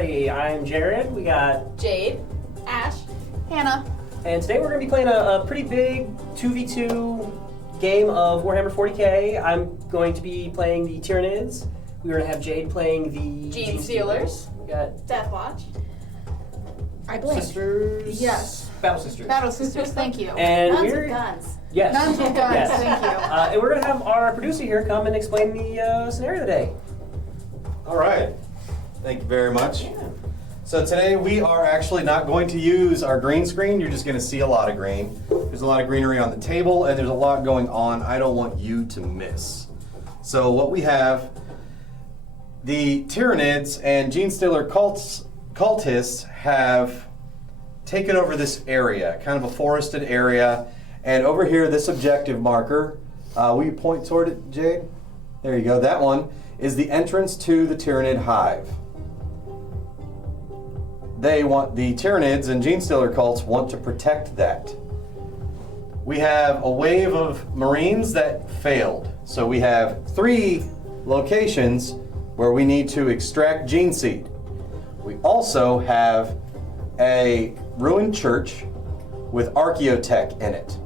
Alrighty, I'm Jerred. We got Jade, Ash, Hanna. And today we're going to be playing a pretty big 2v2 game of Warhammer 40k. I'm going to be playing the Tyranids. We're going to have Jade playing the Gene Stealers. We got Death Watch. I blink. Sisters. Yes. Battle Sisters. Battle Sisters, thank you. And Nuns we're with guns. yes. Nuns with guns, Yes. thank you. And we're going to have our producer here come and explain the scenario today. All right. Thank you very much. Yeah. So today we are actually not going to use our green screen. You're just going to see a lot of green. There's a lot of greenery on the table and there's a lot going on I don't want you to miss. So what we have, the Tyranids and Gene Stealer Cultists have taken over this area, kind of a forested area. And over here, this objective marker, will you point toward it, Jade? There you go. That one is the entrance to the Tyranid hive. The Tyranids and Gene Stealer cults want to protect that. We have a wave of Marines that failed. So we have 3 locations where we need to extract Gene Seed. We also have a ruined church with archaeotech in it.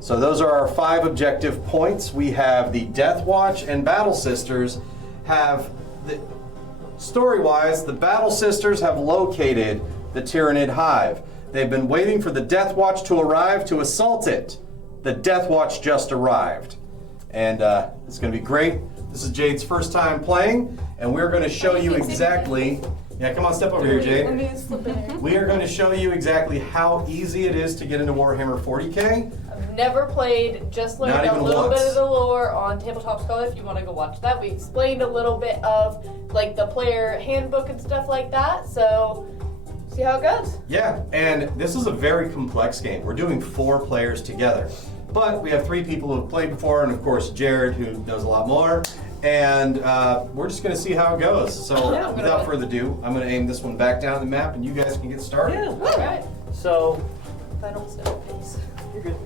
So those are our 5 objective points. We have the Death Watch and Battle Sisters have, story-wise, the Battle Sisters have located the Tyranid hive. They've been waiting for the Death Watch to arrive to assault it. The Death Watch just arrived. And it's gonna be great. This is Jade's first time playing, and we're gonna show you exactly, yeah, come on, step over here, Jade. Let me slip in here. We are going to show you exactly how easy it is to get into Warhammer 40k. I've never played, just learned Not a even little once. bit of the lore on Tabletop Scholar if you want to go watch that. We explained a little bit of like the player handbook and stuff like that, so see how it goes. Yeah, and this is a very complex game. We're doing 4 players together. But we have 3 people who have played before, and of course Jerred, who does a lot more. And we're just going to see how it goes. So Yeah, without further ado, I'm going to aim this one back down the map, and you guys can get started. Yeah. Alright. So, If I don't step a pace. you're good.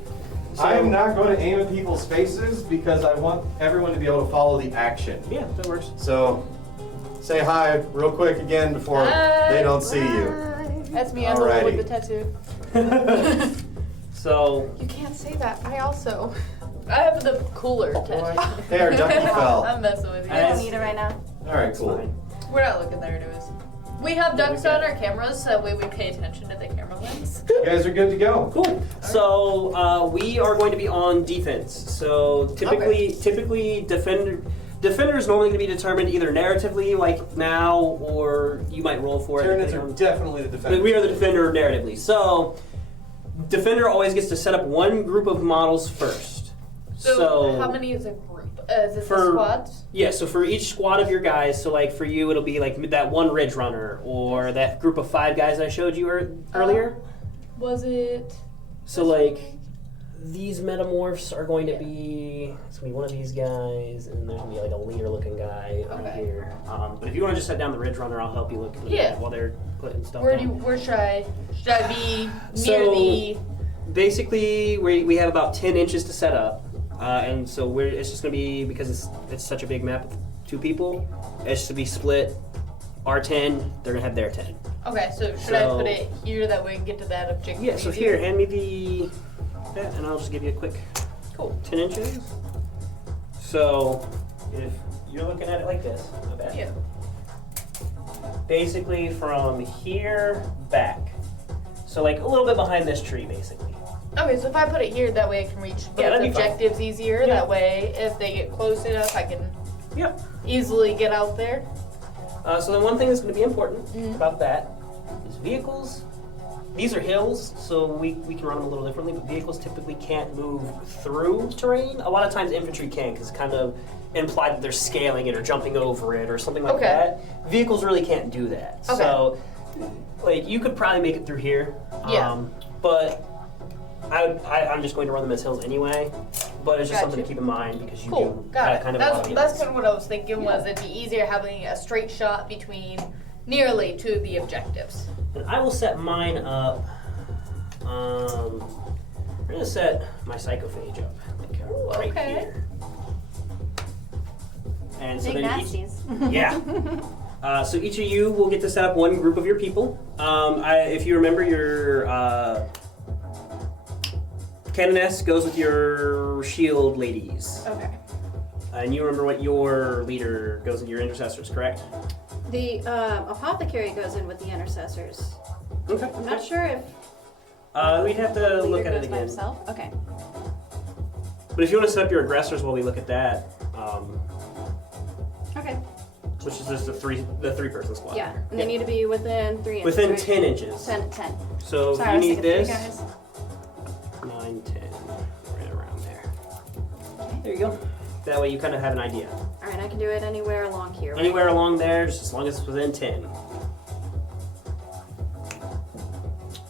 I am not going to aim at people's faces because I want everyone to be able to follow the action. Yeah, that works. So say hi real quick again before they don't see you. That's me, I'm the one Alrighty. with the tattoo. So, You can't say that. I also. I have the cooler tattoo. There, Ducky fell. I'm messing with you. I don't need it right now. All right, it's cool. fine. We're not looking there anyways. We have ducks on our cameras, so that way we pay attention to the camera lens. You guys are good to go. Cool. So we are going to be on defense. So typically defender is normally going to be determined either narratively, like now, or you might roll for it. Tyranids are definitely the defenders. We are the defender narratively. So defender always gets to set up one group of models first. So how many is a group? Is it the squads? Yeah, so for each squad of your guys, so like for you it'll be like that one Ridge Runner or that group of 5 guys I showed you earlier. Was it? So like these metamorphs are going to be, it's going to be one of these guys, and there's going to be like a leader looking guy right here. But if you want to just set down the Ridge Runner, I'll help you look at it while they're putting stuff down. Where should I be near So, the? Basically, we have about 10 inches to set up. And so it's just going to be, because it's such a big map of 2 people, it's to be split. Our 10, they're going to have their 10. Okay, so should I put it here that way we can get to that objective? Yeah, so here, hand me that, and I'll just give you a quick 10 inches. So if you're looking at it like this, my bad. Yeah. Basically from here back. So like a little bit behind this tree, basically. Okay, so if I put it here, that way I can reach both that'd be objectives easier. Yeah. That way, if they get close enough, I can easily get out there. So then one thing that's going to be important about that is vehicles. These are hills, so we can run them a little differently, but vehicles typically can't move through terrain. A lot of times infantry can, because it's kind of implied that they're scaling it or jumping over it or something like that. Vehicles really can't do that. Okay. So, like, you could probably make it through here. Yeah. But I'm just going to run them as hills anyway. But it's just something to keep in mind because you do Got it. kind of That's kind of what I was thinking. Was it'd be easier having a straight shot between nearly 2 of the objectives. And I will set mine up. We're gonna set my psychophage up like right here. And so Big then nasties. yeah. So each of you will get to set up one group of your people. If you remember, your Canoness goes with your shield ladies. Okay. And you remember what your leader goes with your intercessors, correct? The apothecary goes in with the intercessors. Okay. I'm not sure if We'd have to look leader at it goes by again. himself. Okay. But if you want to set up your aggressors while we look at that, Okay. which is just the three-person squad. Yeah, and they need to be within 3 inches. Within right? 10 inches. 10. So Sorry, I you was need thinking 3 this. guys. 9, 10, right around there. There you go. That way you kind of have an idea. All right, I can do it anywhere along here. Right? Anywhere along there, just as long as it's within 10.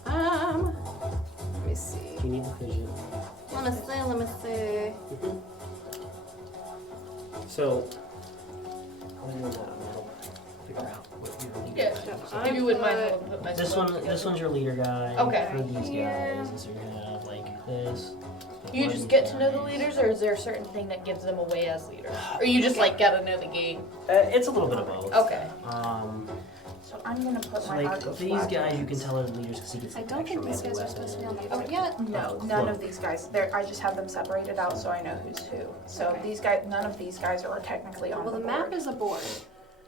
Let me see. Do you need the vision? Let me see. So, what do you want to figure out what your leader Yeah. is. If you wouldn't mind, I'll put my This stuff one, together. this one's your leader guy. Okay. For these Yeah. guys, is you're gonna have like this. You One just get to know the guys. leaders, or is there a certain thing that gives them away as leader? Or you just like gotta know the game? It's a little bit of both. Okay. So I'm gonna put So my like Argo these guys, you can squadrons. tell are the leaders because he gets. I like, don't extra think these melee guys are supposed to be on the weapons. boat yet. No, none of these guys. I just have them separated out so I know who's who. So Okay. these guys, none of these guys are technically on Well, the the board. map is a board,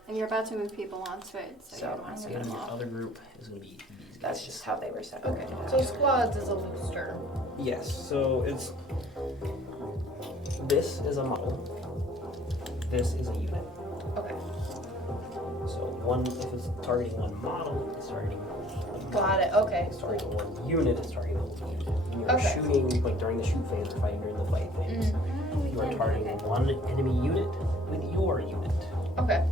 and you're about to move people onto it, so, So you I'm want to So get then them your off. other group is gonna be these guys. That's just how they were separated Okay. out. So squads is a loose term. Yes. So it's this is a model. This is a unit. Okay. So one, if it's targeting one model, it's targeting one Got it. Okay. It's targeting one unit, it's targeting one unit. When you're Okay. shooting, like during the shoot phase or fighting during the fight phase, you are targeting one enemy unit with your unit. Okay.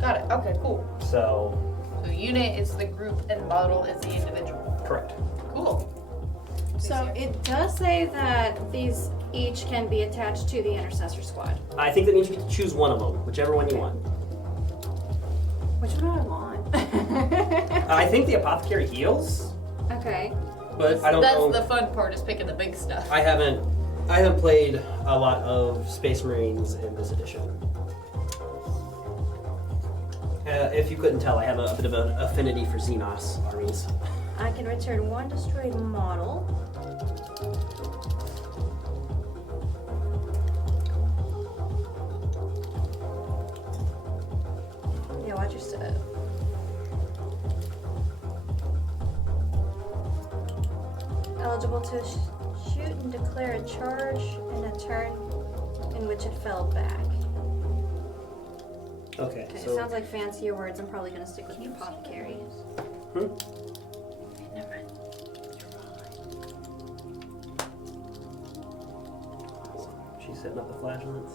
Got it. Okay. Cool. So, So unit is the group and model is the individual. correct. Cool. So it does say that these each can be attached to the intercessor squad. I think that means you get to choose one of them, whichever one you want. Which one do I want? I think the apothecary heals, Okay. but I don't That's know. the fun part is picking the big stuff. I haven't played a lot of Space Marines in this edition. If you couldn't tell, I have a bit of an affinity for Xenos armies. I can return one destroyed model. Yeah, watch your step. Eligible to shoot and declare a charge in a turn in which it fell back. Okay, Okay, so sounds like fancier words. I'm probably gonna stick with the apothecary. she's setting up the flashlights.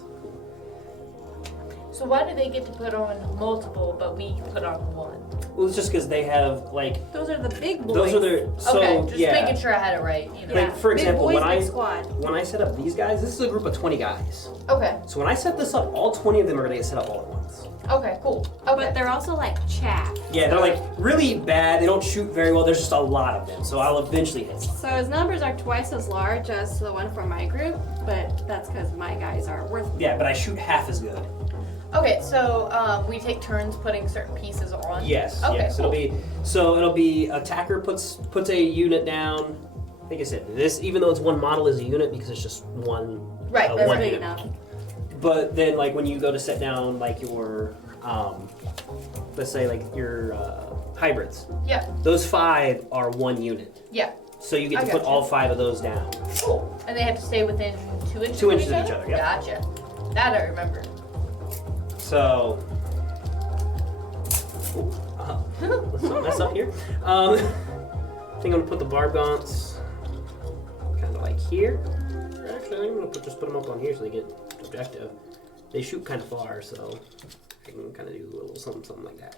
So why do they get to put on multiple, but we put on one? Well, it's just because they have like Those are the big boys. those are their so Okay, just yeah. making sure I had it right. You know. Yeah. Like for Big example, boys, when big I squad. when I set up these guys, this is a group of 20 guys. Okay. So when I set this up, all 20 of them are gonna get set up all at once. Okay. Cool. But Okay. they're also like chaff. Yeah, they're like really bad. They don't shoot very well. There's just a lot of them. So I'll eventually hit some. So his numbers are twice as large as the one from my group, but that's because my guys are worth. Yeah, but I shoot half as good. Okay. So we take turns putting certain pieces on. Yes. Okay. Yes. Cool. It'll be attacker puts a unit down. Like I said, this even though it's one model is a unit because it's just one. Right, that's one big unit. enough. But then like when you go to set down like your let's say like your hybrids, Yeah. those 5 are one unit. Yeah. So you get I to put gotcha. all 5 of those down. Cool. And they have to stay within 2 inches. 2 inches of each other, yep. Gotcha. That I remember. So let's not mess up here. I think I'm gonna put the barb gaunts kind of like here. Actually, I'm gonna just put them up on here so they get objective. They shoot kind of far, so I can kind of do a little something like that.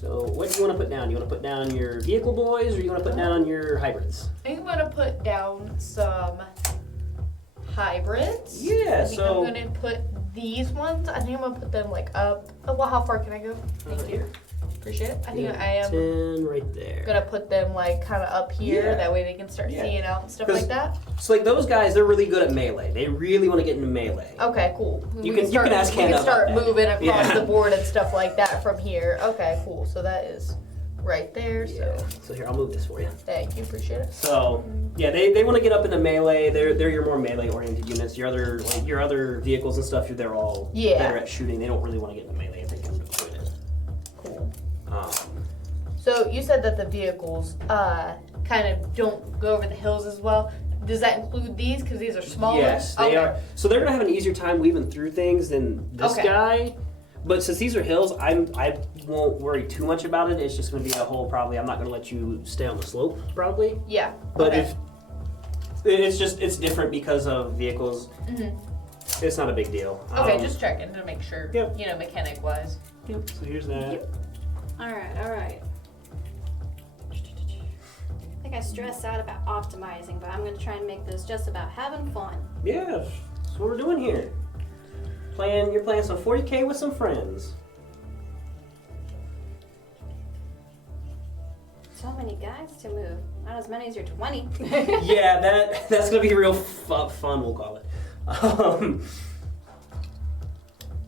So what do you want to put down? You want to put down your vehicle boys, or you want to put down your hybrids? I think I'm gonna put down some hybrids. Yeah, I think so- I'm gonna put these ones. I think I'm gonna put them like up. Oh, well, how far can I go? Thank you. Appreciate it. I think I am 10 right there. gonna put them like kind of up here. Yeah. That way they can start Yeah. seeing out and stuff 'Cause- like that. So like those guys, they're really good at melee. They really want to get into melee. Okay, cool. You can ask We Hanna can start about that. moving across Yeah. the board and stuff like that from here. Okay, cool. So that is right there. Yeah. So So here, I'll move this for you. thank you. Appreciate it. So yeah, they want to get up into melee. They're your more melee oriented units. Your other vehicles and stuff, they're all Yeah. better at shooting. They don't really want to get into melee if they can avoid it. Cool. Um, So you said that the vehicles kind of don't go over the hills as well. Does that include these? Because these are smaller. Yes, they Okay. are. So they're gonna have an easier time weaving through things than this Okay. guy. But since these are hills, I won't worry too much about it. It's just gonna be a whole probably. I'm not gonna let you stay on the slope probably. Yeah. But okay. if it's different because of vehicles. Mhm. It's not a big deal. Okay, just checking to make sure. Yep. You know, mechanic wise. Yep. So here's that. All right. I think I stress out about optimizing, but I'm gonna try and make this just about having fun. Yeah, that's what we're doing here. You're playing some 40K with some friends. So many guys to move. Not as many as your 20. Yeah, that's gonna be real fun. We'll call it.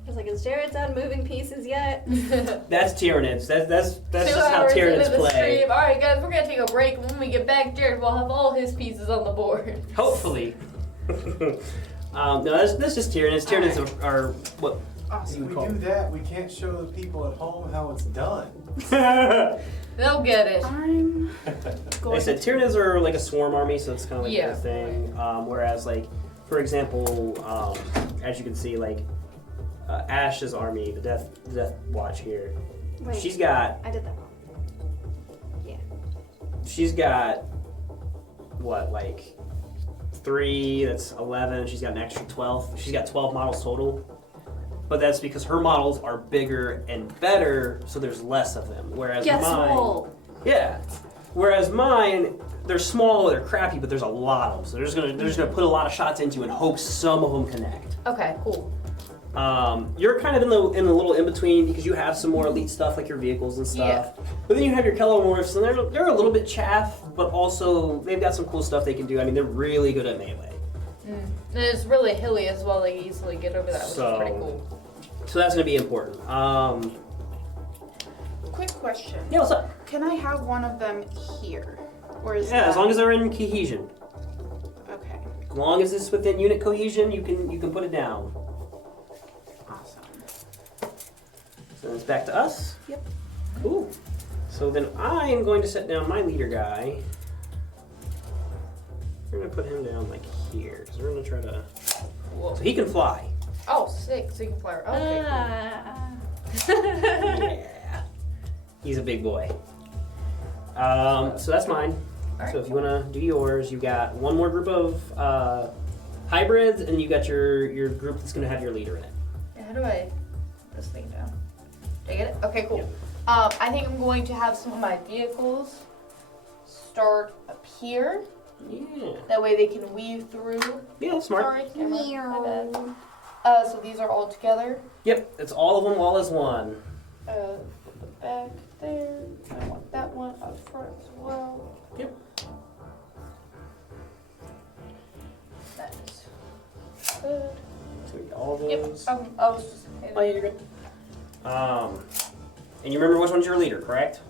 It's like, is Jerred's on moving pieces yet? That's Tyranids. That's 2 just how hours into Tyranids the play. stream. All right, guys, we're gonna take a break. When we get back, Jerred will have all his pieces on the board. Hopefully. No, that's just Tyranids. Tyranids are what. If we call do it. that, we can't show the people at home how it's done. They'll get it. I'm Like going I said, Tyranids are like a swarm army, so it's kind of like Yeah. their thing. Whereas, like, for example, as you can see, like Ash's army, the Death Watch here, Wait, she's got I did that wrong. she's got what, like 3, that's 11, she's got an extra 12. She's got 12 models total. But that's because her models are bigger and better, so there's less of them. Whereas Guess mine, roll. yeah. Whereas mine, they're small, they're crappy, but there's a lot of them. So they're just gonna put a lot of shots into and hope some of them connect. Okay, cool. You're kind of in the little in between because you have some more elite stuff like your vehicles and stuff. Yeah. But then you have your Kelomorphs, and they're a little bit chaff, but also they've got some cool stuff they can do. I mean, they're really good at melee. And it's really hilly as well. They easily get over that, which So- is pretty cool. So that's gonna be important. Quick question. Yeah, what's up? Can I have one of them here? Or is Yeah, that... as long as they're in cohesion. Okay, As long as it's within unit cohesion, you can put it down. awesome. So it's back to us. Yep. Cool. So then I am going to set down my leader guy. We're gonna put him down like here, because we're gonna try to. Whoa. So he can fly. Oh, sick. So you can fly. Okay, Yeah. He's a big boy. So that's mine. Alright. So if you wanna do yours, you got one more group of hybrids, and you got your group that's gonna have your leader in it. cool. How do I put this thing down? Did I get it? Okay, cool. Yep. I think I'm going to have some of my vehicles start up here. Yeah. That way they can weave through. Yeah, that's smart. Sorry, camera. My bad. So these are all together. Yep, it's all of them all as one. Put the back there. I want that one up front as well. Yep. That is good. So we got all Yep. those. I was just. Oh, yeah, you're good. And you remember which one's your leader, correct?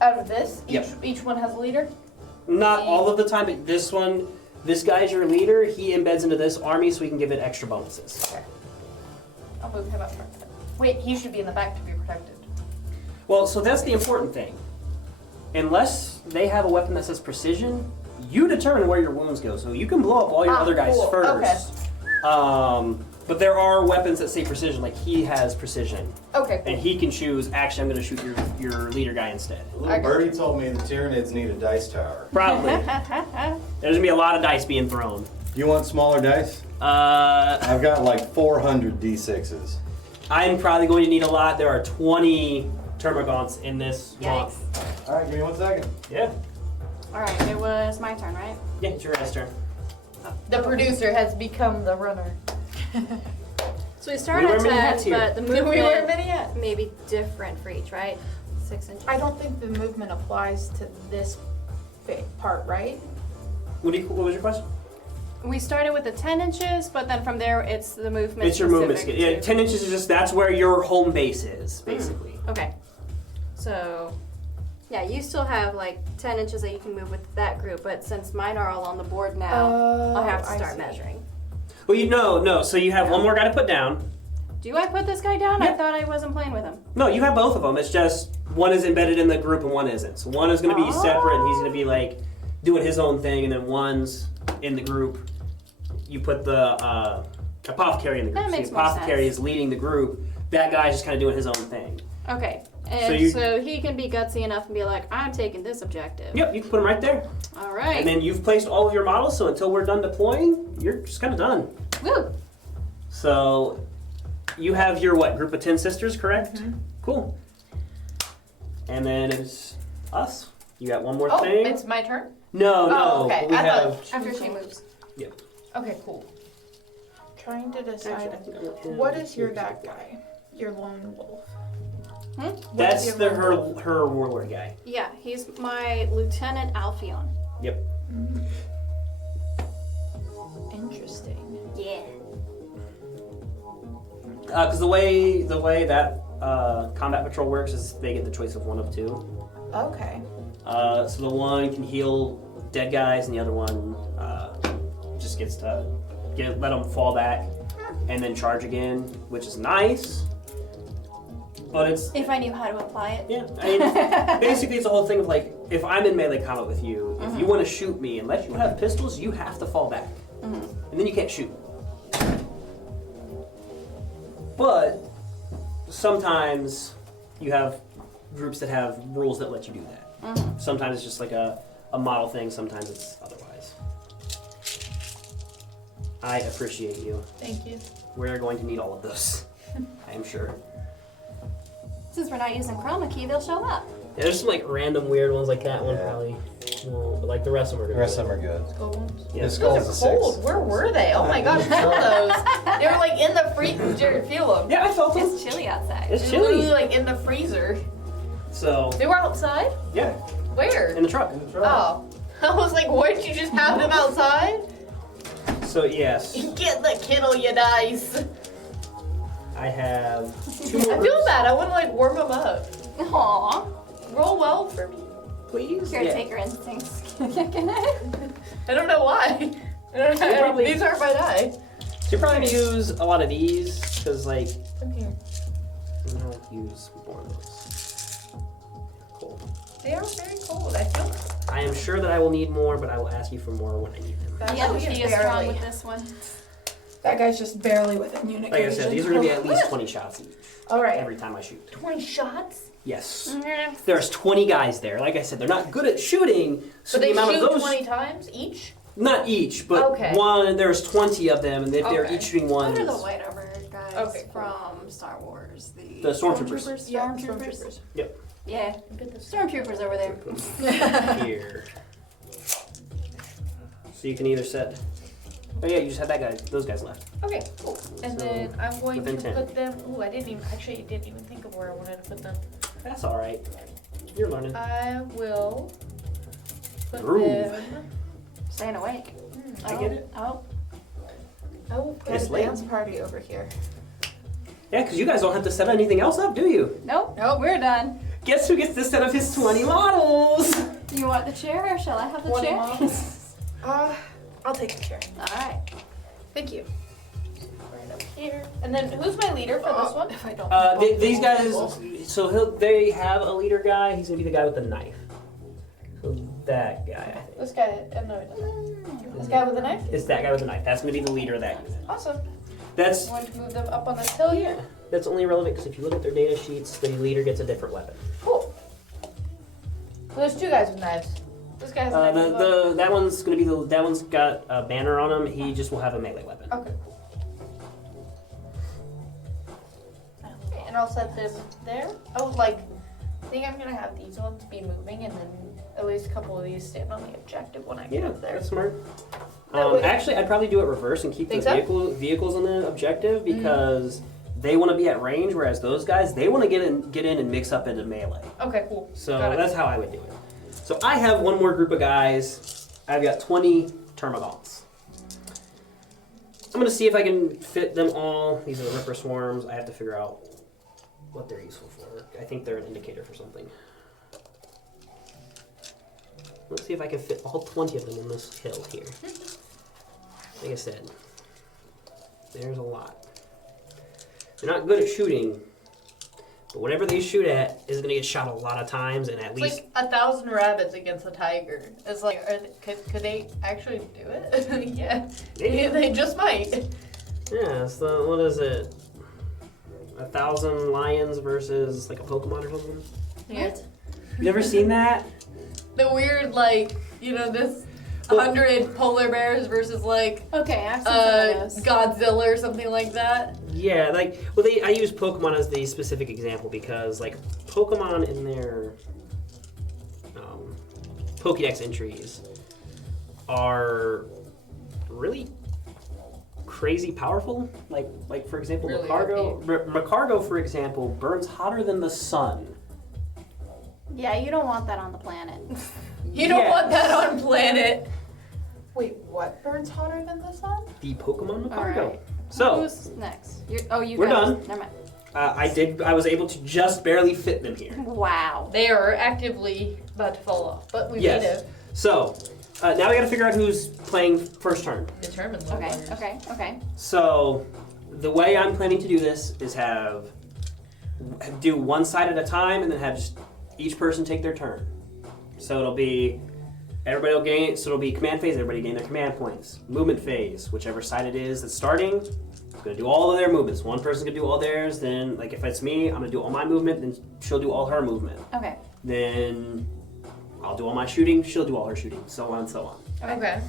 Out of this, Yep. each one has a leader. Not all of the time, but this one, this guy's your leader. He embeds into this army, so we can give it extra bonuses. Okay. I'll move him up front. Wait, he should be in the back to be protected. Well, so that's the important thing. Unless they have a weapon that says precision, you determine where your wounds go. So you can blow up all your other guys cool. first. But there are weapons that say precision, like he has precision. Okay, And he can choose, actually, I'm going to shoot your leader guy instead. Little birdie told me the Tyranids need a dice tower. Probably. There's going to be a lot of dice being thrown. You want smaller dice? I've got like 400 d6s. I'm probably going to need a lot. There are 20 Termagants in this month. All right, give me 1 second. Yeah. Alright, it was my turn, right? Yeah, it's your guys' turn. the producer has become the runner. So we start We wear at many 10, hats here. but the We wear movement many hats. may be different for each, right? 6 inches. I don't think the movement applies to this part, right? What was your question? We started with the 10 inches, but then from there it's the movement. It's your movement specific skill. Yeah, to- 10 inches is just, that's where your home base is, basically. Okay. So, yeah, you still have like 10 inches that you can move with that group, but since mine are all on the board now, I'll have to I start see. measuring. Well, no. So you have one more guy to put down. Do I put this guy down? I Yeah. thought I wasn't playing with him. No, you have both of them. It's just one is embedded in the group and one isn't. So one is going to be separate and he's going to be like doing his own thing, and then one's in the group. You put the apothecary in the group. That So makes the more apothecary sense. is leading the group. That guy's just kind of doing his own thing. Okay. So And you- so he can be gutsy enough and be like, I'm taking this objective. Yep, you can put him right there. All right. And then you've placed all of your models, so until we're done deploying, you're just kind of done. Woo! So you have your what, group of 10 sisters, correct? Mm-hmm. Cool. And then it's us. You got one more Oh, thing? it's my turn? No, Oh, okay. We I have. thought- After she moves. Okay, cool. Trying to decide. Actually, I think I want him What is your to that take guy? Your lone wolf. Hmm? What That's is your lone wolf? her warlord guy. Yeah, he's my Lieutenant Alpheon. Yep. Interesting. Yeah. Because the way that combat patrol works is they get the choice of one of two. Okay. So the one can heal dead guys, and the other one just gets to let them fall back and then charge again, which is nice. But it's If I knew how to apply it. yeah. I mean, basically, it's the whole thing of like, if I'm in melee combat with you, if you want to shoot me, unless you have pistols, you have to fall back, and then you can't shoot. But sometimes you have groups that have rules that let you do that. Sometimes it's just like a model thing. Sometimes it's otherwise. I appreciate you. Thank you. We're going to need all of those. I am sure. Since we're not using chroma key, they'll show up. Yeah, there's some like random weird ones like that one Yeah. probably won't, but like the rest of them are The good. rest of them are good. Gold ones. Yeah. The Those skull's are a 6. cold. Where were they? Oh my gosh, feel those. They were like in the freezer. Jared, feel them. Yeah, I felt them. It's chilly outside. It's They're literally chilly. like in the freezer. So They were outside? yeah, Where? in the truck. Oh. I was like, why'd you just have them outside? So yes, Get the kennel, you dice. I have 2 I more. feel bad. I want to like warm them up. Aww. Roll well for me. Please. Caretaker instincts. I don't know why. I don't know. Probably- These are my die. So you're probably gonna use a lot of these because like Come here. I'm gonna use more of those. Cool. They are very cold. I feel that. I am sure that I will need more, but I will ask you for more when I need them. That Yeah, guy's she is strong with this one. That guy's just barely within unit Like I said, these are gonna be at least 20 shots each All right. every time I shoot. 20 shots? Yes. There's 20 guys there. Like I said, they're not good at shooting, so But they the amount shoot of those 20 times each? not each, but Okay. one. There's 20 of them, and if they're Okay. each shooting one, What are the white armored guys Okay. from Star Wars? The stormtroopers. Yeah, Stormtroopers. Yep. Yeah. Stormtroopers over there. Here. So you can either set. Oh yeah, you just had that guy. Those guys left. Okay, cool. And So, then I'm going to within 10. put them. Ooh, I didn't even think of where I wanted to put them. That's all right. You're learning. I will put Groove. them. Staying awake. I get it. Oh. I will put It's a late. dance party over here. Yeah, because you guys don't have to set anything else up, do you? Nope. We're done. Guess who gets to set up his 20 models? Do you want the chair or shall I have the 20 chair? models? I'll take a chair. Alright. Thank you. Right up here. And then who's my leader for this one? If I don't. These guys. So they have a leader guy. He's gonna be the guy with the knife. So that guy, I think. This guy. No, he doesn't. This guy with the knife? It's that guy with the knife. That's gonna be the leader of that unit. Awesome. That's I'm going to move them up on this hill here. that's only relevant because if you look at their data sheets, the leader gets a different weapon. Cool. So there's 2 guys with knives. This guy has a knife as well. That one's gonna be that one's got a banner on him. He just will have a melee weapon. Okay. Okay, and I'll set them there. I would like. I think I'm gonna have these ones be moving, and then at least a couple of these stand on the objective when I get Yeah, up there. that's smart. That way- Actually, I'd probably do it reverse and keep the Think so? vehicles on the objective because they want to be at range, whereas those guys, they want to get in and mix up into melee. Okay, cool. So Got it. that's how I would do it. So I have one more group of guys. I've got 20 Termagants. I'm going to see if I can fit them all. These are the Ripper Swarms. I have to figure out what they're useful for. I think they're an indicator for something. Let's see if I can fit all 20 of them in this hill here. Like I said, there's a lot. They're not good at shooting, but whatever they shoot at is going to get shot a lot of times, and at It's least... like 1,000 rabbits against a tiger. It's like, could they actually do it? Yeah, they just might. Yeah, so what is it? 1,000 lions versus like a Pokemon or something? Yeah. You ever seen that? The weird, like, this 100 polar bears versus like Okay, I've seen some of those. Godzilla or something like that. Yeah, I use Pokemon as the specific example because like Pokemon in their Pokédex entries are really crazy powerful. Like for example, Really Macargo, for example, burns hotter than the sun. Yeah, you don't want that on the planet. You don't want that on planet. Wait, what burns hotter than the sun? The Pokemon Macargo. Alright. So Who's next? You We're guys. done. Never mind. I was able to just barely fit them here. Wow. They are actively about to fall off, but we Yes. made it. So now we got to figure out who's playing first turn. Determined. Okay. So the way I'm planning to do this is do one side at a time and then have just each person take their turn. So it'll be it'll be command phase, everybody gain their command points. Movement phase, whichever side it is that's starting, is gonna do all of their movements. One person's gonna do all theirs, then like if it's me, I'm gonna do all my movement, then she'll do all her movement. Okay. Then I'll do all my shooting, she'll do all her shooting, so on and so on. Okay.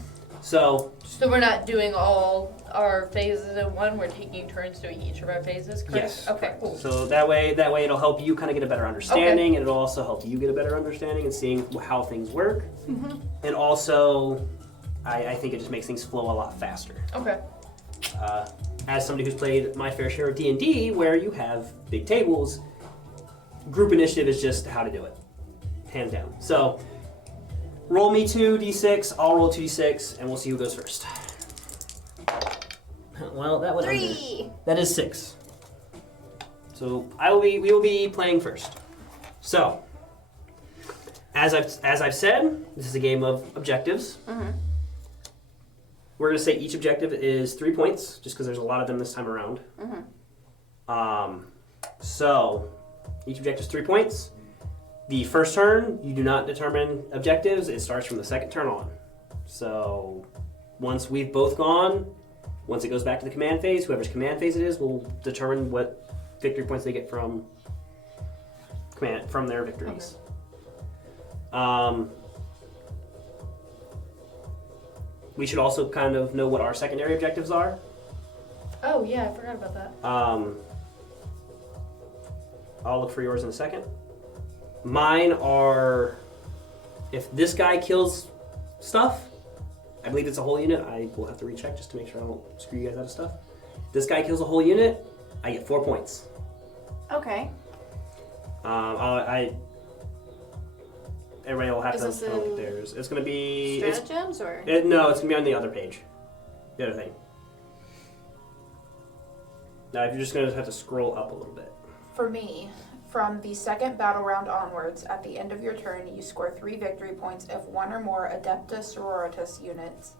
So So we're not doing all our phases in one. We're taking turns doing each of our phases. Correct? yes. Okay. Cool. So that way it'll help you kind of get a better understanding, and it'll also help you get a better understanding and seeing how things work. Mm-hmm. And also, I think it just makes things flow a lot faster. Okay. As somebody who's played my fair share of D&D, where you have big tables, group initiative is just how to do it, hands down. So, roll me 2d6, I'll roll 2d6, and we'll see who goes first. Well, that would 3. that is 6. So we will be playing first. So, as I've said, this is a game of objectives. Mm-hmm. We're going to say each objective is 3 points, just because there's a lot of them this time around. Mm-hmm. So, each objective is 3 points. The first turn, you do not determine objectives. It starts from the second turn on. So, once we've both gone, once it goes back to the command phase, whoever's command phase it is will determine what victory points they get from their victories. We should also kind of know what our secondary objectives are. Oh yeah, I forgot about that. I'll look for yours in a second. Mine are, if this guy kills stuff, I believe it's a whole unit. I will have to recheck just to make sure I don't screw you guys out of stuff. This guy kills a whole unit, I get 4 points. Okay. Everybody will have Is to this look at in theirs. It's going to be... Stratagems or? No, it's going to be on the other page. The other thing. Now, you're just going to have to scroll up a little bit. For me, from the second battle round onwards, at the end of your turn, you score 3 victory points if 1 or more Adepta Sororitas units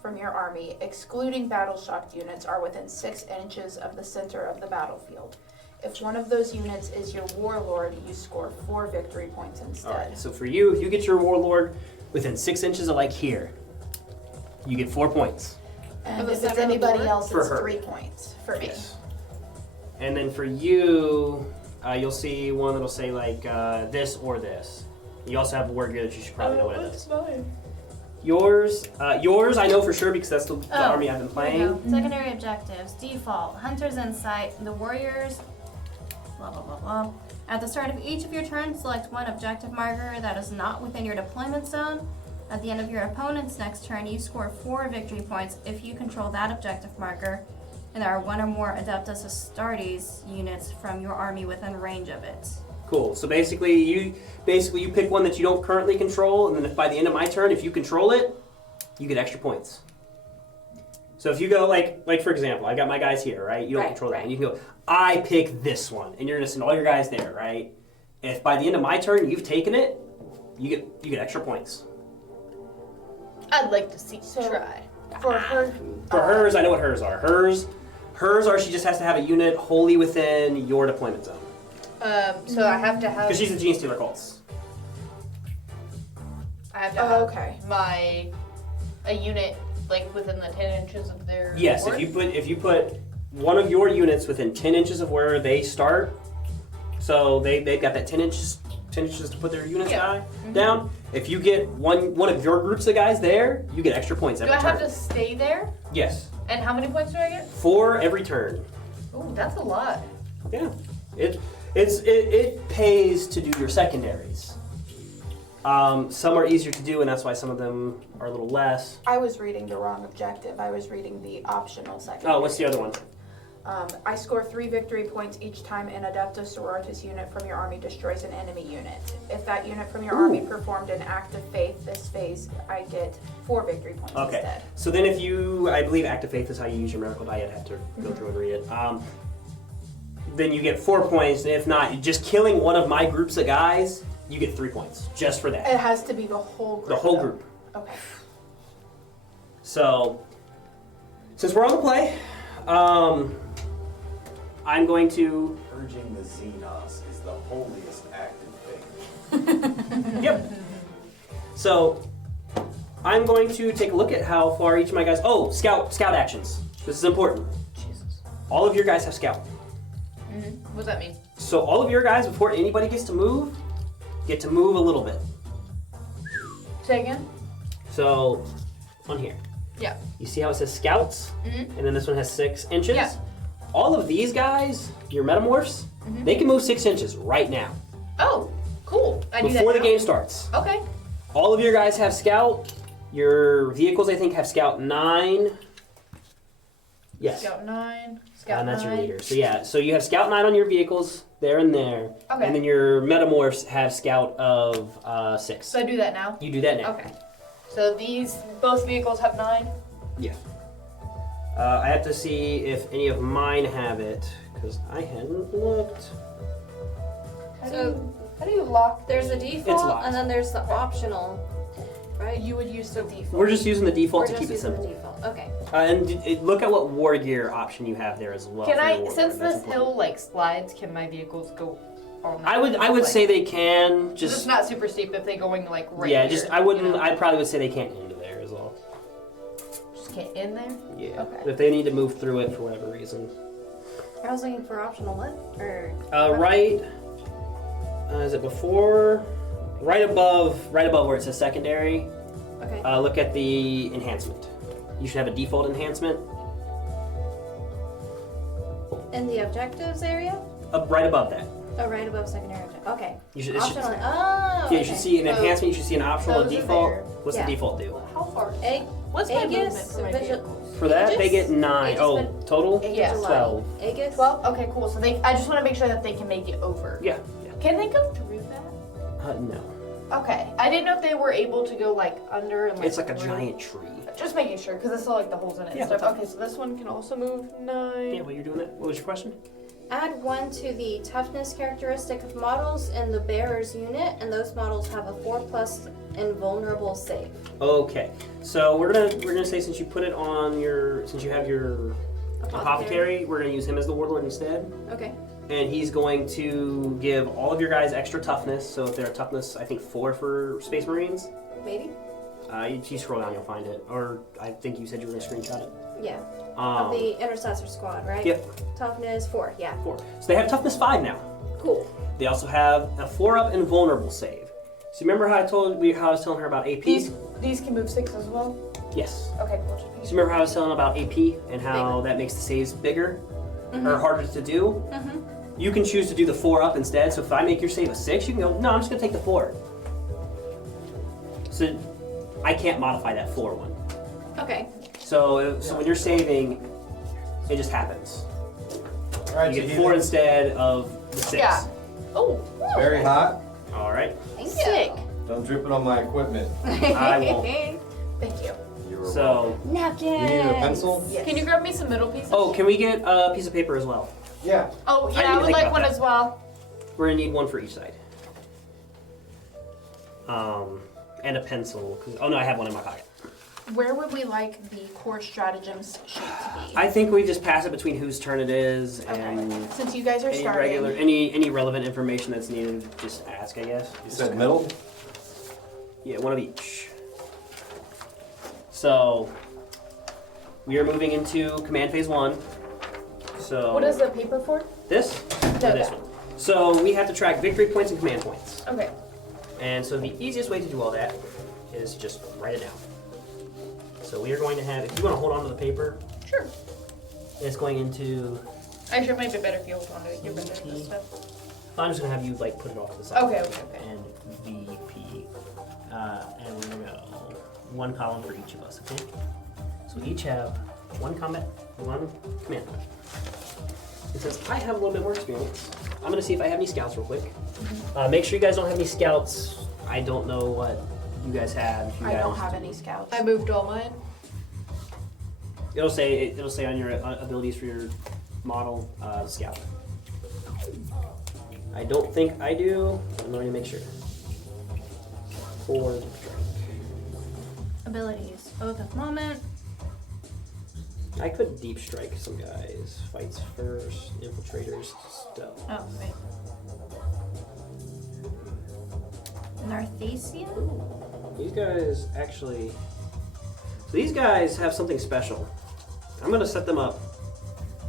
from your army, excluding battle-shocked units, are within 6 inches of the center of the battlefield. If one of those units is your warlord, you score 4 victory points instead. Alright, so for you, if you get your warlord within 6 inches of like here, you get 4 points. And Of the if it's center of the anybody board? else, For it's her. 3 points for me. Yes. And then for you, you'll see one that'll say like this or this. You also have a word here that you should probably know what it is. Mine? Yours I know for sure because that's the Oh, army I've been playing. There we go. Secondary objectives. Default. Hunter's Insight. The warriors. Blah, blah, blah, blah. At the start of each of your turns, select one objective marker that is not within your deployment zone. At the end of your opponent's next turn, you score 4 victory points if you control that objective marker. and there are one or more Adepta Astartes units from your army within range of it. Cool. So basically you pick one that you don't currently control, and then if by the end of my turn, if you control it, you get extra points. So if you go like for example, I got my guys here, right? You don't control that, and you can go, I pick this one, and you're gonna send all your guys there, right? If by the end of my turn you've taken it, you get extra points. I'd like to see try. For her, For hers, I know what hers are. Hers are she just has to have a unit wholly within your deployment zone. So I have to have. Because she's a Gene Stealer Cultist. I have to have okay. a unit like within the 10 inches of their. Yes, board? if you put one of your units within 10 inches of where they start, so they've got that 10 inches to put their units down. If you get one of your groups of guys there, you get extra points every Do I turn. have to stay there? Yes. And how many points do I get? 4 every turn. Ooh, that's a lot. Yeah. It pays to do your secondaries. Some are easier to do, and that's why some of them are a little less. I was reading the wrong objective. I was reading the optional secondary. Oh, what's the other one? I score 3 victory points each time an Adepta Sororitas unit from your army destroys an enemy unit. If that unit from your army performed an act of faith this phase, I get 4 victory points instead. So then I believe Act of Faith is how you use your miracle die. I'd have to go through and read it. Then you get 4 points, and if not, just killing one of my groups of guys, you get 3 points, just for that. It has to be the whole group. The whole though. group. Okay. So, since we're on the play, I'm going to... Purging the Xenos is the holiest act of faith. Yep. So, I'm going to take a look at how far each of my guys... Oh, scout actions. This is important. Jesus. All of your guys have scout. What does that mean? So all of your guys, before anybody gets to move a little bit. Say again? So, on here. Yeah. You see how it says scouts? And then this one has 6 inches? Yeah. All of these guys, your metamorphs, they can move 6 inches right now. Oh, cool. I do that Before the now? game starts. Okay. All of your guys have scout. Your vehicles, I think, have scout 9. Yes. Scout 9. Scout And that's 9. your leader. So yeah, so you have scout 9 on your vehicles, there and there. Okay. And then your metamorphs have scout of 6. So I do that now? You do that now. Okay. So both vehicles have 9? Yeah. I have to see if any of mine have it, because I hadn't looked. How do you lock? There's a default, locked. and then there's the optional, right? You would use the default. We're just using the default We're to just keep it using simple. the default. Okay. And look at what war gear option you have there as well. Can for your I, war since gear. That's this important. hill like slides, can my vehicles go on that? I would say they can. It's Just not super steep if they're going like right yeah. here, Just I wouldn't. you know? I probably would say they can't into there as well. Just get in there? Yeah. Okay. If they need to move through it for whatever reason. I was looking for optional what? Or Right. Is it before? Right above where it says secondary. okay. Look at the enhancement. You should have a default enhancement. In the objectives area? Right above that. Oh, right above secondary objective. Okay. You should. Optional. Oh. Yeah, Okay. you should see an So, enhancement. You should see an optional, a those are default. there. What's Yeah. the default do? How far? Egg. What's my Aegis, movement for my visual- vehicles? For that, they get Aegis? 9. Aegis Oh, would- total? Yeah. 12. Aegis. 12? Okay, cool. So I just want to make sure that they can make it over. Yeah. Can they go through that? No. Okay. I didn't know if they were able to go like under and like It's like a through. giant tree. Just making sure, because I saw like the holes in it Yeah, and stuff. that's Okay, so this one can also move 9. Yeah, while you're doing that, what was your question? Add 1 to the toughness characteristic of models in the bearer's unit, and those models have a 4+ invulnerable save. Okay. So we're gonna say since you put it on since you have your apothecary, we're gonna use him as the warlord instead. Okay. And he's going to give all of your guys extra toughness. So if they're a toughness, I think 4 for Space Marines. Maybe? You scroll down, you'll find it. Or I think you said you were going to screenshot it. Yeah. Of the intercessor squad, right? Yep, Toughness 4, yeah. 4. So they have toughness 5 now. Cool. They also have a 4-up invulnerable save. So remember how I was telling her about AP? These can move 6 as well? Yes. Okay, cool. So remember how I was telling about AP and how that makes the saves bigger or harder to do? Mm-hmm. You can choose to do the 4-up instead. So if I make your save a 6, you can go, no, I'm just going to take the 4. So I can't modify that 4 one. Okay. So when you're saving, It just happens. All right, You get 4 instead of the 6. Yeah. Oh. Very hot. All right. Sick. Don't drip it on my equipment. I won't. Thank you. You're So, Napkin. welcome. You need a pencil? Yes. Can you grab me some middle pieces? oh, can we get a piece of paper as well? Yeah. Oh, I yeah, didn't I even would think like about one that. as well. We're gonna need one for each side. And a pencil. Oh no, I have one in my pocket. Where would we like the core stratagems sheet to be? I think we just pass it between whose turn it is and Okay. Since you guys are any starting, any relevant information that's needed. Just ask, I guess. You said middle? Yeah, one of each. So we are moving into command phase 1. So What is the paper for? this? No, Or this that. one. So we have to track victory points and command points. Okay. And so the easiest way to do all that is just write it down. So we are going to have, if you want to hold on to the paper, Sure. it's going into, Actually, it might be better if you hold on to it. You're better at this stuff. I'm just going to have you like put it off to the side. Okay. And VP. And we're going to go 1 column for each of us, okay? So we each have 1 command point. And since I have a little bit more experience, I'm going to see if I have any scouts real quick. Make sure you guys don't have any scouts. I don't know what you guys have. If you I don't guys have any scouts. I moved all mine. It'll say on your abilities for your model scout. I don't think I do. I'm going to make sure. 4 deep strike. Abilities. Oath of Moment. I could deep strike some guys. Fights first, infiltrators, stealth. Oh, wait. Narthasian? These guys actually. So these guys have something special. I'm gonna set them up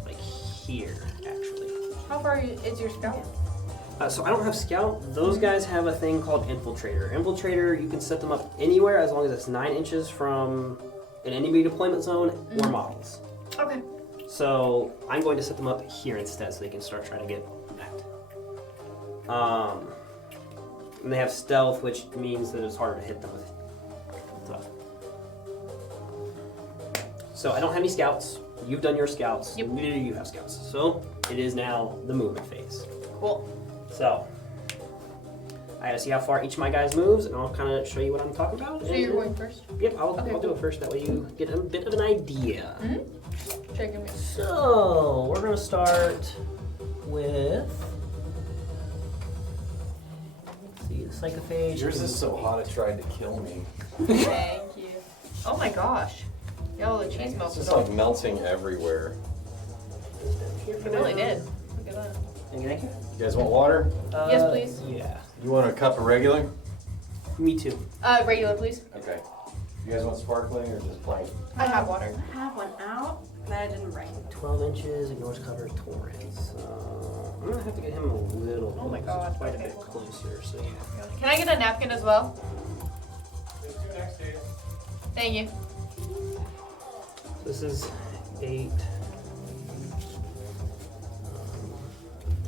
like here, actually. How far is your scout? So I don't have scout. Those guys have a thing called infiltrator. Infiltrator, you can set them up anywhere as long as it's 9 inches from an enemy deployment zone or models. Okay. So I'm going to set them up here instead, so they can start trying to get that. And they have stealth, which means that it's harder to hit them with stuff. So I don't have any scouts. You've done your scouts. Yep. Neither do you have scouts. So it is now the movement phase. Cool. So I gotta see how far each of my guys moves, and I'll kind of show you what I'm talking about. So you're going first? Yep, I'll Okay, do cool. it first. That way you get a bit of an idea. Checking me. So we're gonna start with. Let's see, the psychophage. Yours is so hot it tried to kill me. Thank you. Oh my gosh. Yo, the cheese It's melted just off. like melting everywhere. It really did. Look at that. Thank you. You guys want water? Yes, please. Yeah. You want a cup of regular? Me too. Regular, please. Okay. You guys want sparkling or just plain? I have water. I have one out that I didn't bring. 12 inches, ignores cover, torrents. I'm gonna have to get him a little Oh my closer, God, quite okay, a bit hold on. closer. So yeah. Can I get a napkin as well? Thank you. This is 8.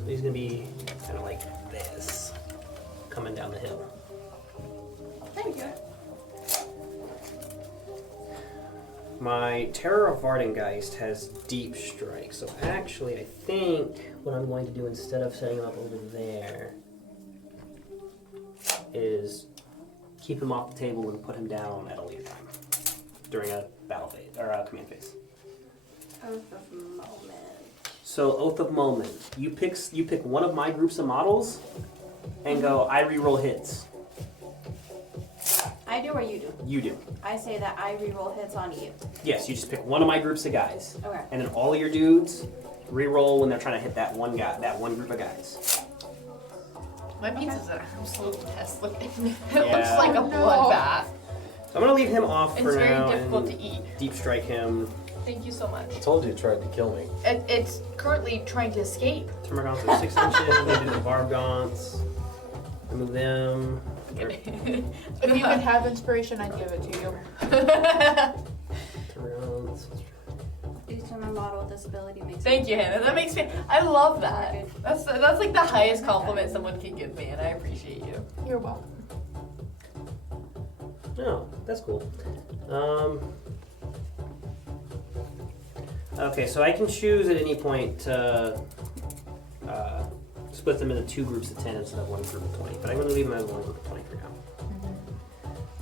He's gonna be kind of like this, coming down the hill. Thank you. My Terror of Vardengeist has deep strike, so actually I think what I'm going to do instead of setting him up over there is keep him off the table and put him down at a later time during a battle phase or a command phase. Oath of Moment. So Oath of Moment, you pick one of my groups of models and go, I reroll hits. I do or you do? You do. I say that I reroll hits on you. Yes, you just pick one of my groups of guys. Okay. And then all of your dudes reroll when they're trying to hit that one guy, that one group of guys. My pizza's an absolute mess. Look, it Yeah. looks like a bloodbath. So I'm gonna leave him off for It's very now difficult and to eat. deep strike him. Thank you so much. I told you it tried to kill me. It's currently trying to escape. Termagants are 6 inches. They do the Vargants. Remove them. If you could have inspiration, I'd give it to you. Termagants. Each time I model this ability makes Thank you, Hannah. That makes me. I love that. That's like the highest compliment someone can give me, and I appreciate you. You're welcome. Oh, that's cool. Okay, so I can choose at any point to split them into 2 groups of 10 instead of 1 group of 20. But I'm going to leave them as 1 group of 20 for now.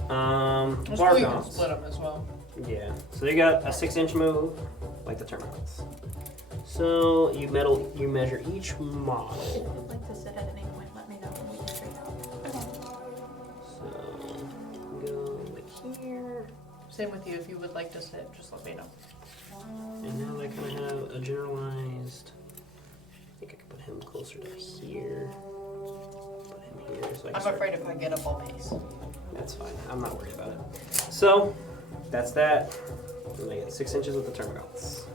Well, you can Bargons. split them as well. Yeah. So they got a 6-inch move, like the Terminals. So you measure each model. If you'd like to sit at any point, let me know and we can trade out. So go like here. Same with you. If you would like to sit, just let me know. And now I kind of have a generalized. I think I can put him closer to here. Put him here. So I can I'm start- afraid if I get up, I'll pace. That's fine. I'm not worried about it. So that's that. And I get 6 inches with the terminals.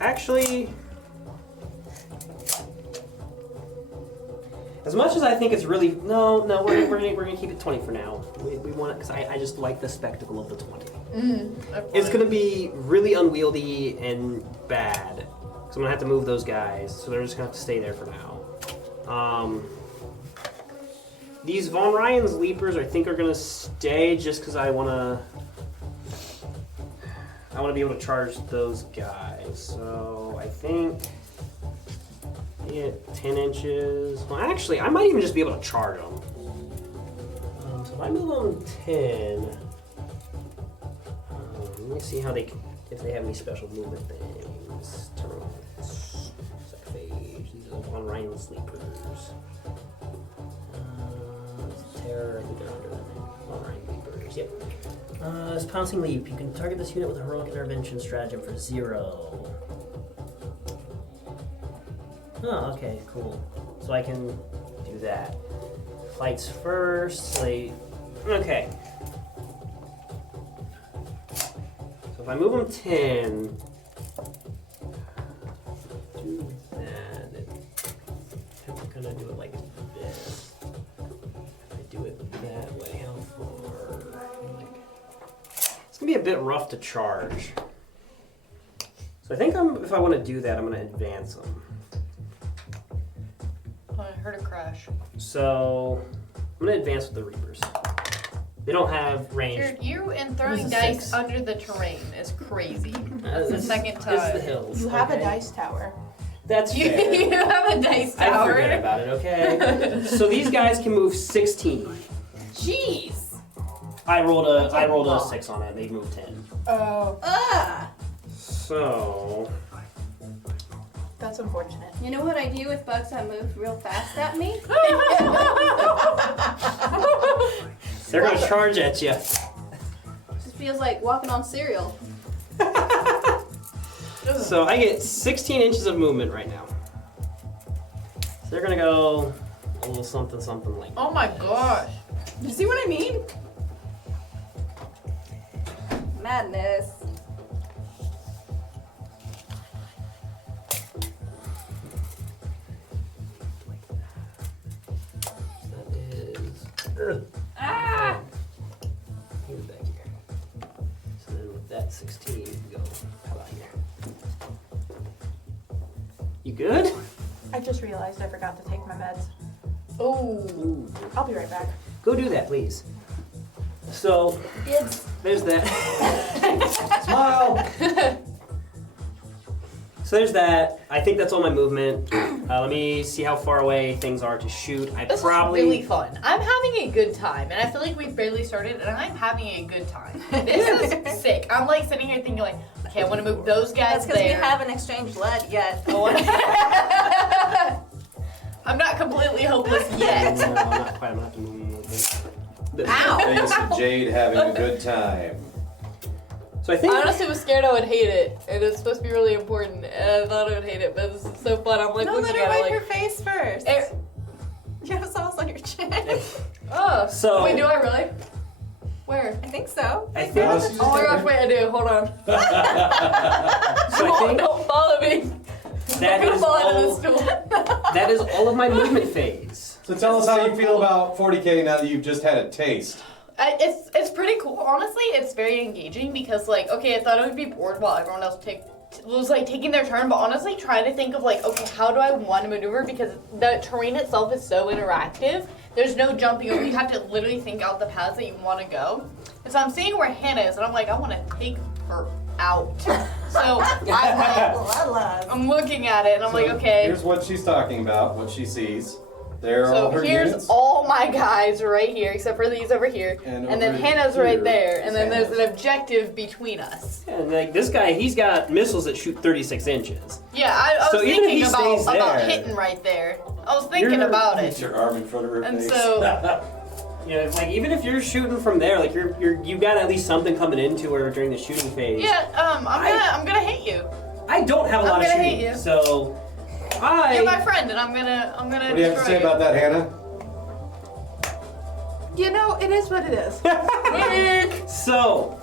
Actually, as much as I think it's really we're gonna keep it 20 for now. We want it because I just like the spectacle of the 20. It's gonna be really unwieldy and bad. So I'm gonna have to move those guys. So they're just gonna have to stay there for now. These Von Ryan's Leapers I think are gonna stay just because I wanna be able to charge those guys. So I think get 10 inches. Well, actually, I might even just be able to charge them. So if I move them 10, let me see how if they have any special movement things. Terminals, Sacrifice. These are Von Ryan Sleepers. Terror, I think they're under Von Ryan Sleepers. Yep. This pouncing leap. You can target this unit with a heroic intervention stratagem for 0. Oh, okay, cool. So I can do that. Fights first. Okay. So if I move them 10, do that. I'm gonna do it like this. If I do it that way, how far? It's gonna be a bit rough to charge. So I think if I want to do that, I'm gonna advance them. I heard a crash. So I'm gonna advance with the Reapers. They don't have range. Dude, you and throwing This is dice 6. under the terrain is crazy. That's the This- second It's time. the hills. You have okay? a dice tower. That's You, fair. you have a dice I tower. forget about it, okay? So these guys can move 16. Jeez. I rolled a lot. 6 on it. They moved 10. Oh, So that's unfortunate. You know what I do with bugs that move real fast at me? they're gonna charge at you. Just feels like walking on cereal. So I get 16 inches of movement right now. So they're gonna go a little something like. Oh my gosh. You see what I mean? Madness. That is. Ah! Here's back here. So then with that 16, you can go. How about here? You good? I just realized I forgot to take my meds. Oh. Ooh. I'll be right back. Go do that, please. So there's that. Smile! So there's that. I think that's all my movement. Let me see how far away things are to shoot. This is really fun. I'm having a good time, and I feel like we've barely started, and I'm having a good time. This is sick. I'm like sitting here thinking like, okay, I want to move those guys That's because we there. haven't exchanged lead yet. I'm not completely hopeless No, yet. I'm not quite. I'm gonna have to move a little bit. Ow! Thanks to Jade having a good time. So I think I honestly was scared I would hate it, and it's supposed to be really important, and I thought I would hate it, but this is so fun. I'm like No, let looking her at wipe it her like, face first. Eh, You have sauce on your chin. oh. So- Wait, do I really? Where? I think so. I think. Oh my gosh, wait, I do. Hold on. So I think Don't follow me. that I'm gonna is fall out all. of the stool. That is all of my movement phase. So tell us how you feel about 40K now that you've just had a taste. It's pretty cool. Honestly, it's very engaging because like, okay, I thought I would be bored while everyone else was like taking their turn, but honestly, try to think of like, okay, how do I want to maneuver? Because the terrain itself is so interactive. There's no jumping over. You have to literally think out the paths that you want to go. And so I'm seeing where Hanna is, and I'm like, I want to take her out. So I'm looking at it and I'm like, okay. Here's what she's talking about, what she sees. There are all So her here's units. all my guys right here, except for these over here. And then over Hannah's here right there. And is then there's Hannah's. an objective between us. And like this guy, he's got missiles that shoot 36 inches. Yeah, I So was even if thinking he stays about there- hitting right there. I was thinking You're- about Put it. your arm in front of her And face. so Yeah, it's like even if you're shooting from there, like you got at least something coming into her during the shooting phase. yeah, I'm gonna hit you. I don't have a I'm lot of gonna hate shooting, you. so You're my friend, and I'm gonna What do you have to destroy say about that, Hannah? You know, it is what it is. So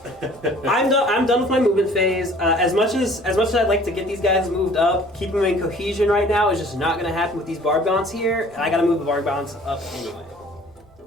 I'm done with my movement phase. As much as I'd like to get these guys moved up, keeping them in cohesion right now is just not going to happen with these Barbons here, and I got to move the Barbons up anyway.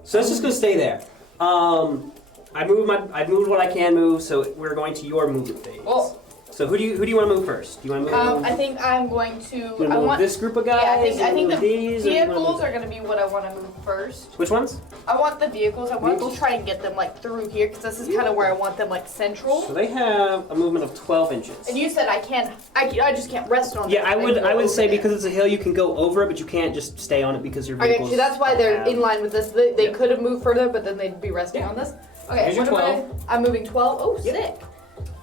So it's just going to stay there. I moved what I can move, so we're going to your movement phase. Well, So who do you want to move first? Do you want to move? I think I'm going to. you wanna I move want this group of guys. Yeah, I think You the wanna move these, or you wanna move vehicles that? are gonna be what I want to move first. Which ones? I want the vehicles. I want to Vehicles? try and get them like through here because this is kind of where I want them like central. So they have a movement of 12 inches. And you said I can't. I just can't rest on. Yeah, them. I would can go say over there. because it's a hill, you can go over it, but you can't just stay on it because your I vehicles. got you. That's why they're have- in line with this. They Yeah. could have moved further, but then they'd be resting Yeah. on this. Okay, Here's your what am 12. I'm moving 12. Oh, Yep. sick.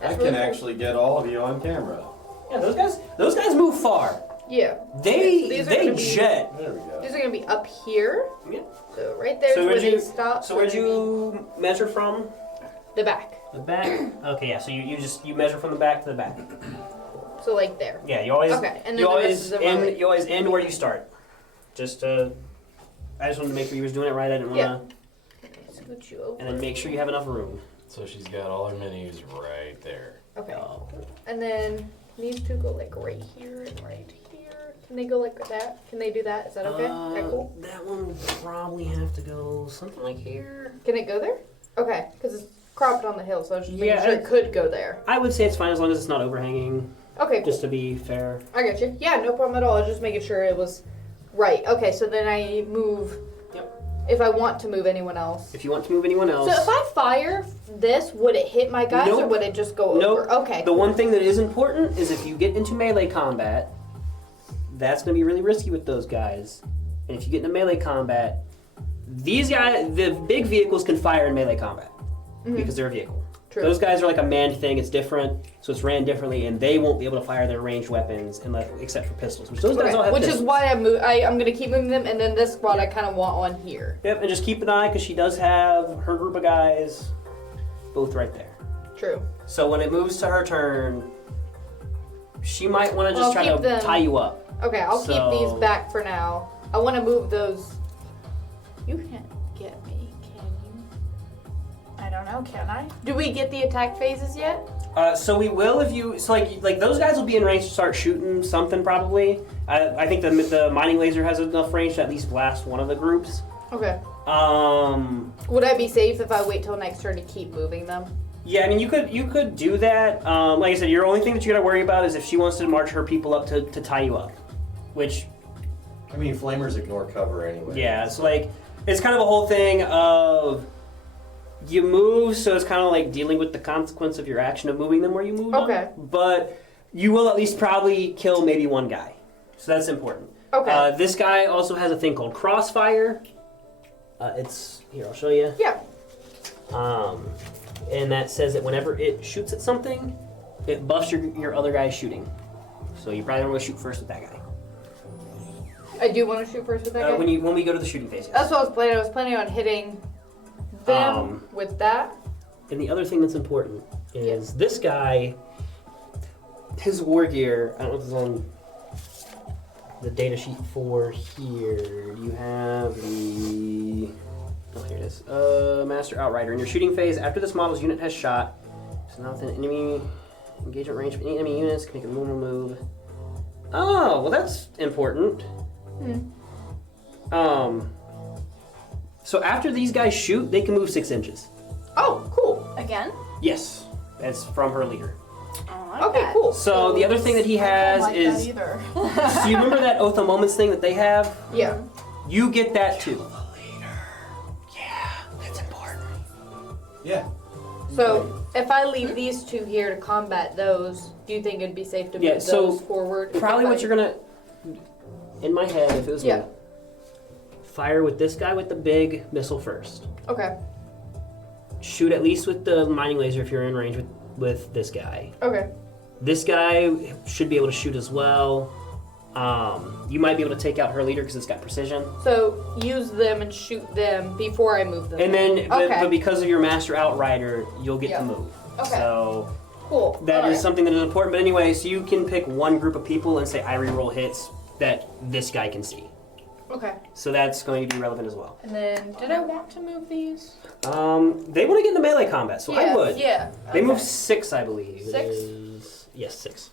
I That's can really cool. actually get all of you on camera. Yeah, those guys move far. Yeah. They These are they gonna be- jet. There we go. These are gonna be up here. Yeah. So right there's So where where'd they you stop. So where'd you measure from? The back. The back. Okay, yeah. So you measure from the back to the back. So like there. Yeah, you always Okay, and then you the rest always is the end right. you always end where you start. Just I just wanted to make sure you was doing it right. I didn't Yeah. want to, Scoot you over. and then make sure you have enough room. So she's got all her menus right there. Okay. Oh. And then these two go like right here and right here. Can they go like that? Can they do that? Is that okay? Okay, cool. That one would probably have to go something like here. Can it go there? Okay, because it's cropped on the hill, so I was just making Yeah, sure it could go there. I would say it's fine as long as it's not overhanging. Okay, cool. Just to be fair. I got you. Yeah, no problem at all. I was just making sure it was right. Okay, so then I move. Yep. If I want to move anyone else. If you want to move anyone else. So if I fire this, would it hit my guys or Nope. would it just go Nope. over? Okay. The one thing that is important is if you get into melee combat, that's going to be really risky with those guys. And if you get into melee combat, these guys, the big vehicles can fire in melee combat because they're a vehicle. True. Those guys are like a manned thing. It's different, so it's ran differently, and they won't be able to fire their ranged weapons unless, except for pistols. Which those guys all have Which pistols. is why I'm going to keep moving them, and then this squad I kind of want on here. Yep, and just keep an eye because she does have her group of guys both right there. True. So when it moves to her turn, she might want to just I'll try keep to them- tie you up. Okay, I'll So- keep these back for now. I want to move those. You can't get me, can you? I don't know, can I? Do we get the attack phases yet? So we will if you so like those guys will be in range to start shooting something probably. I think the mining laser has enough range to at least blast one of the groups. Okay. Would Would I be safe if I wait till next turn to keep moving them? Yeah, I mean you could do that. Like I said, your only thing that you gotta worry about is if she wants to march her people up to tie you up, which I mean, flamers ignore cover anyway. yeah, it's like it's kind of a whole thing of you move, so it's kind of like dealing with the consequence of your action of moving them where you move Okay. them. But you will at least probably kill maybe one guy, so that's important. Okay. This guy also has a thing called crossfire. It's here. I'll show you. Yeah. And that says that whenever it shoots at something, it buffs your other guy's shooting. So you probably want to shoot first with that guy. I do want to shoot first with that guy. When we go to the shooting phase. Yes. That's what I was planning. I was planning on hitting them with that. And the other thing that's important is this guy, his war gear, I don't know if it's on the data sheet for here. You have the, oh here it is, Master Outrider. In your shooting phase, after this model's unit has shot, so now within enemy engagement range of any enemy units, can make a normal move. Oh, well that's important. So after these guys shoot, they can move 6 inches. Oh, cool. Again? Yes, that's from her leader. Okay, cool. So the other thing that he I has don't like is, that either. so you remember that Oath of Moments thing that they have? Yeah. You get that too. Yeah. So if I leave these two here to combat those, do you think it'd be safe to move Yeah, so those forward? Probably what you're gonna, in my head, if it was me, fire with this guy with the big missile first. Okay. Shoot at least with the mining laser if you're in range with this guy. Okay. This guy should be able to shoot as well. You might be able to take out her leader because it's got precision. So use them and shoot them before I move them. And then, but Okay. because of your master outrider, you'll get to move. Okay. So Cool. that All is right. something that is important. But anyway, so you can pick one group of people and say I reroll hits that this guy can see. Okay. So that's going to be relevant as well. And then, did I want to move these? They want to get into melee combat, so I would. Yeah. They okay. move 6, I believe. It 6? is- Yes, 6.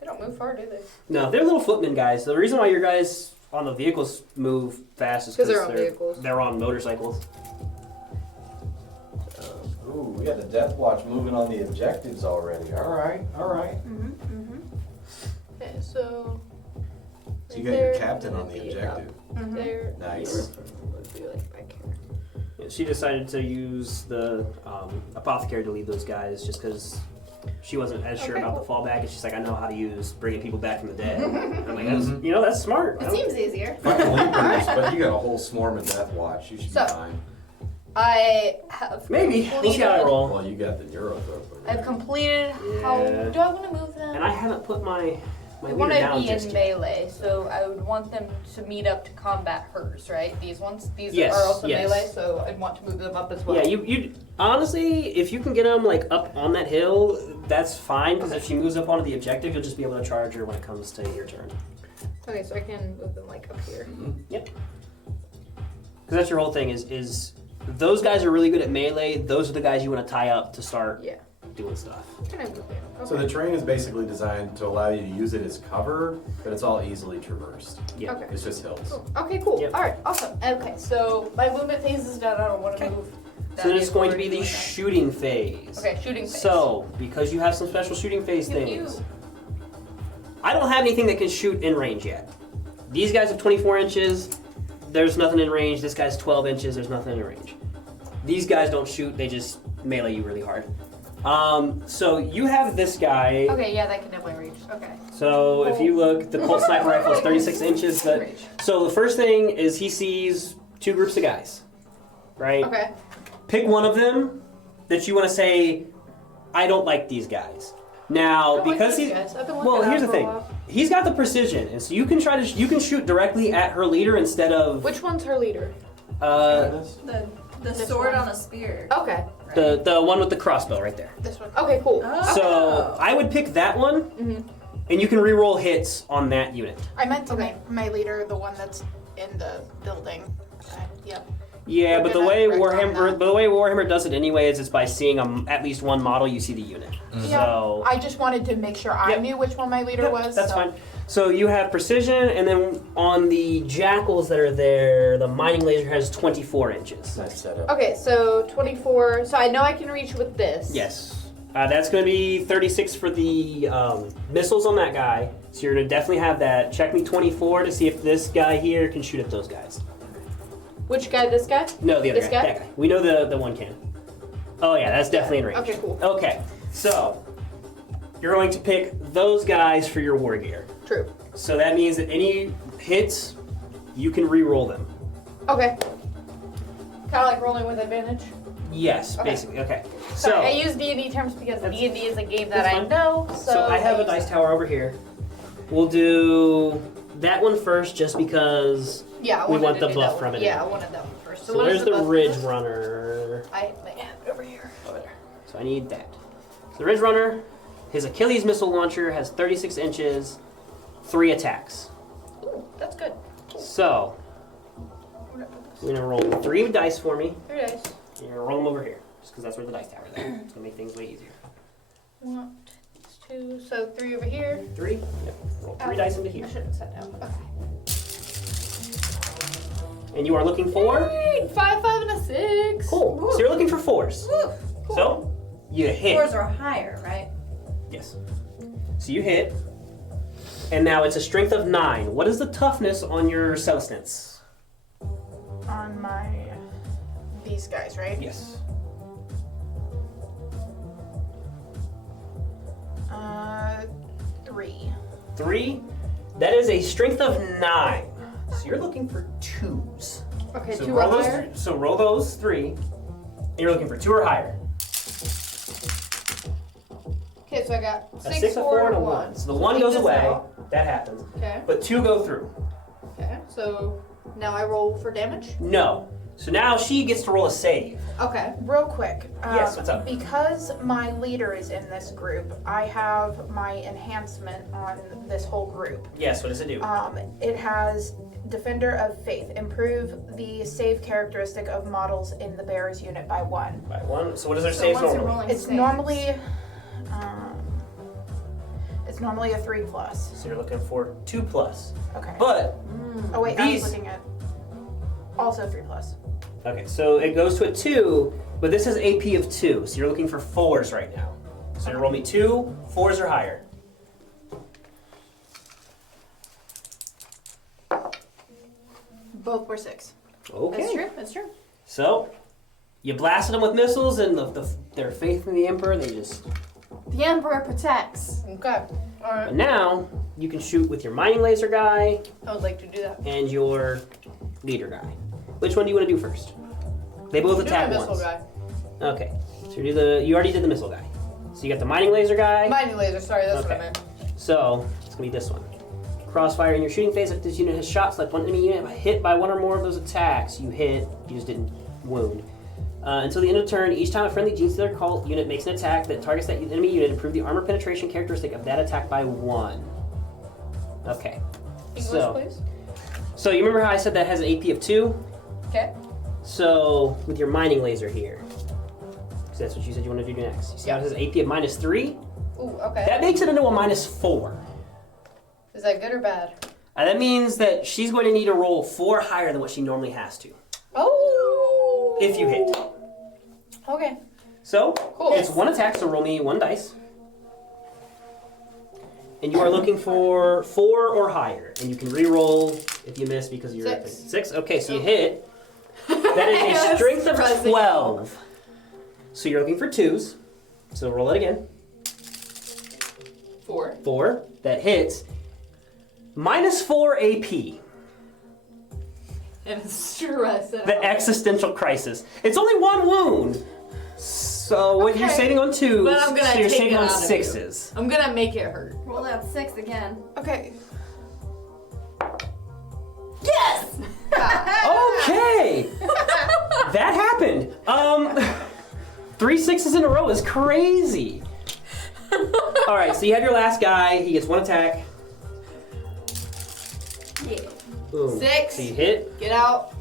They don't move far, do they? No, they're little footmen guys. The reason why your guys on the vehicles move fast is 'Cause they're on vehicles. They're on motorcycles. Ooh, we got the Death Watch moving on the objectives already. All right, all right. Okay, so. So you got your captain on the objective. There. Nice. Let's do like back here. Yeah, she decided to use the apothecary to lead those guys just because she wasn't as sure Okay, about the fallback, and she's like, I know how to use bringing people back from the dead. I'm like, that's smart. It seems easier. Fucking leapers, but you got a whole swarm of Death Watch. You should So- be fine. I have. Maybe. We'll see how I roll. Well, you got the Neurothrope. I've completed. How Yeah. do I want to move them? And I haven't put my I leader want to down be just in yet. melee, so I would want them to meet up to combat hers, right? These ones, these Yes, are also yes. melee, so I'd want to move them up as well. Yeah, you honestly, if you can get them like up on that hill, that's fine. Because if she moves up onto the objective, you'll just be able to charge her when it comes to your turn. Okay, so I can move them like up here. Yep. Because that's your whole thing is those guys are really good at melee. Those are the guys you want to tie up to start Yeah. doing stuff. Can I move them? Okay. So the terrain is basically designed to allow you to use it as cover, but it's all easily traversed. Yeah. Okay. It's just hills. Cool. Okay, cool. Yep. All right, awesome. Okay, so my movement phase is done. I don't want to move. that So it's going to forward be the like that. shooting phase. Okay, shooting phase. So, because you have some special shooting phase Pew, things, pew. I don't have anything that can shoot in range yet. These guys have 24 inches. There's nothing in range. This guy's 12 inches. There's nothing in range. These guys don't shoot. They just melee you really hard. So you have this guy. Okay, yeah, that can definitely reach. Okay. So if you look, the Colt sniper rifle is 36 inches. But, Range. so the first thing is he sees two groups of guys, right? Okay. Pick one of them that you want to say, I don't like these guys. Now, because he's well, here's the thing. He's got the precision, and so you can shoot directly at her leader instead of Which one's her leader? The This sword one? on a spear. Okay. the one with the crossbow right there. This one. Okay, cool. So I would pick that one, and you can re-roll hits on that unit. I meant to Okay. make my leader the one that's in the building. Yep. Yeah, We're but the gonna way break down Warhammer, that. but the way Warhammer does it anyway is by seeing at least one model, you see the unit. Yeah. So I just wanted to make sure I Yep. knew which one my leader Yep, was. that's so. fine. So you have precision, and then on the jackals that are there, the mining laser has 24 inches. Nice setup. Okay, so 24. So I know I can reach with this. Yes. That's going to be 36 for the missiles on that guy. So you're going to definitely have that. Check me 24 to see if this guy here can shoot at those guys. Which guy? This guy? No, the other This guy. guy? That guy. We know the one can. Oh yeah, that's definitely in range. Okay, cool. Okay, so you're going to pick those guys for your war gear. True. So that means that any hits, you can re-roll them. Okay. Kind of like rolling with advantage. Yes, Okay. basically. Okay. Sorry, So I use D&D terms because That's- D&D is a game that that's I fine. know. So I have a use dice that. tower over here. We'll do that one first, just because. Yeah, I we wanted want to the do buff that from one. it. Yeah, I wanted that one first. So what there's is the buff for Ridge this? Runner I have my hand over here. over there. So I need that. So the Ridge Runner, his Achilles missile launcher has 36 inches, 3 attacks. Ooh, that's good. So you're gonna roll 3 dice for me. 3 dice. You're gonna roll them over here, just because that's where the dice tower is. It's gonna make things way easier. 1, 2, so 3 over here. 3. Yep. Roll 3 dice into I here. should have sat down. Okay. And you are looking for. Yay! 5, 5, and a 6. Cool. So you're looking for 4s. Woo. So you hit. Fours are higher, right? Yes. So you hit. And now it's a strength of 9. What is the toughness on your substance? On my these guys, right? Yes. 3. 3. That is a strength of 9. So you're looking for 2s. Okay, So 2 roll or those. higher. So roll those 3. And you're looking for 2 or higher. Okay, so I got A 6, 6, a 4, and a 1. 1. So the 1 leave goes this away. out. That happens. Okay. But 2 go through. Okay, so now I roll for damage? No. So now she gets to roll a save. Okay. Real quick. Yes, what's up? Because my leader is in this group, I have my enhancement on this whole group. Yes, what does it do? It has Defender of Faith. Improve the save characteristic of models in the bearer's unit by 1. By 1. So what does her So save once you're normally? rolling It's saves- normally a 3+. So you're looking for 2+. Okay. But, Oh wait, these- I was looking at also 3+. okay, so it goes to a 2, but this has AP of 2. So you're looking for 4s right now. So you roll me 2, 4s or higher. Both were 6. Okay. That's true. That's true. So, you blasted them with missiles, and their faith in the Emperor, they just... The Emperor protects. Okay. Alright. But now, you can shoot with your mining laser guy I would like to do that. and your leader guy. Which one do you want to do first? They both Do my attack missile once. guy. Okay. So you already did the missile guy. So you got the mining laser guy. Mining laser, sorry, that's what I Okay. meant. So, it's going to be this one. Crossfire in your shooting phase. If this unit has shot, select one enemy unit hit by one or more of those attacks. You hit, you just didn't wound. Until the end of the turn, each time a friendly Gene Stealer cult unit makes an attack that targets that enemy unit, improve the armor penetration characteristic of that attack by 1. Okay. English, please. So you remember how I said that has an AP of 2? Okay. So with your mining laser here, because that's what you said you want to do next. You see how it has an AP of -3? Ooh, okay. That makes it into a -4. Is that good or bad? That means that she's going to need to roll 4 higher than what she normally has to, Oh! if you hit. Okay. So, Cool. it's 1 attack, so roll me 1 dice. And you are looking for 4 or higher, and you can re-roll if you miss because you're 6. 6? Okay, so you hit. That is a Yes, strength of surprising. 12. So you're looking for 2s. So roll it again. 4. 4. That hits. -4 AP. And stress. The existential crisis. It's only 1 wound. So what you're Okay. saving on 2s, But I'm gonna so you're take saving it on out of you. 6s. I'm gonna make it hurt. Roll that 6 again. Okay. Yes! Okay! That happened. 3 6s in a row is crazy. Alright, so you have your last guy. He gets 1 attack. Yeah. Boom. 6. So you hit. Get out.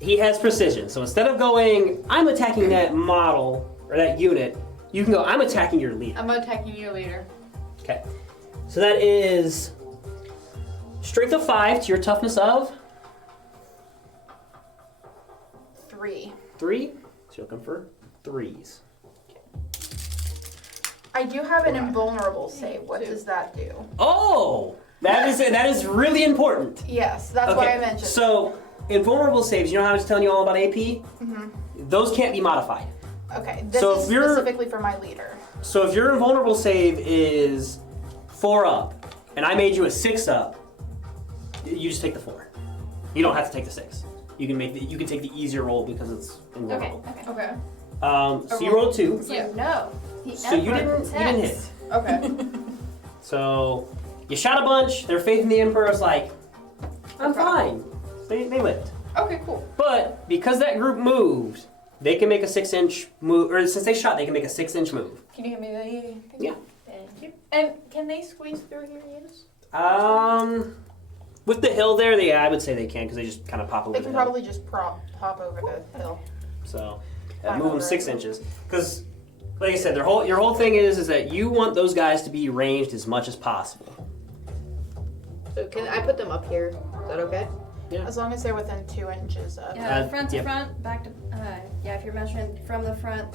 He has precision. So instead of going, I'm attacking that model or that unit, you can go, I'm attacking your leader. I'm attacking you later. Okay. So that is strength of 5 to your toughness of 3. 3. So you're looking for 3s. I do have an invulnerable save. What 2. does that do? Oh! That is really important. Yes, that's what I mentioned. So, invulnerable saves, you know how I was telling you all about AP? Mm-hmm. Those can't be modified. Okay, this So is if you're- specifically for my leader. So if your invulnerable save is 4 up, and I made you a 6 up, you just take the 4. You don't have to take the 6. You can take the easier roll because it's Okay. invulnerable. Okay. Okay. So you rolled 2. It's like, no. The So you Emperor didn't hit. protects. Okay. So you shot a bunch. Their faith in the Emperor is like, I'm fine. They lived. Okay, cool. But because that group moved, they can make a 6-inch move. Or since they shot, they can make a 6-inch move. Can you give me the... Yeah. Thank you. And can they squeeze through here, yes? With the hill there, I would say they can because they just kind of pop over They the can hill. probably just hop over the hill. So Climb move them over 6 it. inches. Because, like I said, your whole thing is that you want those guys to be ranged as much as possible. So can I put them up here? Is that okay? As long as they're within 2 inches of. Yeah, front to yep. front, back to. Yeah, if you're measuring from the front,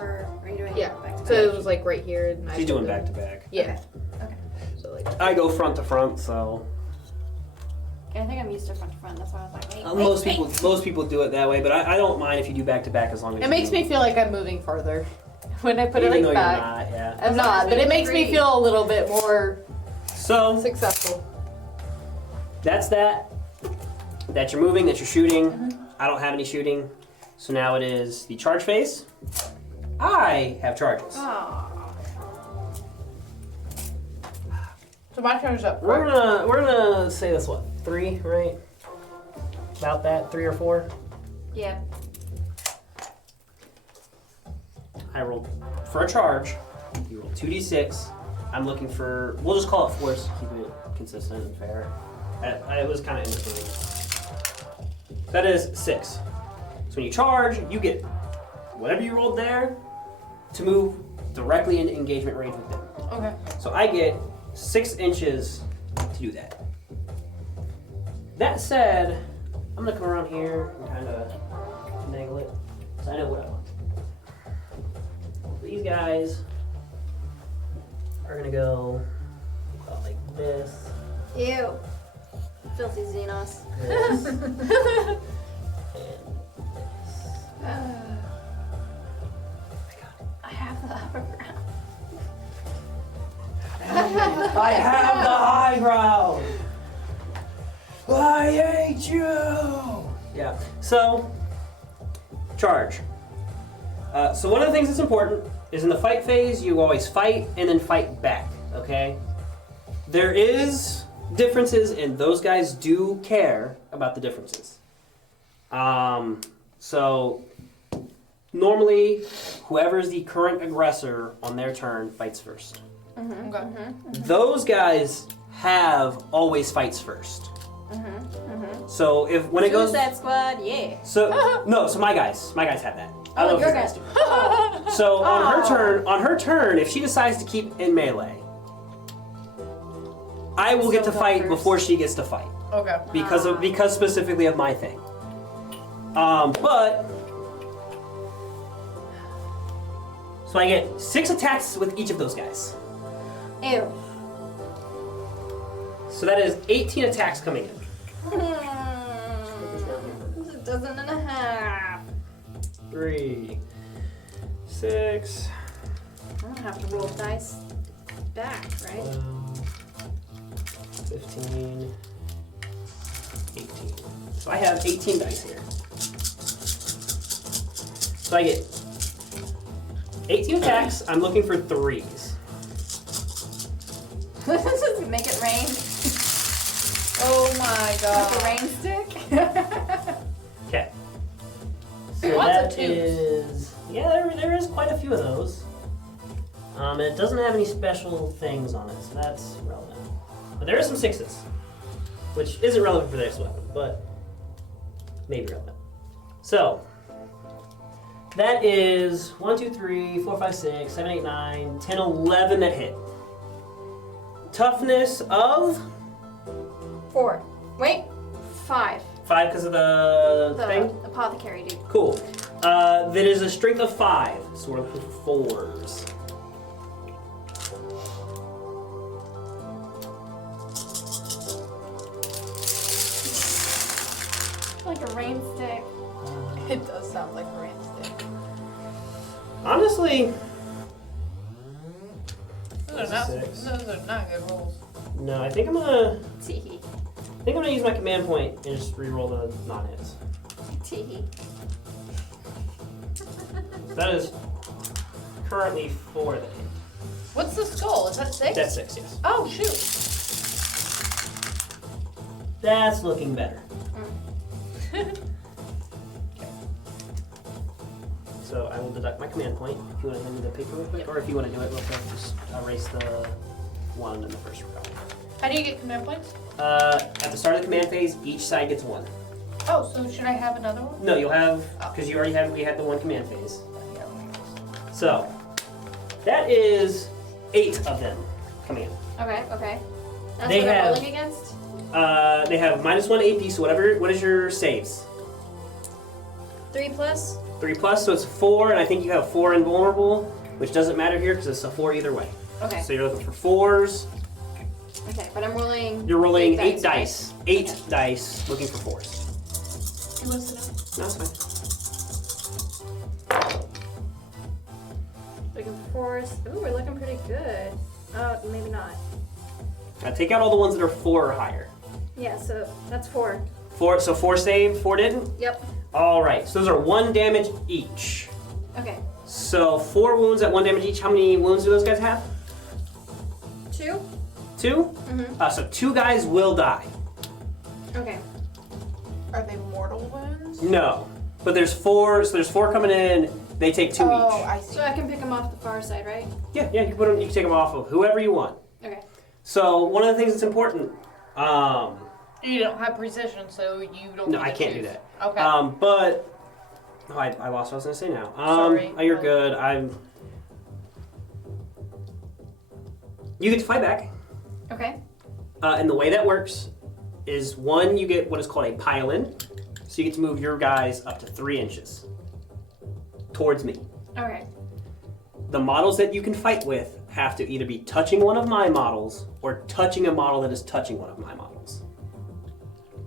or are you doing Yeah. back to So back? it was like right here. And I She's put doing them- back to back. Yeah. Okay. So like. I go front to front, so I think I'm used to front to front. That's why I was like, wait. most people do it that way. But I don't mind if you do back to back as long as It makes me feel like I'm moving further. when I put Even it though like you're back. not, yeah. I'm not, but it makes me feel a little bit more So successful. that's that. That you're moving, that you're shooting. I don't have any shooting. So now it is the charge phase. I have charges. So my turn's up. We're gonna say this what? 3, right? About that, 3 or 4. Yeah. I rolled for a charge. You roll 2d6. I'm looking for. We'll just call it force. Keep it consistent and fair. It was kind of in between. That is 6. So when you charge, you get whatever you rolled there to move directly into engagement range with them. Okay. So I get 6 inches to do that. That said, I'm gonna come around here and kind of finagle it, so I know what I want. These guys are gonna go about like this. Ew. Filthy Xenos. This, and this. I have the upper ground. I have the high ground. I hate you. Yeah. So, charge. So one of the things that's important is in the fight phase, you always fight and then fight back. Okay. There is differences, and those guys do care about the differences. So normally, whoever's the current aggressor on their turn fights first. Okay. Those guys have always fights first. So when it goes, Suicide Squad, yeah. so no, so my guys have that. I Oh, don't know your if guys. do. So on her turn, if she decides to keep in melee, I will get to Still go fight first. before she gets to fight Okay. because specifically of my thing. But so I get 6 attacks with each of those guys. Ew. So that is 18 attacks coming in. It's a dozen and a half. 3, 6. I don't have to roll dice back, right? 15, 18. So I have 18 dice here. So I get 18 attacks. I'm looking for 3s. Just make it rain. Oh my With god. a rain stick. Okay. So Lots that of twos. is there is quite a few of those. And it doesn't have any special things on it, so that's relevant. But there are some 6s, which isn't relevant for the next weapon, but maybe relevant. So that is 1, 2, 3, 4, 5, 6, 7, 8, 9, 10, 11 that hit. Toughness of 4. Wait. 5. 5 because of the The thing? apothecary dude. Cool. That is a strength of 5, so we're looking for 4s. Like a rain stick. It does sound like a rain stick. Honestly, Those are not good rolls. no. I think I'm gonna Teehee. use my command point and just re-roll the non-hits. Teehee. That is currently 4 that hit. What's the skull? Is that 6? That's 6, yes. Oh shoot. That's looking better. So I will deduct my command point. If you want to hand me the paper real quick, or if you want to do it real quick, just erase the 1 in the first row. How do you get command points? At the start of the command phase, each side gets 1. Oh, so should I have another one? No, you'll have, because we had the 1 command phase. So, that is 8 of them coming in. Okay, okay. That's They what I'm have- rolling against? They have -1 AP, so what is your saves? 3 plus? 3 plus, so it's 4, and I think you have 4 invulnerable, which doesn't matter here because it's a 4 either way. Okay. So you're looking for 4s. Okay, but I'm rolling. You're rolling 8 right? dice. 8 dice, looking for 4s. It was No, that's fine. 4s. Ooh, we're looking pretty good. Oh, maybe not. Now take out all the ones that are 4 or higher. Yeah, so that's 4. 4, so 4 saved, 4 didn't? Yep. All right, so those are 1 damage each. Okay. So 4 wounds at 1 damage each. How many wounds do those guys have? 2? 2? Mm-hmm. So 2 guys will die. Okay. Are they mortal wounds? No, but there's 4. So there's 4 coming in. They take 2 Oh, each. I see. So I can pick them off the far side, right? Yeah, you can put them. You can take them off of whoever you want. Okay. So one of the things that's important. You don't have precision, so you don't. No, get I to can't do choose. that. Okay. But I lost what I was gonna say now. Sorry. Oh, you're good. You get to fight back, Okay. and the way that works is 1, you get what is called a pile in, so you get to move your guys up to 3 inches towards me. Okay. The models that you can fight with have to either be touching one of my models or touching a model that is touching one of my models.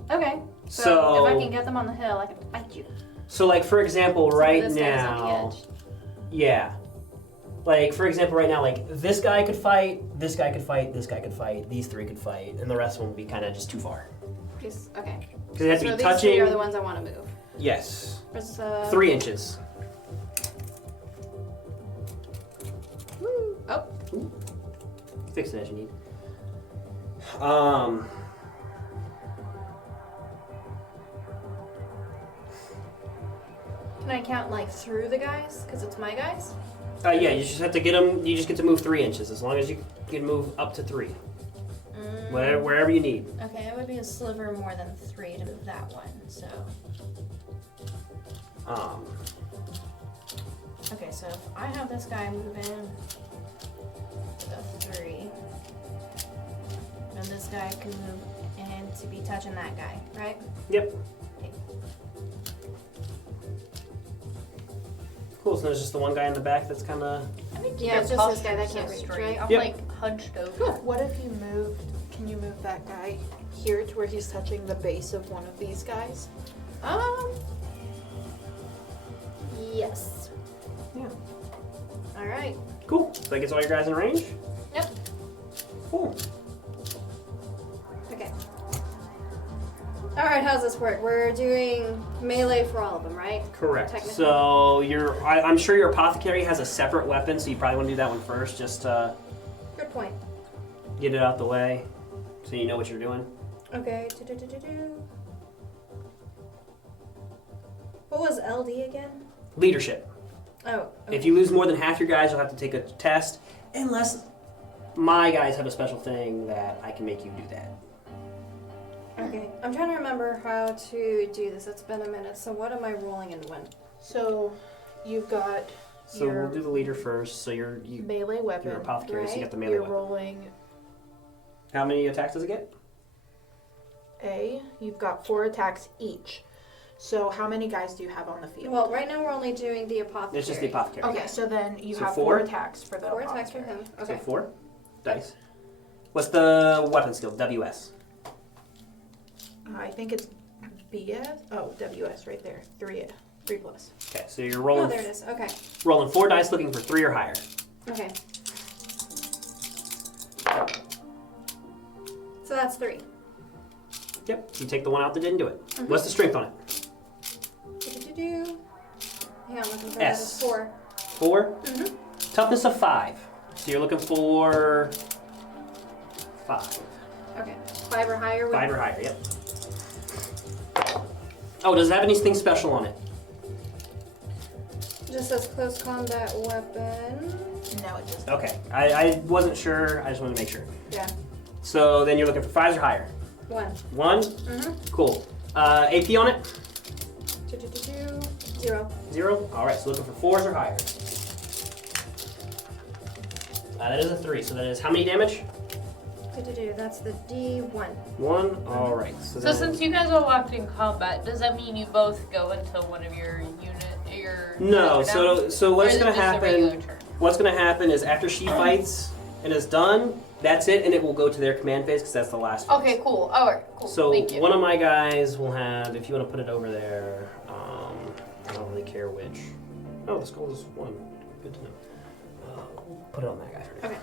Okay. So- if I can get them on the hill, I can fight you. So, like for example, So right this guy's on the now, edge. yeah. Like for example, right now, like this guy could fight, this guy could fight, this guy could fight, these 3 could fight, and the rest of them would be kind of just too far Okay. because they have to So be these touching. 3 are the ones I want to move. Yes, Where's, 3 inches. Woo. Oh. Fix it as you need. Can I count like through the guys? Because it's my guys? Yeah, you just have to get them. You just get to move 3 inches as long as you can move up to 3, wherever you need. Okay, it would be a sliver more than 3 to move that one, so. Okay, so if I have this guy moving the 3, and this guy can move in to be touching that guy, right? Yep. Okay. Cool. So there's just the one guy in the back that's kind of. I think Yeah, it's just this guy that can't reach, straight. right? I'm Yep. like hunched over. What if you moved? Can you move that guy here to where he's touching the base of one of these guys? Yes. Yeah. All right. Cool. So that gets all your guys in range. Yep. Cool. Okay. All right, how's this work? We're doing melee for all of them, right? Correct. Technically. So I'm sure your apothecary has a separate weapon, so you probably want to do that one first, just to Good point. get it out the way, so you know what you're doing. Okay. What was LD again? Leadership. Oh. Okay. If you lose more than half your guys, you'll have to take a test, unless my guys have a special thing that I can make you do that. Okay. I'm trying to remember how to do this. It's been a minute. So what am I rolling and when? So you've got So your we'll do the leader first. So you melee weapon. your apothecary, so you right? got the melee You're weapon. rolling How many attacks does it get? A. You've got 4 attacks each. So how many guys do you have on the field? Well, right now we're only doing the apothecary. It's just the apothecary. Okay, so then you So have 4? 4 attacks for the 4 attacks for apothecary. him. Okay. So 4 dice. What's the weapon skill? WS. I think it's BS. Oh, WS right there. 3 plus. Okay, so you're Oh, rolling there it is. Okay. rolling 4 dice, looking for 3 or higher. Okay. So that's 3. Yep. You take the one out that didn't do it. What's the strength on it? Do-do-do-do. Hang on, looking for that. S. It's 4. 4. Mhm. Toughness of 5. So you're looking for 5. Okay. 5 or higher. 5 or higher. Yep. Oh, does it have anything special on it? Just says close combat weapon. No, it just. Okay. I wasn't sure. I just wanted to make sure. Yeah. So then you're looking for 5s or higher. 1. 1. Cool. AP on it? Do-do-do-do. 0. 0. All right. So looking for 4s or higher. That is a 3. So that is how many damage? Do-do-do. That's the D1. 1. All right. So then- since you guys are locked in combat, does that mean you both go into one of your your No, units so now? so Or what's is it gonna just a regular happen? turn? What's gonna happen is after she fights and is done, that's it, and it will go to their command phase because that's the last phase. Okay, cool. All right, cool. So Thank you. one of my guys will have, if you want to put it over there, I don't really care which. Oh, the skull is 1. Good to know. Put it on that guy for now. Okay.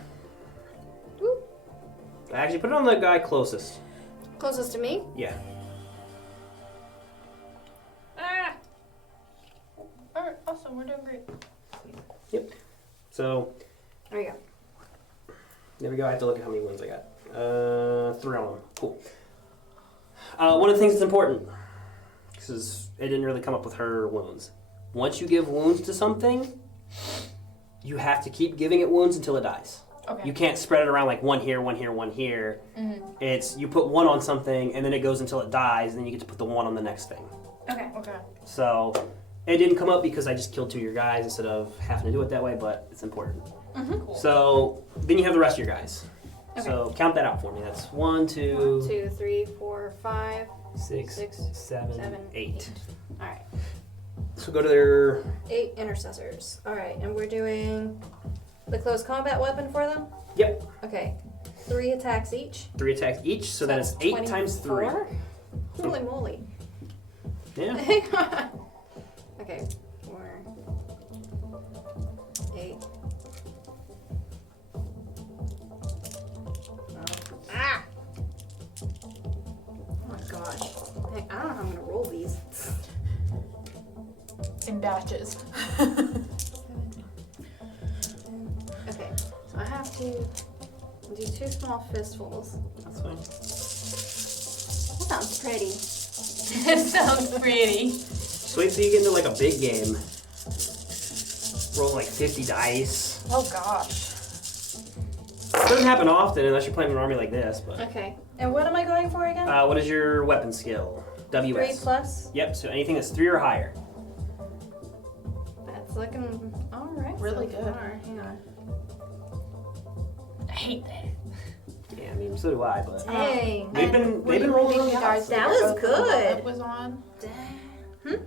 Woo. Actually, put it on the guy closest. Closest to me? Yeah. Ah. Alright, awesome. We're doing great. Yep. So, There you go. there we go. I have to look at how many wounds I got. 3 on them. Cool. One of the things that's important, because it didn't really come up with her wounds. Once you give wounds to something, you have to keep giving it wounds until it dies. Okay. You can't spread it around like one here, one here, one here. Mm-hmm. It's you put one on something and then it goes until it dies, and then you get to put the one on the next thing. Okay. Okay. So it didn't come up because I just killed 2 of your guys instead of having to do it that way, but it's important. Mm-hmm. Cool. So then you have the rest of your guys. Okay. So count that out for me. That's 1, 2, 1, 2, 3, 4, 5. 6, 6, 7, 7, 8. All right. So go to their 8 intercessors. All right, and we're doing the close combat weapon for them. Yep. Okay. 3 attacks each. 3 attacks each, so that is 8 times 3. 24? Holy moly. Yeah. Okay. 4, 8. Ah! Oh my gosh. Hey, I don't know how I'm gonna roll these. In batches. Okay, so I have to do 2 small fistfuls. That's fine. That sounds pretty. It sounds pretty. So wait till you get into like a big game. Roll like 50 dice. Oh gosh. It doesn't happen often unless you're playing an army like this, but. Okay, and what am I going for again? What is your weapon skill? WS. 3 plus? Yep, so anything that's 3 or higher. That's looking alright. Really so good. far. Hang on. I hate that. Yeah, I mean, so do I, but. Dang. They've been rolling really high. guys That your was Oath of good. Moment was on? Dang.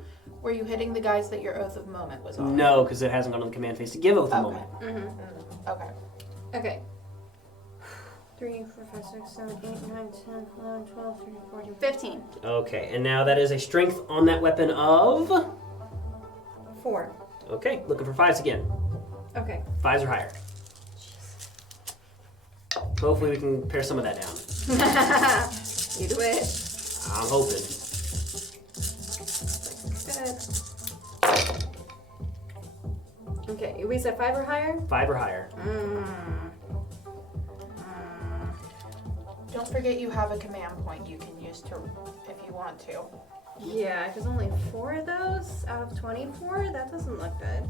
Were you hitting the guys that your Oath of Moment was on? No, because it hasn't gone to the command phase to give Oath of Okay. Moment. Mm-hmm. Okay. Okay. 3, 4, 5, 6, 7, 8, 9, 10, 11, 12, 13, 14, 15. Okay, and now that is a strength on that weapon of. 4. Okay, looking for 5s again. Okay. 5s or higher. Hopefully we can pare some of that down. You do it. I'm hoping. Good. Okay, we said 5 or higher? 5 or higher. Don't forget you have a command point you can use to, if you want to. Yeah, because only 4 of those out of 24? That doesn't look good.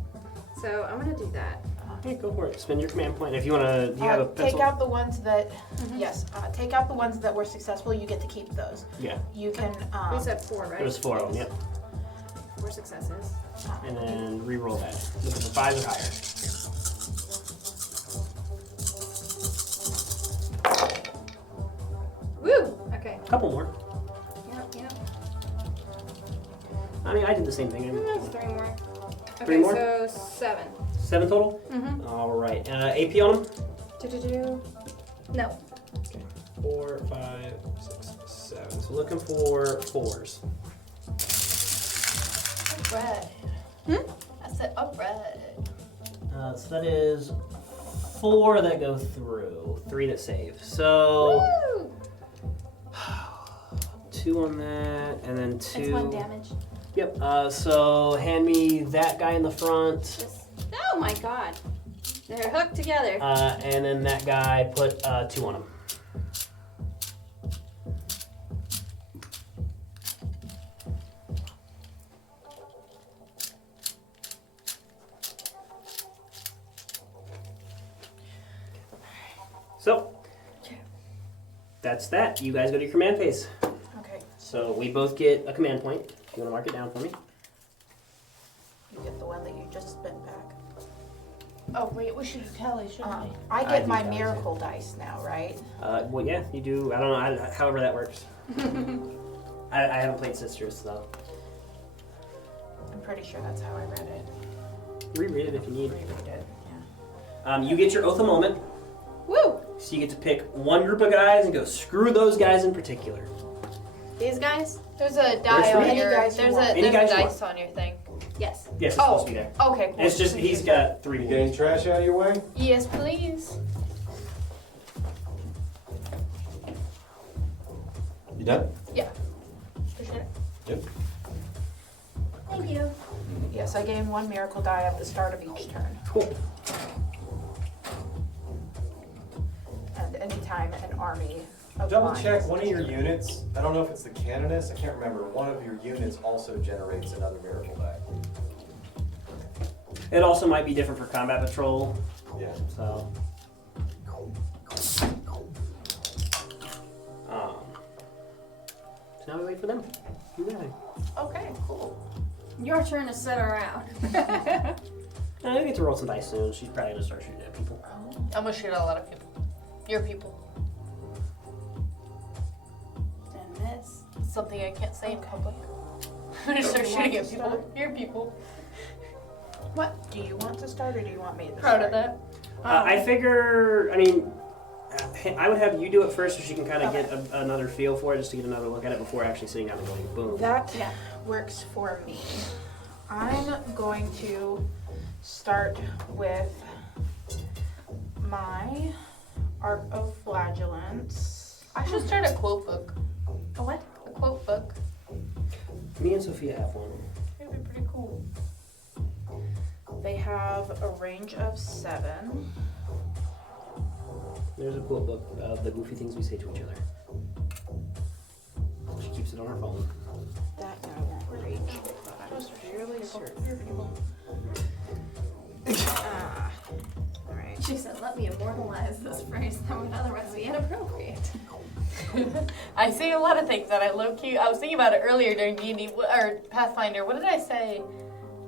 So I'm going to do that. Okay, go for it. Spend your command point. If you want to, do you have a pencil? Take out the ones that, yes, take out the ones that were successful. You get to keep those. Yeah, You can, We said 4, right? there was 4 of them, yep. 4 successes. And then re-roll that. Looking for 5s or higher. Woo! Okay. Couple more. Yep. I mean, I did the same thing. That's 3 more. Okay, 3 more? so 7. 7 total? Mm-hmm. All right. AP on them? No. 4, 5, 6, 7. So looking for 4s. Red. I said up red. So that is 4 that go through, 3 that save. So Woo! 2 on that, and then 2. It's 1 damage. Yep. So hand me that guy in the front, Just, oh my god. They're hooked together. and then that guy. Put 2 on him. So that's that. You guys go to your command phase. okay, So we both get a command point. If you want to mark it down for me? you get the one that you just spent back. Oh wait, we should tell you, shouldn't we? I I get do my that, miracle dice now, right? Well, yeah, you do. I don't know. However that works. I haven't played Sisters, so I'm pretty sure that's how I read it. reread it if you need. Reread it, yeah. You get your Oath of Moment, Woo! so you get to pick one group of guys and go screw those guys in particular. These guys? There's a Where's die on any your. guys you There's want. a Any there's guys a you dice on your thing. Yes. Yes, it's supposed to be there. Okay, cool. It's just he's got 3 You wolves. getting trash out of your way? Yes, please. You done? Yeah. Appreciate it. Yep. Thank you. Yes, I gain 1 miracle die at the start of each turn. Cool. And anytime an army of Double mine check is one of your injured. units. I don't know if it's the Canonist. I can't remember. One of your units also generates another miracle die. It also might be different for combat patrol. Yeah. So. So now we wait for them. Do that. Okay, cool. Your turn to sit around. I get to roll some dice soon. She's probably gonna start shooting at people. I'm gonna shoot at a lot of people. Your people. And miss. Something I can't say in public. I'm gonna start shooting at people. Your people. What? Do you want to start or do you want me to Proud start? of that. I figure. I mean, I would have you do it first, so she can kind of Okay. get another feel for it, just to get another look at it before actually sitting down and going boom. That Yeah. works for me. I'm going to start with my Arc of Flagellants. I should start a quote book. A what? A quote book. Me and Sophia have one. It'd be pretty cool. They have a range of 7. There's a quote book of the goofy things we say to each other. She keeps it on her phone. That guy won't reach. I was fairly certain. Alright. She said, let me immortalize this phrase that would otherwise be inappropriate. I say a lot of things that I low-key, I was thinking about it earlier during D&D, or Pathfinder. What did I say?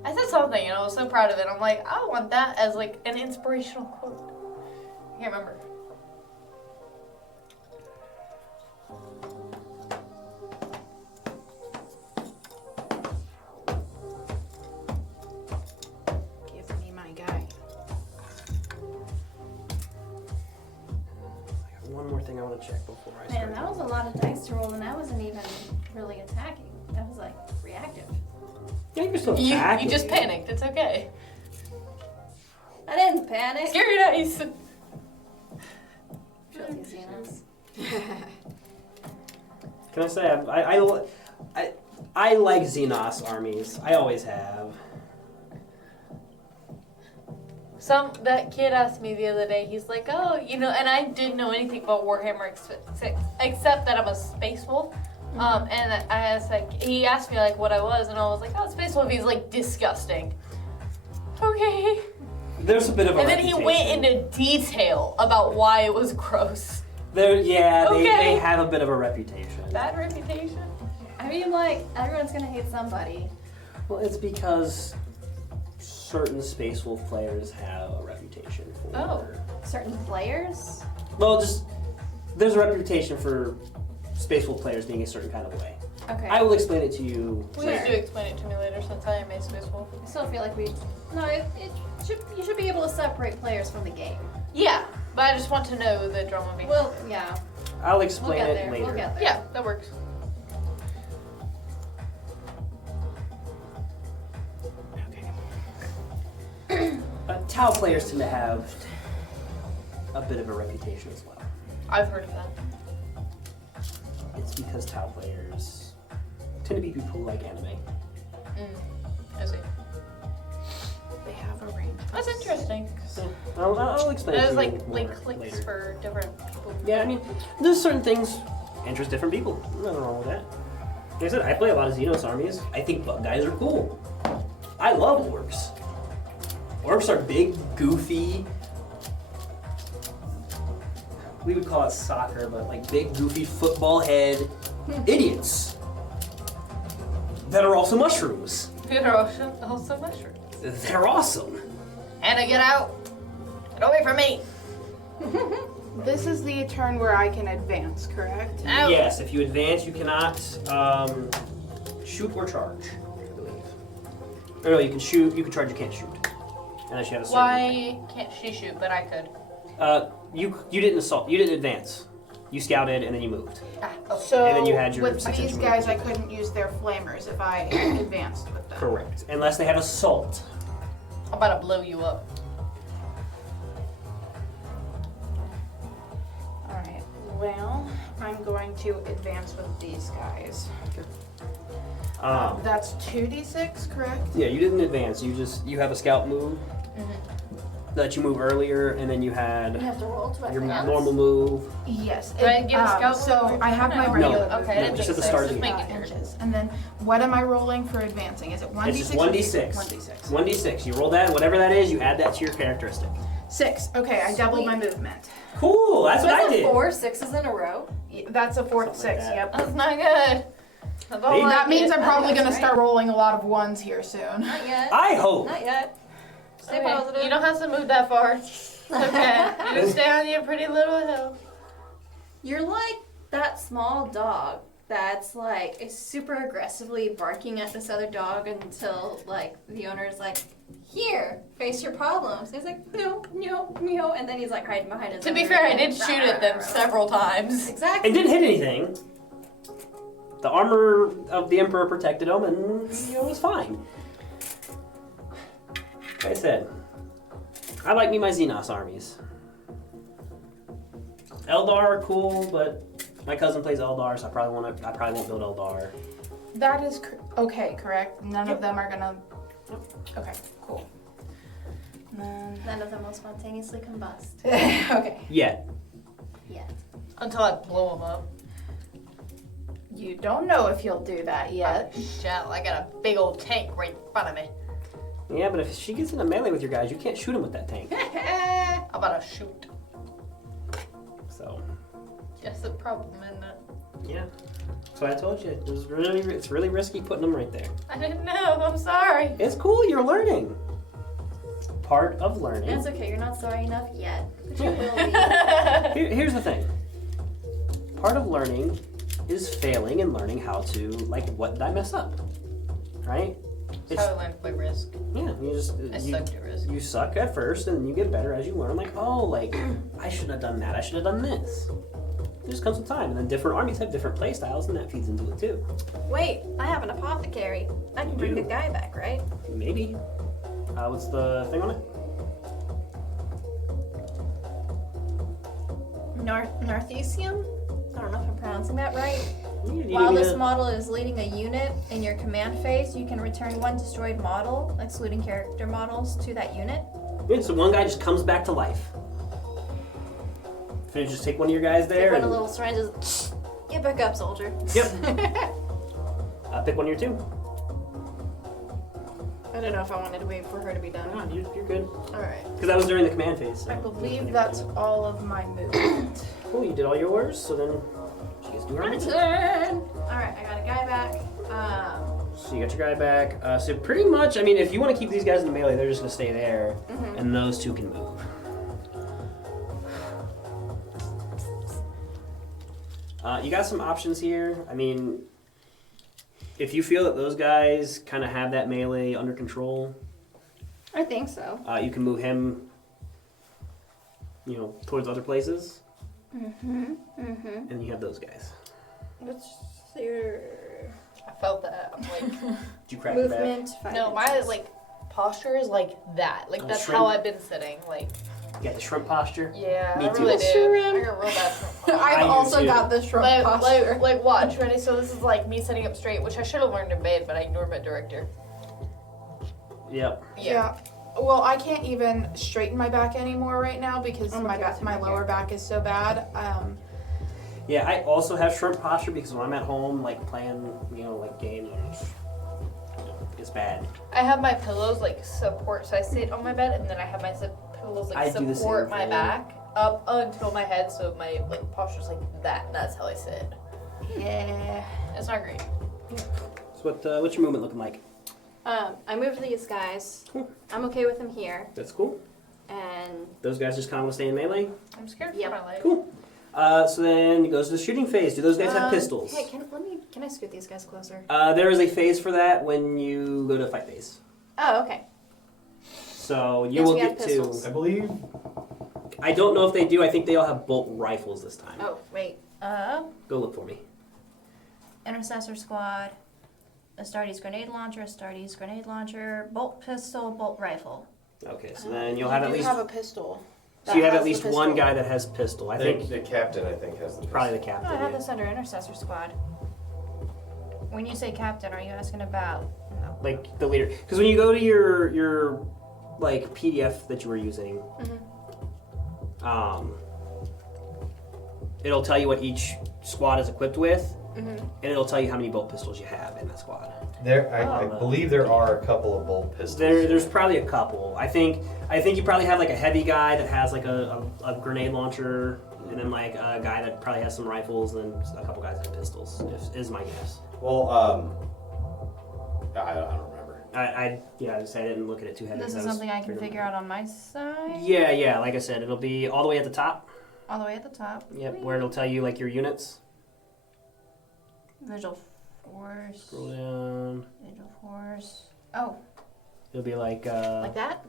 I said something and I was so proud of it. I'm like, I want that as like an inspirational quote. I can't remember. Give me my guy. I got one more thing I want to check before I start. Man, that was a lot of dice to roll, and I wasn't even really attacking. That was like reactive. Yeah, you're still You attacking. just panicked. It's okay. I didn't panic. Scary dice. Filthy Xenos. Can I say I like Xenos armies. I always have. That kid asked me the other day, he's like, oh, and I didn't know anything about Warhammer except that I'm a space wolf. And I was like, he asked me like what I was, and I was like, oh, space wolf. He's like, disgusting. Okay. There's a bit of a And then he went into detail about why it was gross. They Okay. have a bit of a reputation. Bad reputation. I mean, like, everyone's gonna hate somebody. Well, it's because certain Space Wolf players have a reputation for. Oh. Certain players? Well, just there's a reputation for Space Wolf players being a certain kind of way. Okay. I will explain it to you. Please later. do explain it to me later, since I am a space wolf. I still feel like you should be able to separate players from the game. Yeah, but I just want to know the drama behind. Well, yeah. I'll We'll explain get it there. later. We'll get there. Yeah, that works. Tau players tend to have a bit of a reputation as well. I've heard of that. It's because Tau players tend to be people who like anime. I see. They have a range. That's interesting. So I'll explain it There's to like you more clicks later. for different people. Yeah, I mean, there's certain things interest different people. Nothing wrong with that. Like I said, I play a lot of Xenos armies. I think bug guys are cool. I love orcs. Orcs are big, goofy. We would call it soccer, but like big, goofy football head idiots that are also mushrooms. They're also mushrooms. They're awesome. Anna, get out! Get away from me! This is the turn where I can advance, correct? Out! Yes, if you advance, you cannot shoot or charge, I believe. Or no, you can shoot, you can charge, you can't shoot. Unless you have a certain Why can't she shoot, but I could? You didn't assault, you didn't advance. You scouted and then you moved. So And then you had your with 6 these inch guys, I movement. couldn't use their flamers if I advanced with them. Correct. Unless they have assault. I'm about to blow you up. Alright, well, I'm going to advance with these guys. That's 2d6, correct? Yeah, you didn't advance. You have a scout move that you move earlier, and then you You had have to roll to your advance. normal move. Yes. Do I get a scout So move I have my every turn? regular No, okay, I didn't just think at the so. start of Just the game. making sure. inches. And then what am I rolling for advancing? Is it 1d6? It's just or 1d6. 1d6. 1d6. You roll that, and whatever that is, you add that to your characteristic. 6. Okay, I doubled my Sweet. movement. Cool. That's what That's I did. 4 6s in a row. That's a 4th Something like 6, that. yep. That's not good. I don't Maybe. like That means it. I'm probably That's going to right. start rolling a lot of 1s here soon. Not yet. I hope. Not yet. Stay Okay, positive. you don't have to move that far. Okay. You just stay on your pretty little hill. You're like that small dog that's like is super aggressively barking at this other dog until like the owner's like, "Here, face your problems." And he's like, "No, no, no," and then he's like hiding behind his. To be owner fair, I and did shoot at them several times. Exactly. It didn't hit anything. The armor of the Emperor protected him, and it was fine. Like I said, I like me my Xenos armies. Eldar are cool, but my cousin plays Eldar, so I probably won't build Eldar. That is okay, correct? None Yep. of them are going to... Okay, cool. And then... None of them will spontaneously combust. okay. Yeah. Yet. Until I blow them up. You don't know if you'll do that yet. Shell, I got a big old tank right in front of me. Yeah, but if she gets in a melee with your guys, you can't shoot him with that tank. I'm about to shoot. So, That's the problem, isn't it? yeah. So I told you, it's really risky putting them right there. I didn't know. I'm sorry. It's cool, you're learning. Part of learning. That's okay. You're not sorry enough yet, but you will be. Here's the thing. Part of learning is failing and learning how to, like, what did I mess up? Right? That's how I learned by risk. Yeah, you just I sucked at risk. you suck at first and then you get better as you learn. Like, oh, like, I shouldn't have done that. I should have done this. It just comes with time. And then different armies have different play styles, and that feeds into it too. Wait, I have an apothecary. I can bring the guy back, right? Maybe. What's the thing on it? Northesium? I don't know if I'm pronouncing that right. You While give me this the- model is leading a unit in your command phase, you can return one destroyed model, excluding character models, to that unit. Yeah, so one guy just comes back to life. Can you just take one of your guys there? Take one and- of the little syringes. Get back up, soldier. Yep. Pick one of your two. I don't know if I wanted to wait for her to be done. No, you're good. Alright. Because that was during the command phase. So I believe that's all of my movement. Cool, you did all yours, so then she gets to do her My own. turn. All right, I got a guy back. So you got your guy back. So pretty much, I mean, if you want to keep these guys in the melee, they're just going to stay there, and those two can move. You got some options here. I mean, if you feel that those guys kind of have that melee under control, I think so. you can move him, towards other places, and you have those guys. What's your I felt that. I'm like, Did you crack your back? movement? no, my like posture is like that. Like Oh, that's shrimp. how I've been sitting. Like, You got the shrimp posture? yeah, Me I too. really do. Shrimp. I got real bad shrimp posture. I've I do also too. got the shrunk Like, posture. like, watch, ready? So this is like me sitting up straight, which I should have learned in bed, but I ignored my director. Yep. Yeah. Well, I can't even straighten my back anymore right now because I'm my okay with my it back lower here. back is so bad. Yeah, I also have shrimp posture because when I'm at home, like playing, like games, it's bad. I have my pillows like support, so I sit on my bed, and then I have my pillows I like do the support same my thing. back up until my head, so my like posture's like that. And that's how I sit. Yeah. It's not great. So what's your movement looking like? I moved these guys. Cool. I'm okay with them here, That's cool. and Those guys just kind of want to stay in melee. I'm scared Yep. for my life. Cool. So then it goes to the shooting phase. Do those guys have pistols? Hey, can I scoot these guys closer? There is a phase for that when you go to fight phase. Oh, okay. So you Yes, will we have get pistols. to. I believe I don't know if they do. I think they all have bolt rifles this time. Oh, wait. Go look for me. Intercessor squad. Astartes grenade launcher, Astartes grenade launcher, bolt pistol, bolt rifle. Okay, so then you'll have at least. have a pistol. So you have That at has least the one pistol. guy that has pistol. I think The captain, I think, has the probably the Oh, captain. I have yeah. this under intercessor squad. When you say captain, are you asking about? No. Like the leader, because when you go to your like PDF that you were using, it'll tell you what each squad is equipped with, and it'll tell you how many bolt pistols you have in that squad. I believe there are a couple of bolt pistols. There's probably a couple. I think you probably have like a heavy guy that has like a grenade launcher, and then like a guy that probably has some rifles, and a couple guys that have pistols. Is my guess. Well, I don't remember. I just I didn't look at it too heavy. This is something I can figure out on my side. Yeah. Like I said, it'll be all the way at the top. All the way at the top. Yep, where it'll tell you like your units. Visual force. Scroll down. Visual force. Oh, It'll be like that?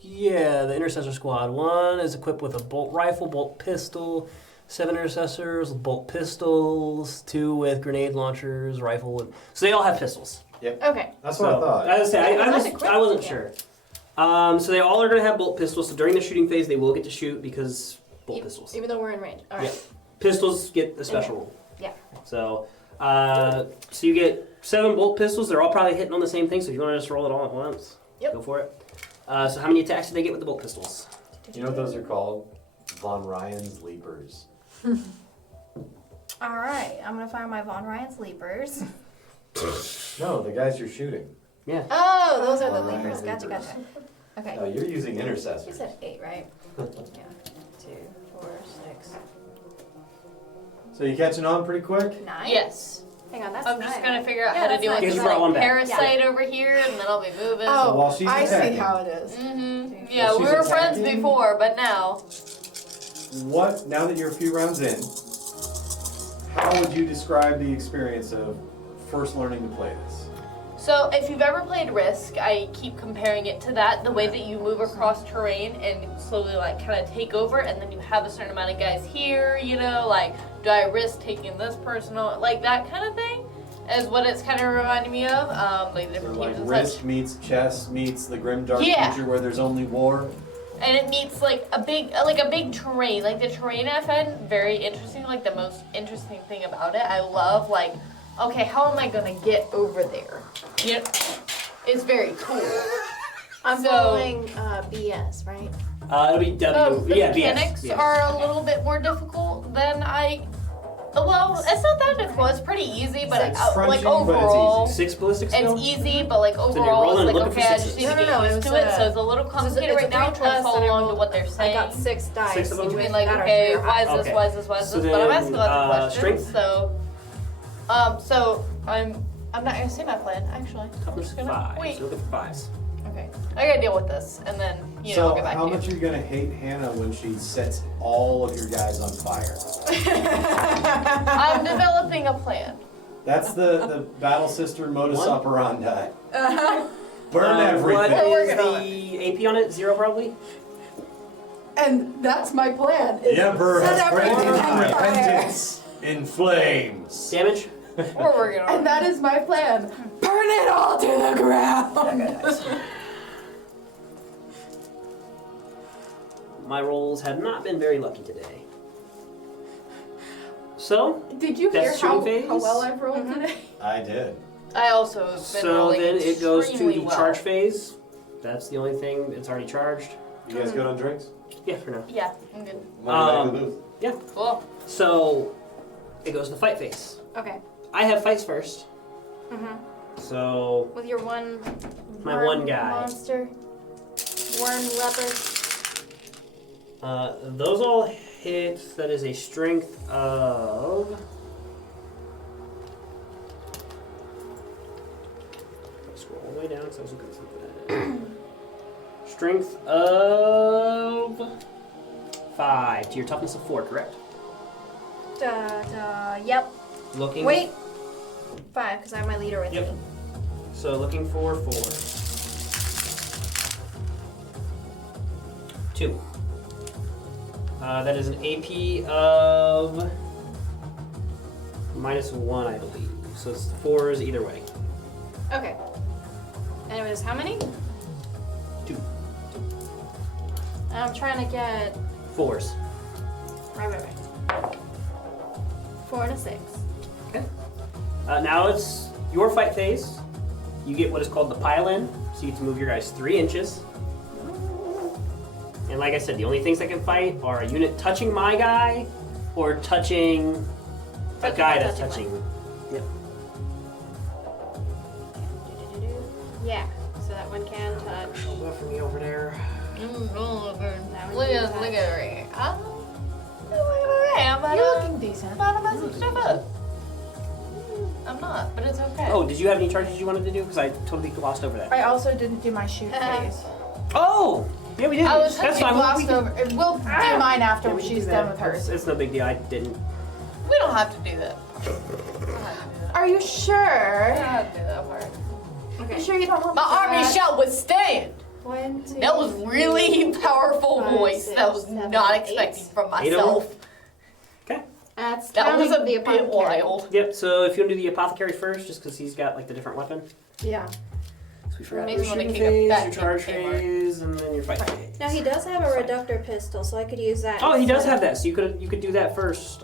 yeah, the intercessor squad. 1 is equipped with a bolt rifle, bolt pistol. 7 intercessors with bolt pistols. 2 with grenade launchers, rifle. So they all have pistols. Okay. That's what I thought. As I say, I wasn't Yeah. sure. So they all are going to have bolt pistols. So during the shooting phase, they will get to shoot because bolt pistols. Even though we're in range. All right. Yeah. Pistols get a special rule. Yeah. So, so you get 7 bolt pistols. They're all probably hitting on the same thing. So if you want to just roll it all at once, Yep. go for it. So how many attacks did they get with the bolt pistols? You know what those are called? Von Ryan's Leapers. All right. I'm gonna fire my Von Ryan's leapers. No, the guys you're shooting. Yeah. Oh, those are the Von Ryan's leapers. Gotcha, leapers. gotcha. Okay. No, you're using You intercessors. said 8, right? Yeah. 2, 4, 6, So you catching on pretty quick? 9. Yes. Hang on, that's I'm just 9. gonna figure out Yeah, how to that's deal nice. with Because this you brought one like back. parasite over here, and then I'll be moving. Oh, while she's I see attacking. how it is. Mm-hmm. Two. Yeah, we She's were friends attacking? before, but now. What, now that you're a few rounds in, how would you describe the experience of first learning to play this? So if you've ever played Risk, I keep comparing it to that. The way that you move across terrain and slowly like kind of take over, and then you have a certain amount of guys here. You know, like do I risk taking this person on? Like that kind of thing is what it's kind of reminding me of. Like the So different like teams and Risk such. meets chess meets the Grimdark Yeah. future where there's only war. And it meets like a big terrain. Like the terrain I find very interesting. Like the most interesting thing about it, I love like, okay, how am I gonna get over there? You know, it's very cool. I'm So- following BS, right? It'll be W. The yeah, mechanics BS. are a little bit more difficult than I. Well, it's not that difficult. It's pretty easy, but It's like crunching, but it's overall, 6 ballistic skill? it's easy. But like you're overall, rolling it's like looking for okay, I just sixes. need to No, get no, it used was to it. So it's a little complicated right now. Trying to follow along to what they're I saying. got 6 dice. 6 of them? Between Between like, that or okay, 3 or why is high. this, Okay. why is this, why is So this? But I'm then, asking lots of questions. strength? So I'm not gonna say my plan actually. I'm Toughness just gonna 5. wait. So looking for 5s. Okay, I gotta deal with this, and then I'll So get back how to much you. are you gonna hate Hannah when she sets all of your guys on fire? I'm developing a plan. That's the Battle Sister modus One? operandi. Burn everything. What We're is working on the AP on it? 0 probably? And that's my plan. is The Emperor set has everything granted on fire. repentance in flames. Damage? We're working on And it. that is my plan. Burn it all to the ground. My rolls have not been very lucky today. So, Did you hear That's how shooting phase? well I've rolled today? I did. I also have been so rolling then it goes to extremely the well. charge phase. That's the only thing. It's already charged. You guys good on drinks? Yeah, for now. Yeah, I'm good. Money back in the booth. Yeah. Cool. So, it goes to the fight phase. Okay. I have fights first. Mm-hmm. So, With your one. My worm one guy. Monster. Worm leopard. those all hit. That is a strength of. Scroll all the way down because I was looking at something. Strength of 5 to your toughness of 4, correct? Yep. Looking. Wait. 5, because I have my leader with Yep. me. So looking for 4. 2. That is an AP of -1, I believe. So it's 4s either way. Okay. And it was how many? 2. I'm trying to get 4s. right. 4 and a 6. Okay. Now it's your fight phase. You get what is called the pile in, so you get to move your guys 3 inches. And like I said, the only things that can fight are a unit touching my guy or touching a guy that's touching. Yep. Yeah. So that one can touch. Go for me over there. Look at That one look can at touch. her. I'm You're looking decent. about to mess some stuff up. I'm not, but it's okay. Oh, did you have any charges you wanted to do? Because I totally glossed over that. I also didn't do my shoot phase. Oh! Yeah, we did. I was That's hoping fine. glossed over. We'll do mine after Yeah, we can she's do done that. with hers. It's no big deal. I didn't. We don't have to do that. We don't have to do that. Are you We sure? don't have to do that part. Okay. You sure you don't want My me to army add- shall withstand. 1, 2, That was really powerful 5, voice. 6, That was 7, not 8. expecting from 8 of them? myself. Okay. That's That was a counting the bit apothecary. wild. Yep, so if you want to do the apothecary first, just because he's got like the different weapon. Yeah. So we forgot Makes your me wanna shooting kick a phase, fat your charge gamer. phase, and then your fight phase. Now he does have a Fine. reductor pistol, so I could use that. Oh, he does instead. have that, so you could do that first.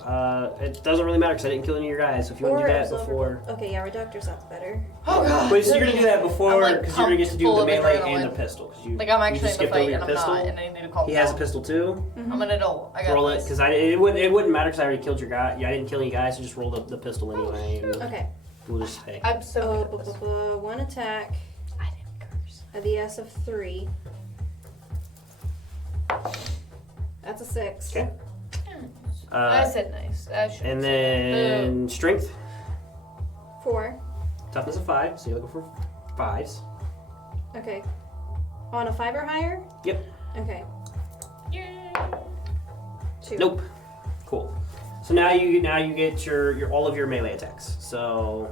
It doesn't really matter because I didn't kill any of your guys. So if you want to do that absorber- before, Okay, yeah, reductor sounds better. Oh god. wait, so you're gonna do that before I'm, like, because you're gonna get to do pumped the full of melee adrenaline. and the pistol. 'Cause you, Like I'm you actually just in the skipped over fight your and I'm pistol. not, and I need to calm He has a down. pistol too. I'm an adult. I got Roll it this. because it wouldn't matter because I already killed your guy. Yeah, I didn't kill any guys, so just roll the pistol anyway. And Okay. we'll just say. I'm so Oh, good at this. one attack. I didn't curse. A DS of 3. That's a 6. Okay. I said nice. I should. And then strength, 4. toughness of 5. So you're looking for 5s. Okay. On a 5 or higher? Yep. Okay. 2. Nope. Cool. So now you get your all of your melee attacks. So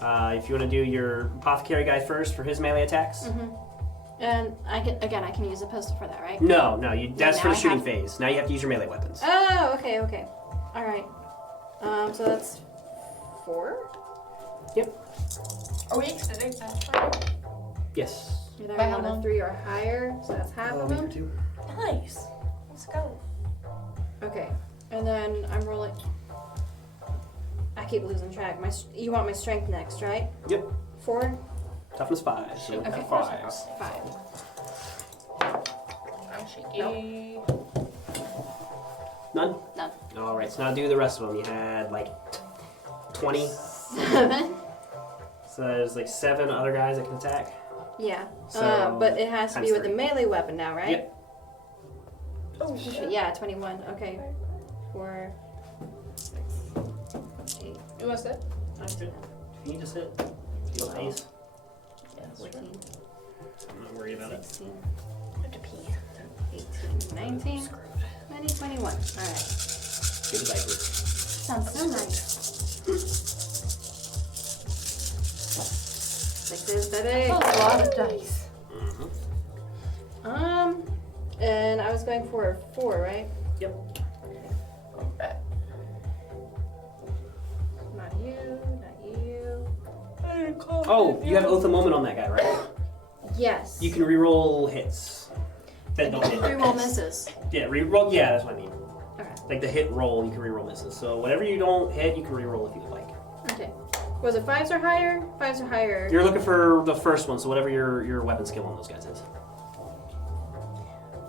if you want to do your apothecary guy first for his melee attacks. And I can use a pistol for that, right? No, that's now for the I shooting have- phase. Now you have to use your melee weapons. Oh, okay. All right. So that's 4. Are we extending that? Yes. Either By how one of long? 3 or higher, so that's half of them. Two. Nice. Let's go. Okay. And then I'm rolling. I keep losing track. You want my strength next, right? Yep. 4. Toughness 5. So you're looking for 5s. 5. I'm shaky. None. None. All right. So now do the rest of them. You had like 20. 7. So there's like 7 other guys that can attack. Yeah. So, But it has to times be with a 3. melee weapon now, right? Yep. Oh shit. Yeah, 21. Okay. 4, 6, 8, You want to sit? If you need to sit, you want ice. Yes. 14, I'm not worried about it. 16, I have to pee. 18, 19, 20, 21. All right. Get a diaper. Sounds so nice. 6s, baby. That's a lot of dice. And I was going for 4, right? Yep. Okay. Not you, not you. Oh, you have Oath of Moment on that guy, right? Yes. You can reroll hits. That don't hit. Reroll misses. Yeah, reroll. Yeah, that's what I mean. Okay. Like the hit roll, you can reroll misses. So whatever you don't hit, you can reroll if you would like. Okay. Was it 5s or higher? 5s or higher. You're looking for the first one, so whatever your weapon skill on those guys is.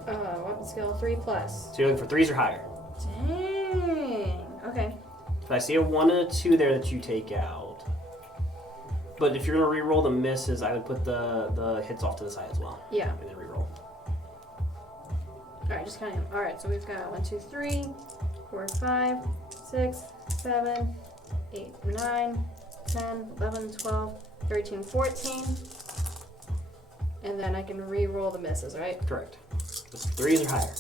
Weapon skill 3+. So you're looking for 3s or higher. Dang. Okay. So I see a 1 and a 2 there that you take out. But if you're gonna reroll the misses, I would put the hits off to the side as well. Yeah. And then reroll. Alright, just counting them. Alright, so we've got 1, 2, 3, 4, 5, 6, 7, 8, 9, 10, 11, 12, 13, 14. And then I can re-roll the misses, right? Correct. 3s or higher.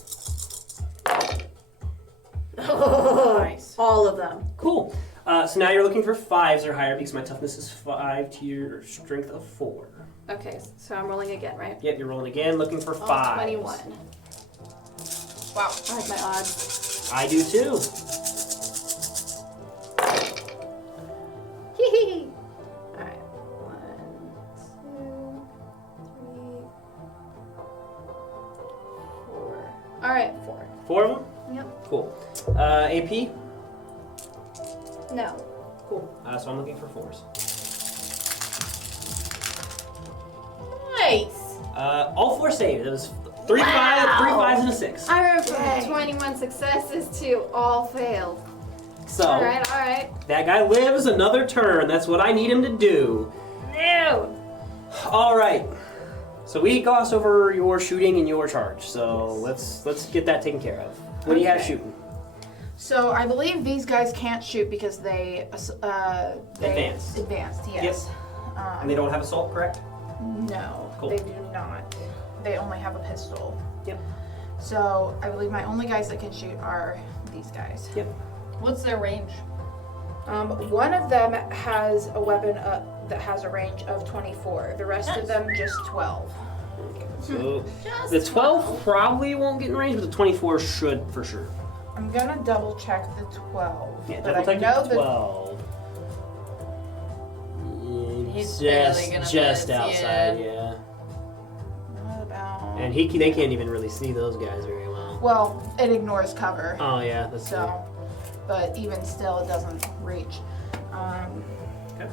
Oh, Nice. all of them. Cool. So now you're looking for 5s or higher because my toughness is 5 to your strength of 4. Okay, so I'm rolling again, right? Yep, you're rolling again, looking for All 5. 21. Wow. I like my odds. I do too. Alright. 1, 2, 3, 4. Alright, 4. 4 of them? Yep. Cool. AP? No. Cool. So I'm looking for 4s. Nice. All 4 saved. It was 3 5s and a 6. I went from Dang. 21 successes to all failed. So Alright. that guy lives another turn. That's what I need him to do. No! All right. So we glossed over your shooting and your charge. So let's get that taken care of. What do you have Okay. shooting? So I believe these guys can't shoot because they Advanced. Advanced, yes. And they don't have assault, correct? No, Cool. they do not. They only have a pistol. Yep. So I believe my only guys that can shoot are these guys. Yep. What's their range? One of them has a weapon that has a range of 24. The rest of them just 12. So Just the 12 probably won't get in range, but the 24 should for sure. I'm gonna double check the 12. Yeah, but double I check know the 12. He's barely gonna just miss, outside, yeah. What about? And they can't even really see those guys very well. Well, it ignores cover. Oh yeah, that's So, but even still, it doesn't reach. Okay.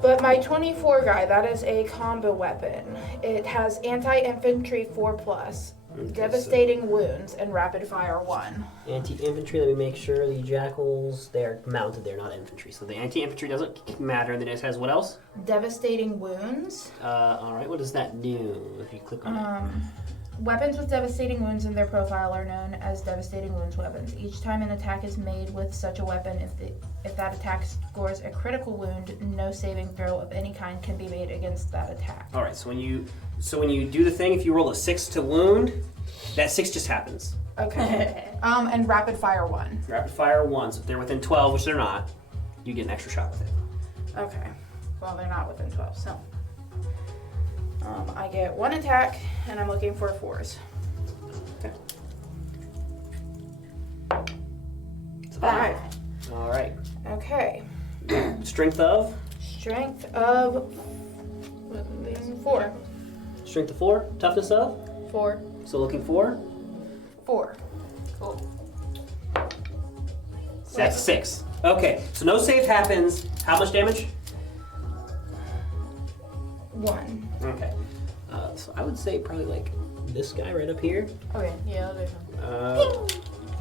But my 24 guy, that is a combo weapon. It has anti-infantry 4+, Okay, devastating wounds, and rapid fire 1. Anti-infantry, let me make sure. The jackals, they're mounted, they're not infantry. So the anti-infantry doesn't matter. Then it has what else? Devastating wounds. Alright, what does that do if you click on it? Weapons with devastating wounds in their profile are known as devastating wounds weapons. Each time an attack is made with such a weapon, if that attack scores a critical wound, no saving throw of any kind can be made against that attack. Alright, so when you do the thing, if you roll a 6 to wound, that 6 just happens. Okay. And rapid fire 1. Rapid fire 1, so if they're within 12, which they're not, you get an extra shot with it. Okay. Well, they're not within 12, so. I get 1 attack, and I'm looking for 4s. Okay. It's 5. Alright. Okay. Strength of? Strength of 4. Strength of 4. Toughness of? 4. So looking for? 4. Cool. So that's 6. Okay, so no save happens. How much damage? 1. Okay. So I would say probably like this guy right up here. Okay. Yeah, there's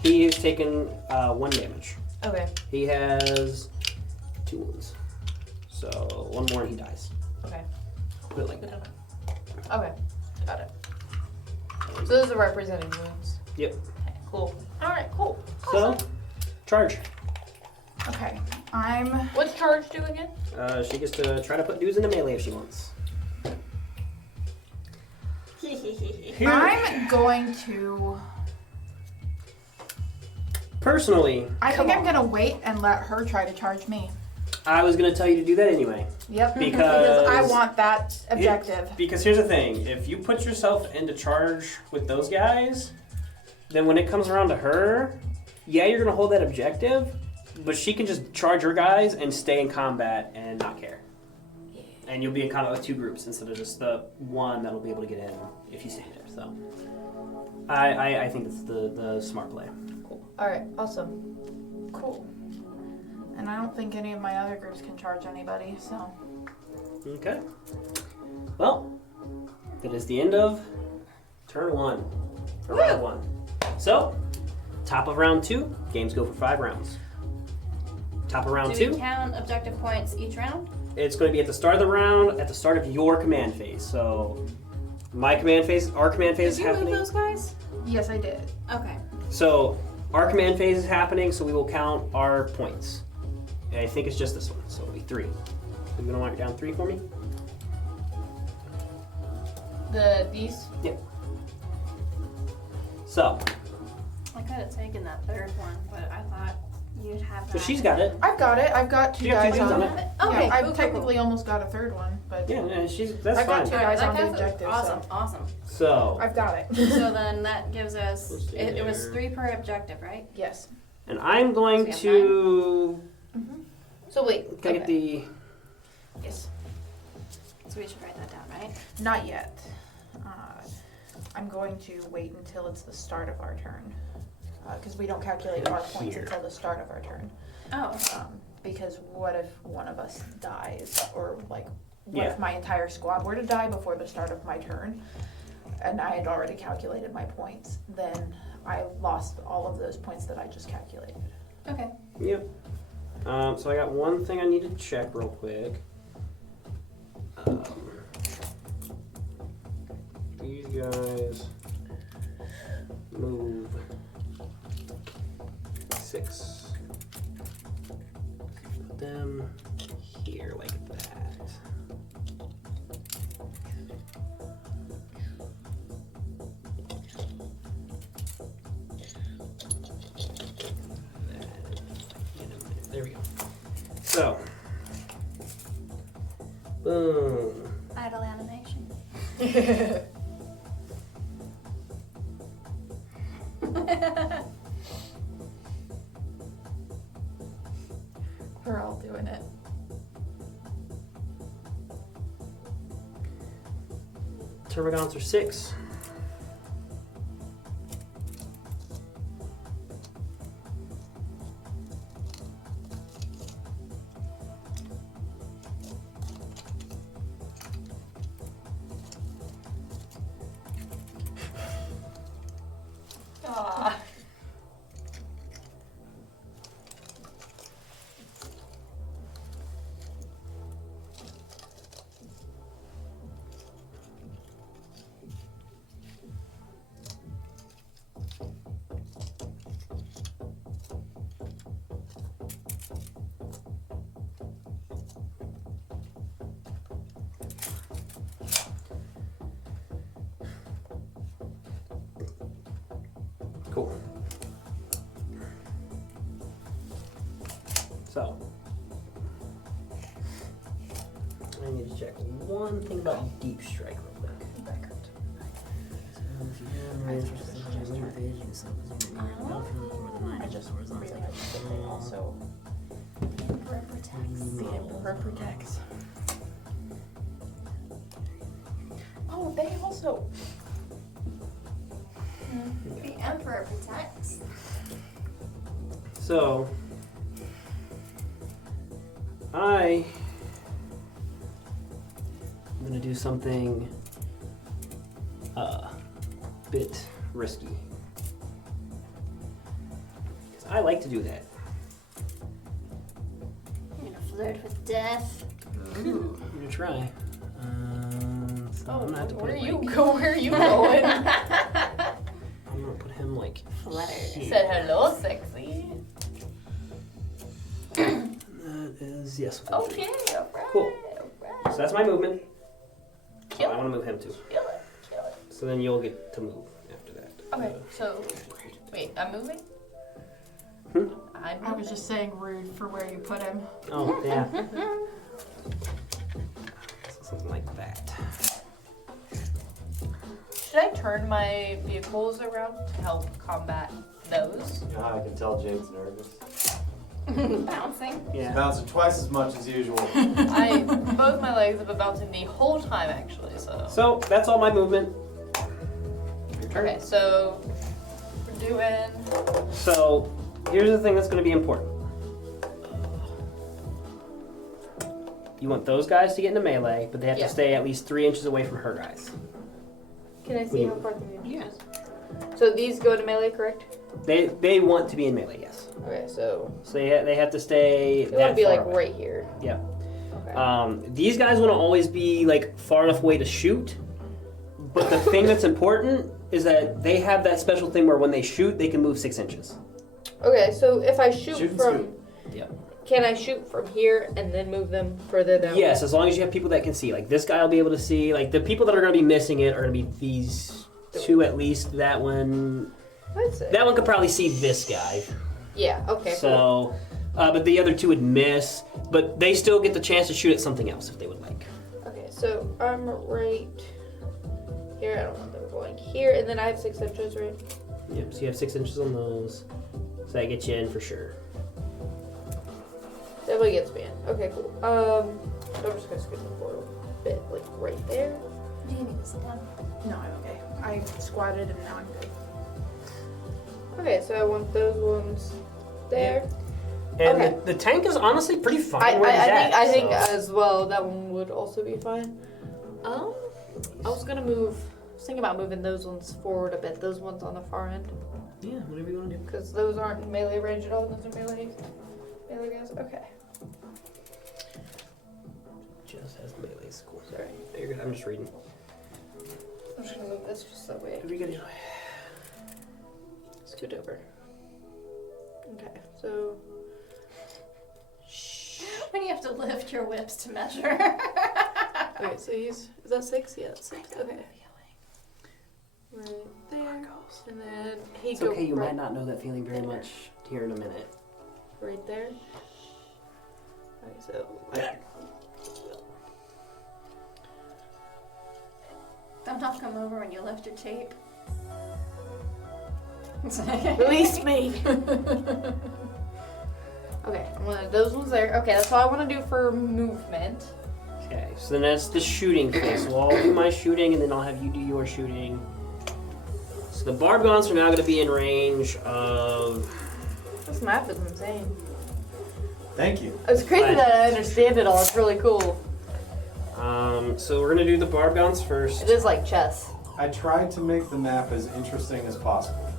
He has taken 1 damage. Okay. He has 2 wounds. So 1 more and he dies. Okay. Put it like that. Okay. Got it. So those are representing wounds. Yep. Okay, cool. Alright, cool. So, charge. Okay. What's charge do again? She gets to try to put dudes into melee if she wants. I'm going to. Personally, I think I'm gonna wait and let her try to charge me. I was gonna tell you to do that anyway. Yep. Because I want that objective. Because here's the thing: if you put yourself into charge with those guys, then when it comes around to her, yeah, you're gonna hold that objective, but she can just charge her guys and stay in combat and not care. And you'll be in combat with 2 groups instead of just the one that'll be able to get in if you stay there. So, I think that's the smart play. Cool. Alright, awesome. Cool. And I don't think any of my other groups can charge anybody, so. Okay. Well, that is the end of turn 1. Or round 1. So, top of round 2, games go for 5 rounds. Top of round Do 2, we count objective points each round? it's going to be at the start of the round, at the start of your command phase. So, my command phase, our command phase is Did you move happening. those guys? Yes, I did. Okay. So, our command phase is happening, so we will count our points. And I think it's just this one, so it'll be 3. You're going to want to down 3 for me? These? Yep. So, I could have taken that third one, but I thought You'd have So that. she's got it. I've got it. I've got 2 You have guys 2 on on it. it? Okay, Yeah, I've cool, technically almost got a 3rd one, but Yeah, that's I've got fine. 2 guys Alright, on the that counts. objective. Awesome, So awesome. So, I've got it. So then that gives us, Let's see it was here. 3 per objective, right? Yes. and I'm going So we have to. So wait. Can I get the. Yes. So we should write that down, right? Not yet. I'm going to wait until it's the start of our turn. Because we don't calculate our points Here. until the start of our turn. Oh. Because what if one of us dies? Or like, what Yeah. if my entire squad were to die before the start of my turn? And I had already calculated my points. Then I lost all of those points that I just calculated. Okay. Yep. So I got one thing I need to check real quick. These guys move 6. Put them here like that. There we go. So, boom. Idle animation. We're all doing it. Termagants are 6. Ah. Cool. So, I need to check one thing about Deep Strike real quick. I just realized that they also the Emperor protects. Oh, they also. The Emperor protects. So, I'm gonna do something a bit risky. 'Cause I like to do that. You're gonna flirt with death. I'm gonna try. So I'm gonna have to put Where it you like, go? Where are you going? I'm gonna put him like Fluttered. here. Said hello, sexy. That is yes. within three. Okay, alright. Cool. Alright. So that's my movement. Kill I it. want to move him too. Kill it. Kill it. So then you'll get to move after that. Okay, so wait, I'm moving? Hmm? I'm I was moving. just saying rude for where you put him. Oh yeah. So something like that. Should I turn my vehicles around to help combat those? You know how I can tell Jade's nervous? Bouncing. Yeah. Bouncing twice as much as usual. Both my legs have been bouncing the whole time actually, so. So that's all my movement. Your turn. Okay, so we're doing. So here's the thing that's going to be important. You want those guys to get into melee, but they have Yeah. to stay at least 3 inches away from her guys. Can I see how far through the Yes. So these go to melee, correct? They want to be in melee, yes. Okay, so So they have to stay. they want to that be far like away. right here. Yeah. Okay. These guys want to always be like far enough away to shoot. But the thing that's important is that they have that special thing where when they shoot, they can move 6 inches. Okay, so if I shoot, Shoot and from, scoot. Yep. can I shoot from here and then move them further down? Yes, as long as you have people that can see. Like this guy will be able to see. Like the people that are going to be missing it are going to be these two at least. That one That's it. could probably see this guy. Yeah. Okay. Cool. So, but the other two would miss, but they still get the chance to shoot at something else if they would like. Okay. So I'm right here. I don't want them going here, and then I have 6 inches, right? Yep. So you have 6 inches on those. So that gets you in for sure. Definitely gets me in. Okay. Cool. I'm just gonna scoot them forward a bit, like right there. Do you need to sit down? No, I'm okay. I squatted and now I'm good. Okay. So I want those ones there. And Okay. the tank is honestly pretty fine I where he's at. think so. as well that one would also be fine. I was gonna move. I was thinking about moving those ones forward a bit. Those ones on the far end, Yeah, whatever you want to do. because those aren't melee range at all. Those are melee guys. Okay. Just has the melee's cool. Sorry. You're good. I'm just reading. I'm just gonna move this just that way. Whatever you gotta do. Scoot over. Okay. So. When you have to lift your whips to measure. Okay. So is that 6? Yeah, that's 6. Okay. Right there. And then he It's go okay, you right, might not know that feeling very much here in a minute. right there. Okay. So. Don't knock them over when you lift your tape. Release me. Okay, I'm gonna those ones there. Okay, that's all I want to do for movement. Okay, so then that's the shooting phase. So I'll do my shooting and then I'll have you do your shooting. So the barb guns are now going to be in range of. This map is insane. Thank you. It's crazy Right. that I understand it all. It's really cool. So we're going to do the barb guns first. It is like chess. I tried to make the map as interesting as possible.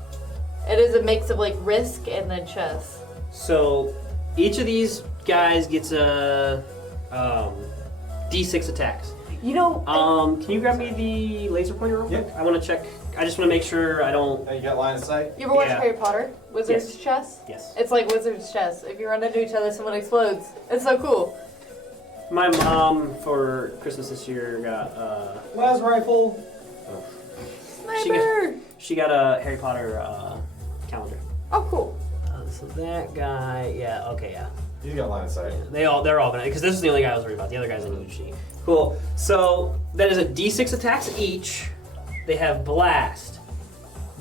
It is a mix of like Risk and then chess. So each of these guys gets a D6 attacks. You know, Can you grab me the laser pointer real quick? Yep. I want to check. I just want to make sure I don't. Hey, you got line of sight? you ever watch yeah. Harry Potter? Wizard's Yes. chess? Yes. It's like Wizard's chess. If you run into each other, someone explodes. It's so cool. My mom for Christmas this year got Las rifle. Sniper! she got a Harry Potter calendar. Oh, cool. So that guy, yeah, okay, yeah. You got line of sight. They're all gonna, because this is the only guy I was worried about. The other guys I knew she. Cool. So that is a D6 attacks each. They have blast.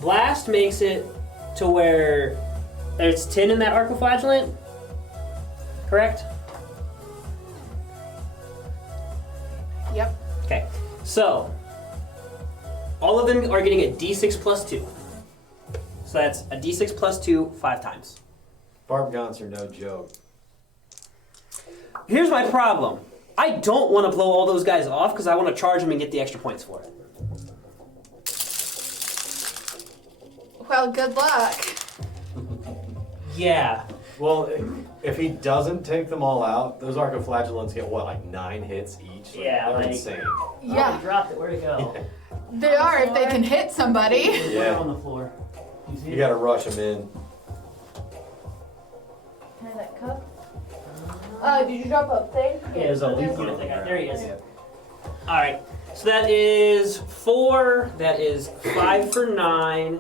Blast makes it to where there's 10 in that arcoflagellant. Correct? Yep. Okay. So all of them are getting a D6 plus 2. So that's a D6 plus 2 5 times. Barb guns are no joke. Here's my problem. I don't want to blow all those guys off because I want to charge them and get the extra points for it. Well, good luck. Yeah. Well, if he doesn't take them all out, those arcoflagellants get what, like 9 hits each? Like, Yeah, they're like- insane. Yeah, Dropped it. Where'd it go? they are if they can hit somebody. Yeah. On the floor. You see You it? gotta rush them in. Can I have that cup? Did you drop a thing? Yeah, there's a leaf leaf on on the ground. There he is. All right. So that is 4. That is 5 for 9.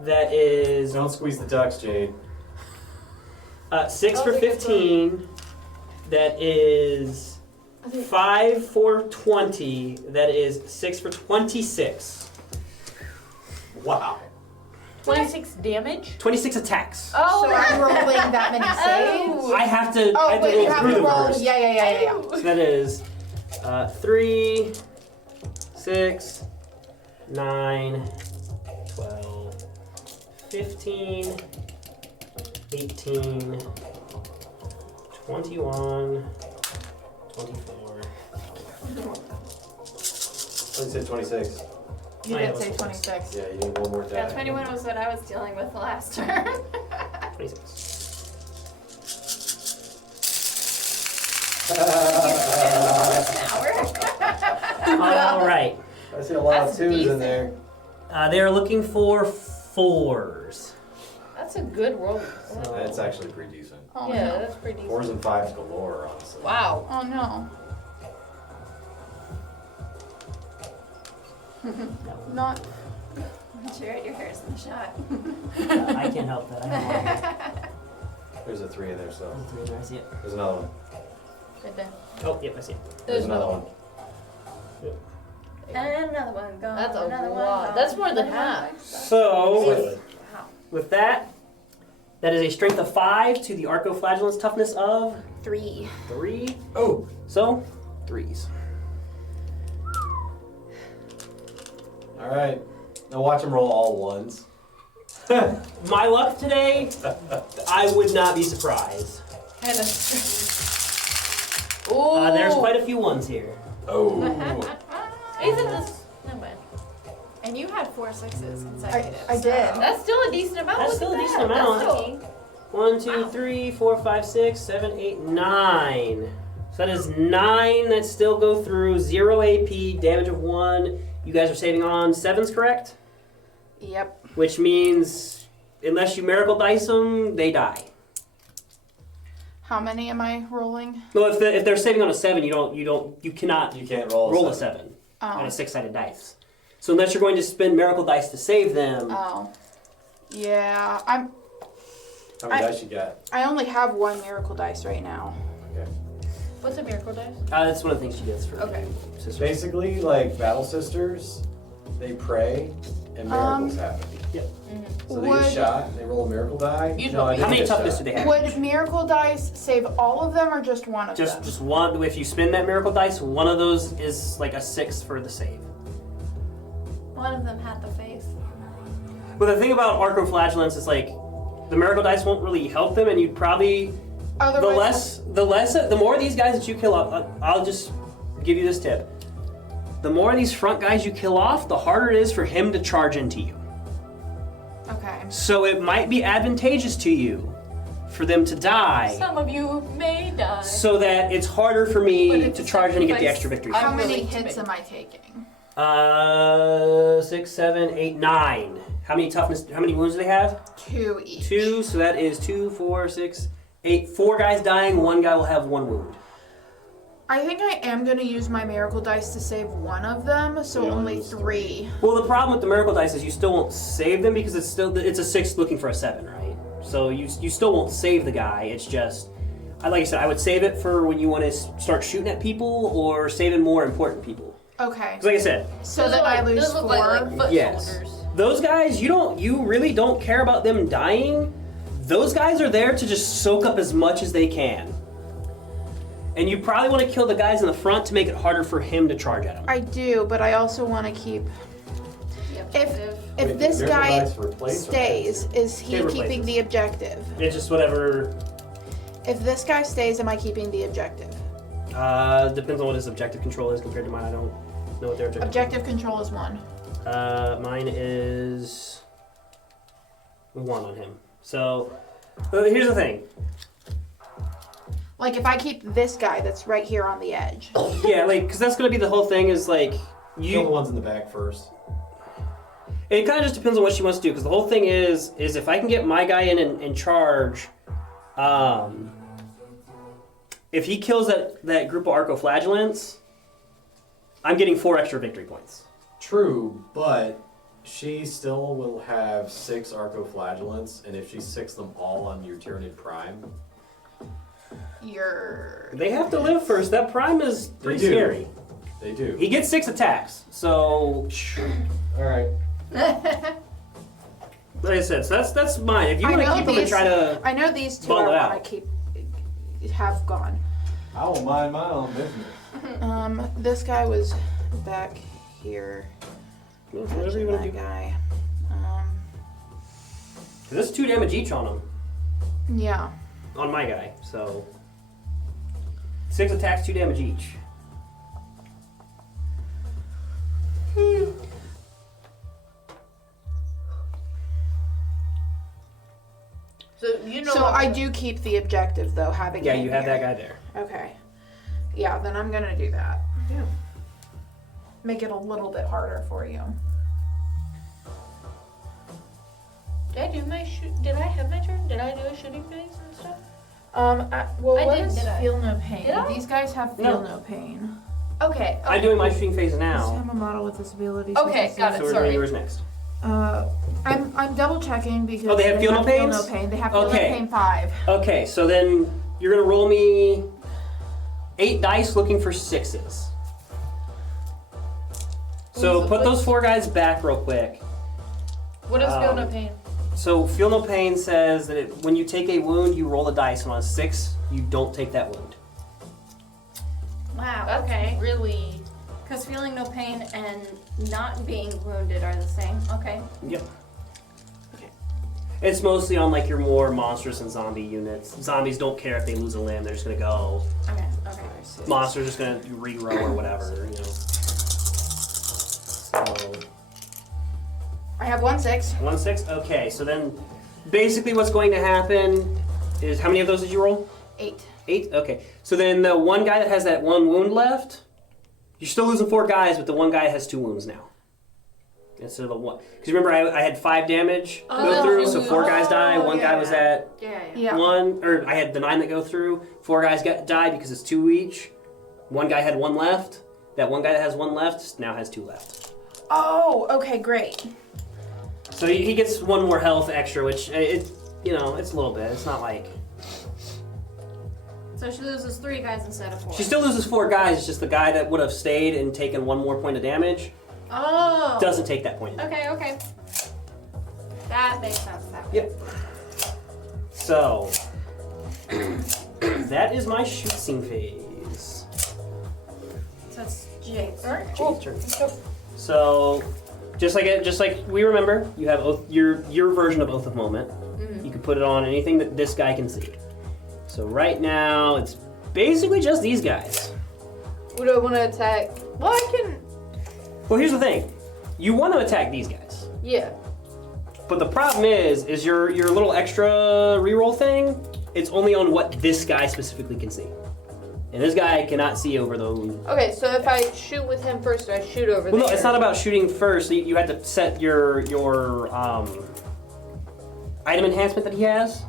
That is Don't squeeze the ducks, Jade. 6 That for was a good 15. That is 5 for 20. That is 6 for 26. Wow. 26 damage? 26 attacks. Oh, So I'm rolling that many saves. I have to. I Oh have wait, to you roll have through to them roll. first. Yeah. So that is 3, 6, 9, 12, 15, 18, 21, 24. I said 26. You did say 26. Yeah, you need one more die. Yeah, 21 was what I was dealing with the last turn. 26. All right. I see a lot That's of 2s in decent. there. They are looking for 4s. That's a good roll. So- That's actually pretty decent. Oh Yeah, no. that's pretty decent. 4s and 5s galore, honestly. Wow. Oh no. Not. Jerred, your hair's in the shot. I can't help that. I have There's a 3 in there, so. There's 3 in there, I see it. There's another one. Right there. Oh, yep, I see it. There's another one. And another one gone. That's a another one lot. gone. That's more than half. So, with that is a strength of 5 to the Arcoflagellant's toughness of 3. 3. Oh! So, 3s. Alright. Now watch him roll all ones. My luck today, I would not be surprised. Ooh. There's quite a few ones here. Oh! Isn't this? No mind. And you had 4 6s consecutive. I did. That's still a decent amount. That's Look still at a decent that. amount. That's still- 1, 2, 3, 4, 5, 6, 7, 8, 9. So that is 9 that still go through. 0 AP, damage of 1. You guys are saving on 7s, correct? Yep. Which means, unless you miracle dice them, they die. How many am I rolling? No, if they're saving on a 7, you cannot You can't roll roll a 7 Oh. on a 6-sided dice. So unless you're going to spend miracle dice to save them, Oh. Yeah, How many dice you got? I only have 1 miracle dice right now. Okay. What's a miracle dice? that's one of the things she gets for Okay. sisters. Basically, like Battle Sisters, they pray and miracles happen. Yep. So they get shot, and they roll a miracle die. You No, I know- didn't How many get toughness shot. do they have? Would miracle dice save all of them or just one of them? Just one. If you spend that miracle dice, one of those is like a 6 for the save. One of them had the faith. But the thing about Arcoflagellants is like the miracle dice won't really help them, and you'd probably Otherwise, the more of these guys that you kill off. I'll just give you this tip: the more of these front guys you kill off, the harder it is for him to charge into you. Okay. So it might be advantageous to you for them to die, Some of you may die. so that it's harder for But me it's to a charge in and get the sacrifice. extra victory. How I'm many willing to hits make- am I taking? 6, 7, 8, 9. How many toughness? How many wounds do they have? 2 each. 2. So that is 2, 4, 6, 8. 4 guys dying. 1 guy will have 1 wound. I think I am going to use my miracle dice to save one of them, so Yeah, only it's 3. Well, the problem with the miracle dice is you still won't save them because it's a 6 looking for a 7, right? So you still won't save the guy. It's just, like I said, I would save it for when you want to start shooting at people or saving more important people. Okay. Because like I said, So Those then are I like- lose those 4. look like foot Yes. soldiers. those guys you really don't care about them dying. Those guys are there to just soak up as much as they can. And you probably want to kill the guys in the front to make it harder for him to charge at them. I do, but I also want to keep. The If objective. if this Miracle guy dice replace or stays, is he It keeping replaces. the objective? It's just whatever. If this guy stays, am I keeping the objective? Depends on what his objective control is compared to mine. I don't know what their objective. Objective control is 1. Mine is 1 on him. So here's the thing. Like if I keep this guy that's right here on the edge. Yeah, like because that's gonna be the whole thing. Is like Kill the ones in the back first. It kind of just depends on what she wants to do. Because the whole thing is if I can get my guy in and charge, if he kills that group of Arcoflagellants, I'm getting 4 extra victory points. True, but she still will have 6 Arcoflagellants, and if she 6 them all on your Tyranid Prime, They have to live first. That prime is pretty They do. scary. they do. He gets 6 attacks. So, Alright. like I said, so that's mine. If you I want to know keep him and these- try to, I know these 2 Ball it I out. want to have gone. I will mind my own business. This guy was back here. whatever you want to That do. guy. This is 2 damage each on him, Yeah. on my guy. So 6 attacks, 2 damage each. So you know. So I do keep the objective though, having. Yeah, it you in have here. that guy there. Okay. Yeah, then I'm gonna do that. Yeah. Make it a little bit harder for you. Did I do my shoot? Did I have my turn? Did I do a shooting phase and stuff? Well, I what did, is did I? feel no pain? Did I? These guys have feel No. no pain. Okay. I'm doing my shooting phase now. I'm a model with disabilities. Okay, got it. So we're sorry. doing yours next. I'm double checking because Oh, they have feel no Feel pains? no pain. They have feel Okay. no pain 5. Okay, so then you're gonna roll me 8 dice looking for 6s. So put those 4 guys back real quick. What is feel no pain? So feel no pain says that when you take a wound, you roll the dice, and on a 6, you don't take that wound. Wow. That's Okay. really. Because feeling no pain and not being wounded are the same. Okay. Yep. Okay. It's mostly on like your more monstrous and zombie units. Zombies don't care if they lose a limb; they're just gonna go. Okay. Okay. Monsters just gonna regrow or whatever, you know. So I have 1 6. 1 6. Okay, so then basically what's going to happen is how many of those did you roll? 8. 8. Okay. So then the one guy that has that 1 wound left. You're still losing 4 guys, but the one guy has 2 wounds now. Instead of the one. Because remember, I had 5 damage go through, so 4 guys die. One guy was at Yeah. 1, or I had the 9 that go through. 4 guys died because it's 2 each. One guy had 1 left. That one guy that has 1 left now has 2 left. Oh, okay, great. So he gets 1 more health extra, which it's a little bit. It's not like. So she loses 3 guys instead of 4. She still loses 4 guys. It's just the guy that would have stayed and taken 1 more point of damage Oh. doesn't take that point. Okay. Okay. That makes sense. That way. Yep. So that is my shoot scene phase. So it's Jade's. Alright, cool. Jade's turn. So just like we remember, you have your version of Oath of Moment. Mm-hmm. You can put it on anything that this guy can see. So right now it's basically just these guys. Who do I want to attack? Well, I can. Well, here's the thing. You want to attack these guys. Yeah. But the problem is your little extra reroll thing, it's only on what this guy specifically can see. And this guy cannot see over those. Okay, so if I shoot with him first, do I shoot over there? Well, no, it's not about shooting first. You have to set your item enhancement that he has.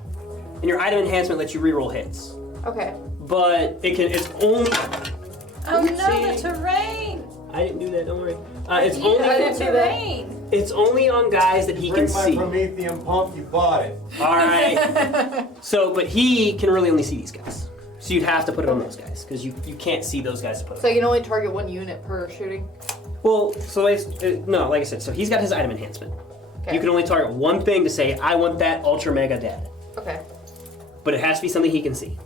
And your item enhancement lets you reroll hits. Okay. But it's only... Oh no, Oopsie. the terrain! I didn't do that, don't worry. It's You only... have didn't the do that. terrain! It's only on guys that he can Bring my see. Promethean pump, you bought it. All right. So, but he can really only see these guys. So you'd have to put it on those guys because you can't see those guys to put it So I on. can only target 1 unit per shooting? Well, so no, like I said, so he's got his item enhancement. Okay. You can only target one thing to say, I want that ultra mega dead. Okay. But it has to be something he can see.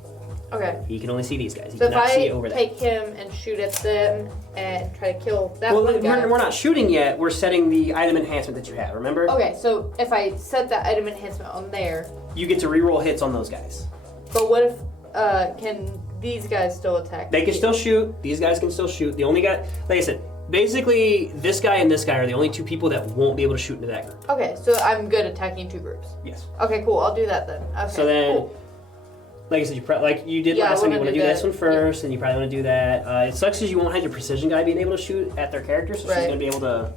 Okay. He can only see these guys. He So if cannot see I over take him and shoot at them and try to kill that well, one guy. we're not shooting yet. We're setting the item enhancement that you have. Remember? Okay, so if I set that item enhancement on there, You get to reroll hits on those guys. but what if can these guys still attack? They can me? still shoot. These guys can still shoot. The only guy, like I said, basically this guy and this guy are the only 2 people that won't be able to shoot into that group. Okay, so I'm good attacking 2 groups. Yes. Okay, cool. I'll do that then. Okay. So then, cool. like I said, like you did Yeah, I last time, you wanna want to do do this that. one first, and you probably want to do that. It sucks because you won't have your precision guy being able to shoot at their character, so she's Right. going to be able to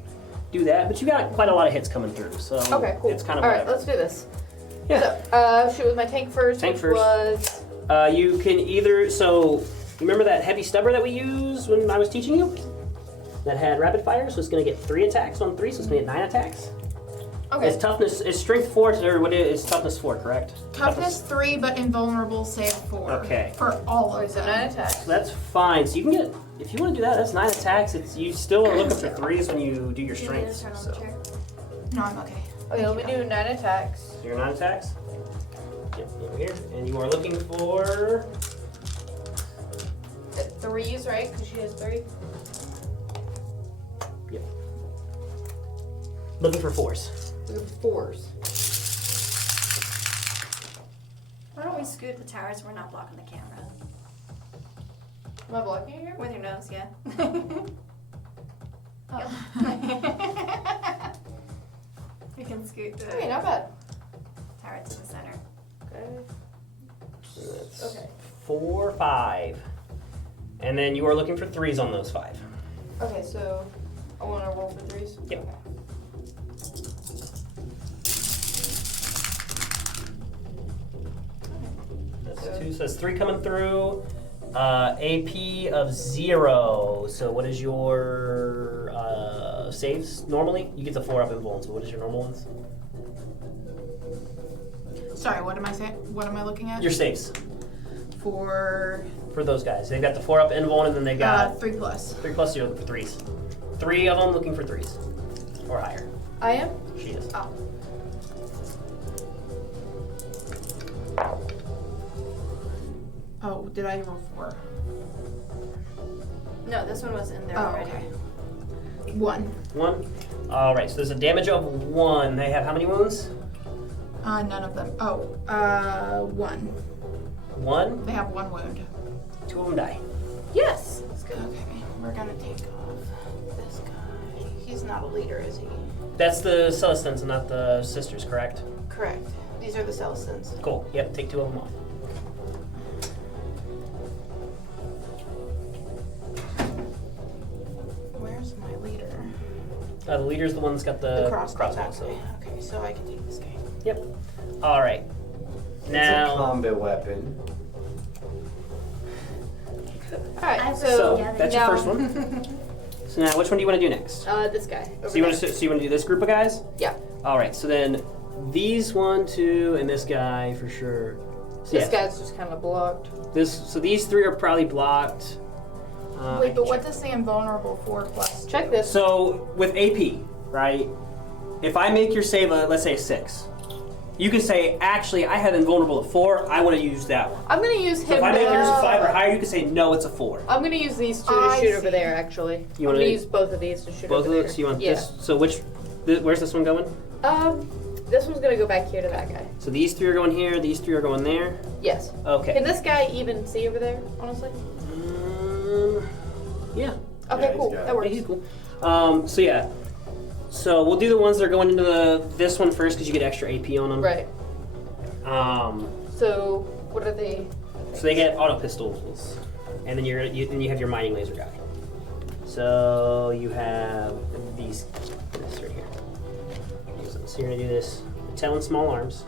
do that. But you got quite a lot of hits coming through, so Okay, cool. it's kind of All right, whatever. let's do this. Yeah. So, shoot with my tank first. Tank which first. Was You can either remember that heavy stubber that we used when I was teaching you? That had rapid fire, so it's going to get 3 attacks on 3, so it's going to get 9 attacks. okay. It's strength 4, or what is toughness 4, correct? Toughness 3, but invulnerable save 4. Okay. For all Okay, of so them. 9 attacks. So that's fine. So you can get, if you want to do that, that's 9 attacks. You still are looking for 3s when you do your Do you need to strengths. turn on So. the chair? No, I'm okay. Okay, let me do 9 attacks. So your 9 attacks. Yep, over here. And you are looking for... At 3s, right? Because she has 3. Yep. Looking for 4s. Look at 4s. Why don't we scoot the tower so we're not blocking the camera? Am I blocking you here? With your nose, yeah. We can scoot the Okay, not bad. tower to the center. Okay. So that's Okay. 4, 5. And then you are looking for 3s on those 5. Okay, so I want to roll for 3s? Yep. Okay. That's 2. So that's 3 coming through. AP of 0. So what is your saves normally, you get the 4 up invuln. So what is your normal ones? Sorry, what am I saying? What am I looking at? Your saves For for those guys. They've got the 4 up invuln, and then they got 3 plus. 3 plus. You're looking for 3s. 3 of them looking for 3s or higher. I am. She is. Oh. Oh, did I roll 4? No, this one was in there Oh, already. okay. 1. 1. All right. So there's a damage of 1. They have how many wounds? None of them. Oh, 1. 1. They have 1 wound. 2 of them die. Yes. That's good. Okay, we're gonna take off this guy. He's not a leader, is he? That's the Celestins and not the sisters, correct? Correct. These are the Celestins. Cool. Yep. Take 2 of them off. Where's my leader? The leader's the one that's got the crossbow. So. Okay, so I can take this guy. Yep. All right. It's a Now. combat weapon. Alright, So so that's now, your first one. So now, which one do you want to do next? This guy. So you want to do this group of guys? Yeah. All right. So then these 1, 2, and this guy for sure. So This yeah, guy's just kind of blocked. So these 3 are probably blocked. Wait, but what does the invulnerable 4 plus? Check do? this. So with AP, right? If I make your save, let's say a 6, you can say, actually, I have invulnerable at 4. I want to use that one. I'm gonna use So him. if I make to- yours a 5 or higher, you can say, no, it's a 4. I'm gonna use these 2 to I shoot over see. there. Actually, You I'm wanna gonna do- use both of these to shoot Both over of there. those. So you want yeah. this? So where's this one going? This one's gonna go back here to that guy. So these 3 are going here. These 3 are going there. Yes. Okay. Can this guy even see over there? Honestly. Yeah. Okay, Yeah, cool. he's got That it. works. He's cool. So yeah. So we'll do the ones that are going into this one first because you get extra AP on them. Right. Um, So what are they? so they get auto pistols, and then you have your mining laser guy. So you have this right here. So you're gonna do this. 10 small arms.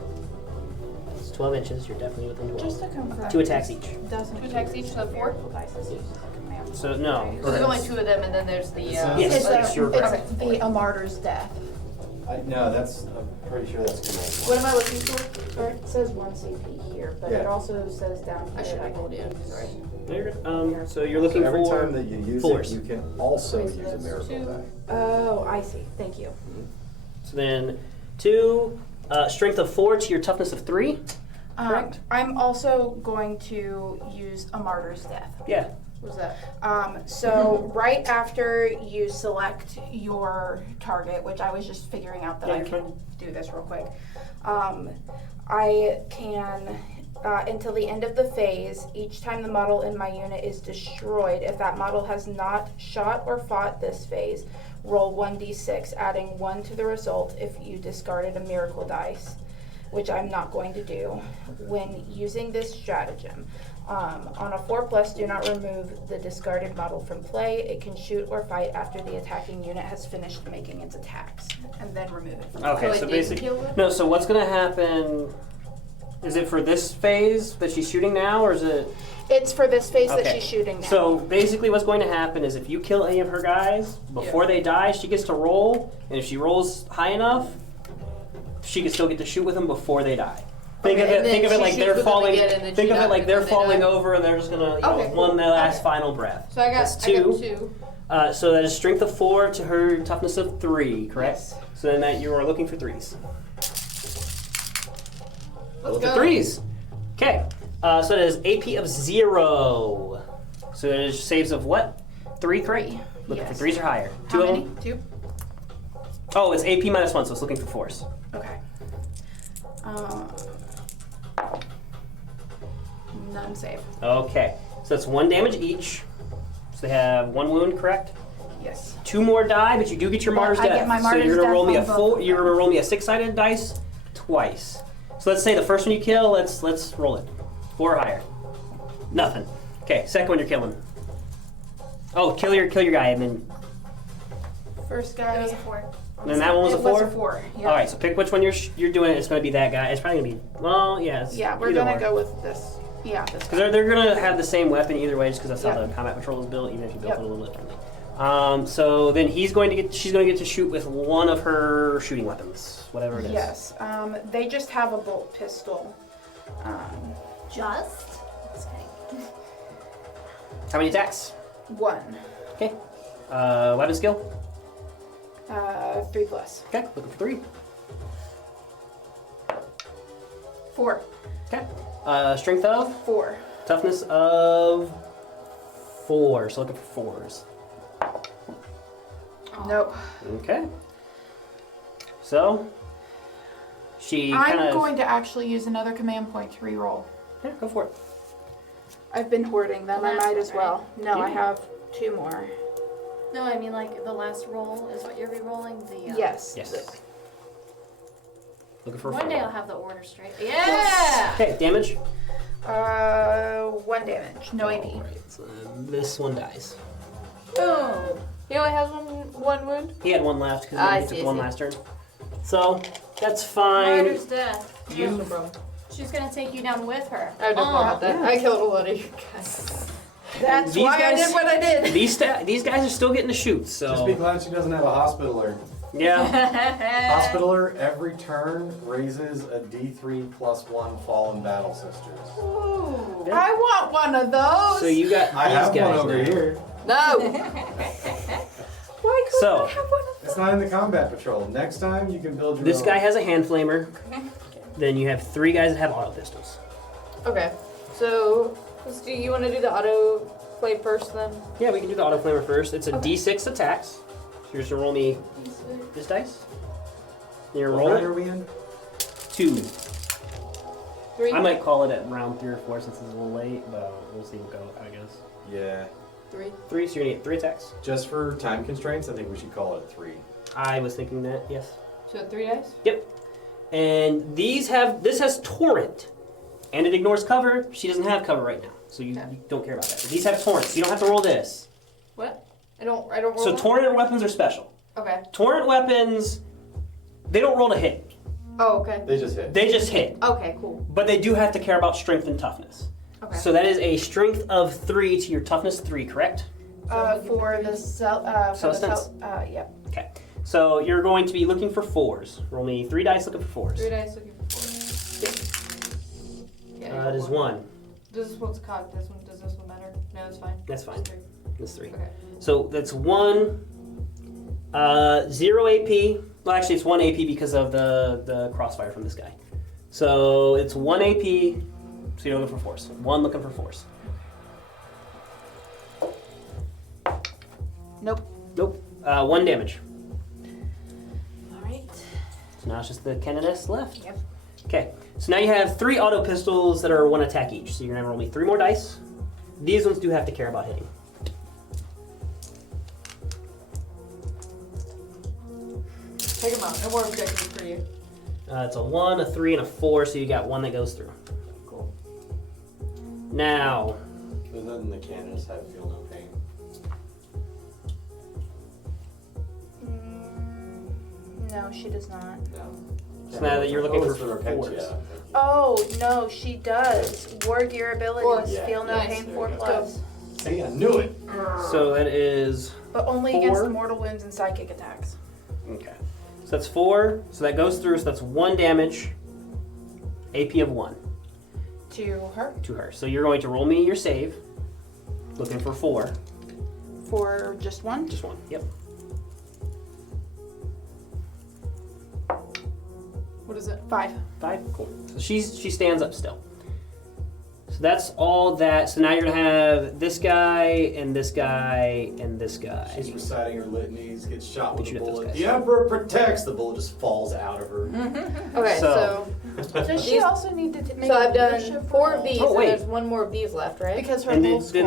It's 12 inches. You're definitely within 12. Just to confirm. 2 attacks each. Doesn't 2 attacks each, so 4? dice is used as a command. So no. So there's only 2 of them, and then there's the. Yes, It's, it's your it's the a martyr's death. No, I'm pretty sure that's command. What am I looking for? Or it says 1 CP here, but it Yeah. also says down here. I should have can rolled in. use- Sorry. So you're looking So every for time that you use 4s. it, you can also Wait, so use a that's miracle 2. die. Oh, I see. Thank you. So then 2, strength of 4 to your toughness of 3. Correct. I'm also going to use a martyr's death. Yeah. What's that? So right after you select your target, which I was just figuring out that Yeah, I you're can fine. do this real quick, I can, until the end of the phase, each time the model in my unit is destroyed, if that model has not shot or fought this phase, roll 1d6, adding 1 to the result if you discarded a miracle dice, which I'm not going to do. When using this stratagem, on a 4+, do not remove the discarded model from play. It can shoot or fight after the attacking unit has finished making its attacks, and then remove it. Okay, So so it didn't basically, kill her? no. So what's gonna happen? Is it for this phase that she's shooting now, or is it? It's for this phase that Okay. she's shooting now. So basically, what's going to happen is if you kill any of her guys before they die, she gets to roll, and if she rolls high enough, she can still get to shoot with them before they die. Think Okay, of it. and then Think of it she like shoots they're with them falling. again, and then Think she of it dies, like and they're then they falling die. over, and they're just gonna Okay, cool. one last Okay. final breath. So I got That's 2. 2. So that is strength of 4 to her toughness of 3, correct? Yes. So then that you are looking for 3s. Let's Look at go. 3s. Okay. So that is AP of 0. So it is saves of what? 3? Looking Yes. for 3s or higher. How 2 of many? them? 2? Oh, it's AP minus 1, so it's looking for 4s. Okay. None save. Okay. So that's 1 damage each. So they have 1 wound, correct? Yes. 2 more die, but you do get your Well, martyr's I death. get my so martyr's you're gonna death roll me a on both 4. of You're them. gonna roll me a 6-sided dice twice. So let's say the first one you kill. Let's roll it. 4 or higher. Nothing. Okay. Second one you're killing. Oh, kill your guy, and then First It guy. was a 4. and then that one was It a 4. was a 4. Yeah. All right. So pick which one you're doing. It's gonna be that guy. It's probably gonna be yeah. It's Yeah, we're either gonna or. go with this. Yeah, this Because guy. they're gonna have the same weapon either way, just because that's how Yep. the combat patrol is built, even if you built Yep. it a little differently. So then she's going to get to shoot with one of her shooting weapons, whatever it is. Yes. They just have a bolt pistol. Just? Just kidding. How many attacks? 1. Okay. Weapon skill? 3+. Okay, looking for 3. 4. Okay. Strength of? 4. Toughness of 4. So looking for 4s. Nope. Okay. So she I'm kind of. going to actually use another command point to reroll. Yeah, go for it. I've been hoarding them. I Last might one, as well. No, I Yeah. have 2 more. No, I mean like the last roll is what you're re-rolling. The Yes. Yes. Looking for a One day 4. I'll have the order straight. Yeah. Okay, damage. 1 damage. No AP. Alright, so this one dies. Boom. He only has one wound. He had one left because I he see, took I one see. last turn. So that's fine. Martyr's death. You No problem. She's gonna take you down with her. I have no problem with that. yeah. I killed a lot of you guys. That's These why guys- I did what I did. these guys are still getting to shoot. So Just be glad she doesn't have a hospitaler. yeah. Hospitaler every turn raises a D3 + 1 fallen battle sisters. Ooh, I want one of those. So you got I these have guys one over now. here. No. Why couldn't So- I have one of It's not in the combat patrol. Next time you can build your This own. guy has a hand flamer. Then you have 3 guys that have auto pistols. Okay. So, do you want to do the auto play first then? Yeah, we can do the auto flamer first. It's a Okay. D6 attacks. So you're just gonna roll me this dice. You're gonna What roll round are it. we in? 2. 3. I might call it at round 3 or 4 since it's a little late, but we'll see what go. I guess Yeah. 3. 3. So you're gonna get 3 attacks. Just for time constraints, I think we should call it 3. I was thinking that. Yes. So 3 dice. Yep. And this has torrent, and it ignores cover. She doesn't have cover right now, so you don't care about that. But these have torrent, so you don't have to roll this. What? I don't roll. So that? torrent weapons are special. Okay. Torrent weapons, they don't roll to hit. Oh, okay. They just hit. They just hit. Okay, cool. But they do have to care about strength and toughness. Okay. So that is a strength of 3 to your toughness 3, correct? for the Sustenance? Yep. Okay. So you're going to be looking for 4s. Roll me 3 dice looking for 4s. 3 dice looking for 4. Yeah. It is 1. Does this one's cocked? Does this one matter? No, it's fine. That's fine. Just 3. That's 3. Okay. So that's 1, 0 AP. Well, actually, it's 1 AP because of the crossfire from this guy. So it's 1 AP. So you're looking for 4s. 1 looking for 4s. Nope. Nope. 1 damage. All right. So now it's just the Canoness left. Yep. Okay. So now you have 3 auto pistols that are 1 attack each. So you're gonna roll me 3 more dice. These ones do have to care about hitting. Take them out. No more objectives for you. It's a 1, a 3, and a 4. So you got 1 that goes through. Cool. Now. But doesn't the Canoness have feel no pain? No, she does not. No. So now that you're looking Oh, for it's the repent, 4s. yeah. Oh no, she does. War gear abilities. Yeah. Feel no Nice. pain There 4 you go. plus. See, I knew it. So that is But only 4. against mortal wounds and psychic attacks. okay. So that's 4. So that goes through. So that's 1 damage. AP of 1 To her. to her. So you're going to roll me your save. Looking for 4. For just 1. Just 1. Yep. What is it? 5. 5. Cool. So she stands up still. So that's all that. So now you're gonna have this guy and this guy and this guy. She's reciting her litanies, gets shot with Shoot a at those bullet. guys. The Emperor protects. The bullet just falls out of her. Okay, So- so Does she These- also need to make so I've a done leadership 4 of roll? these, Oh, wait. and there's 1 more of these left, right? Because her And whole then squad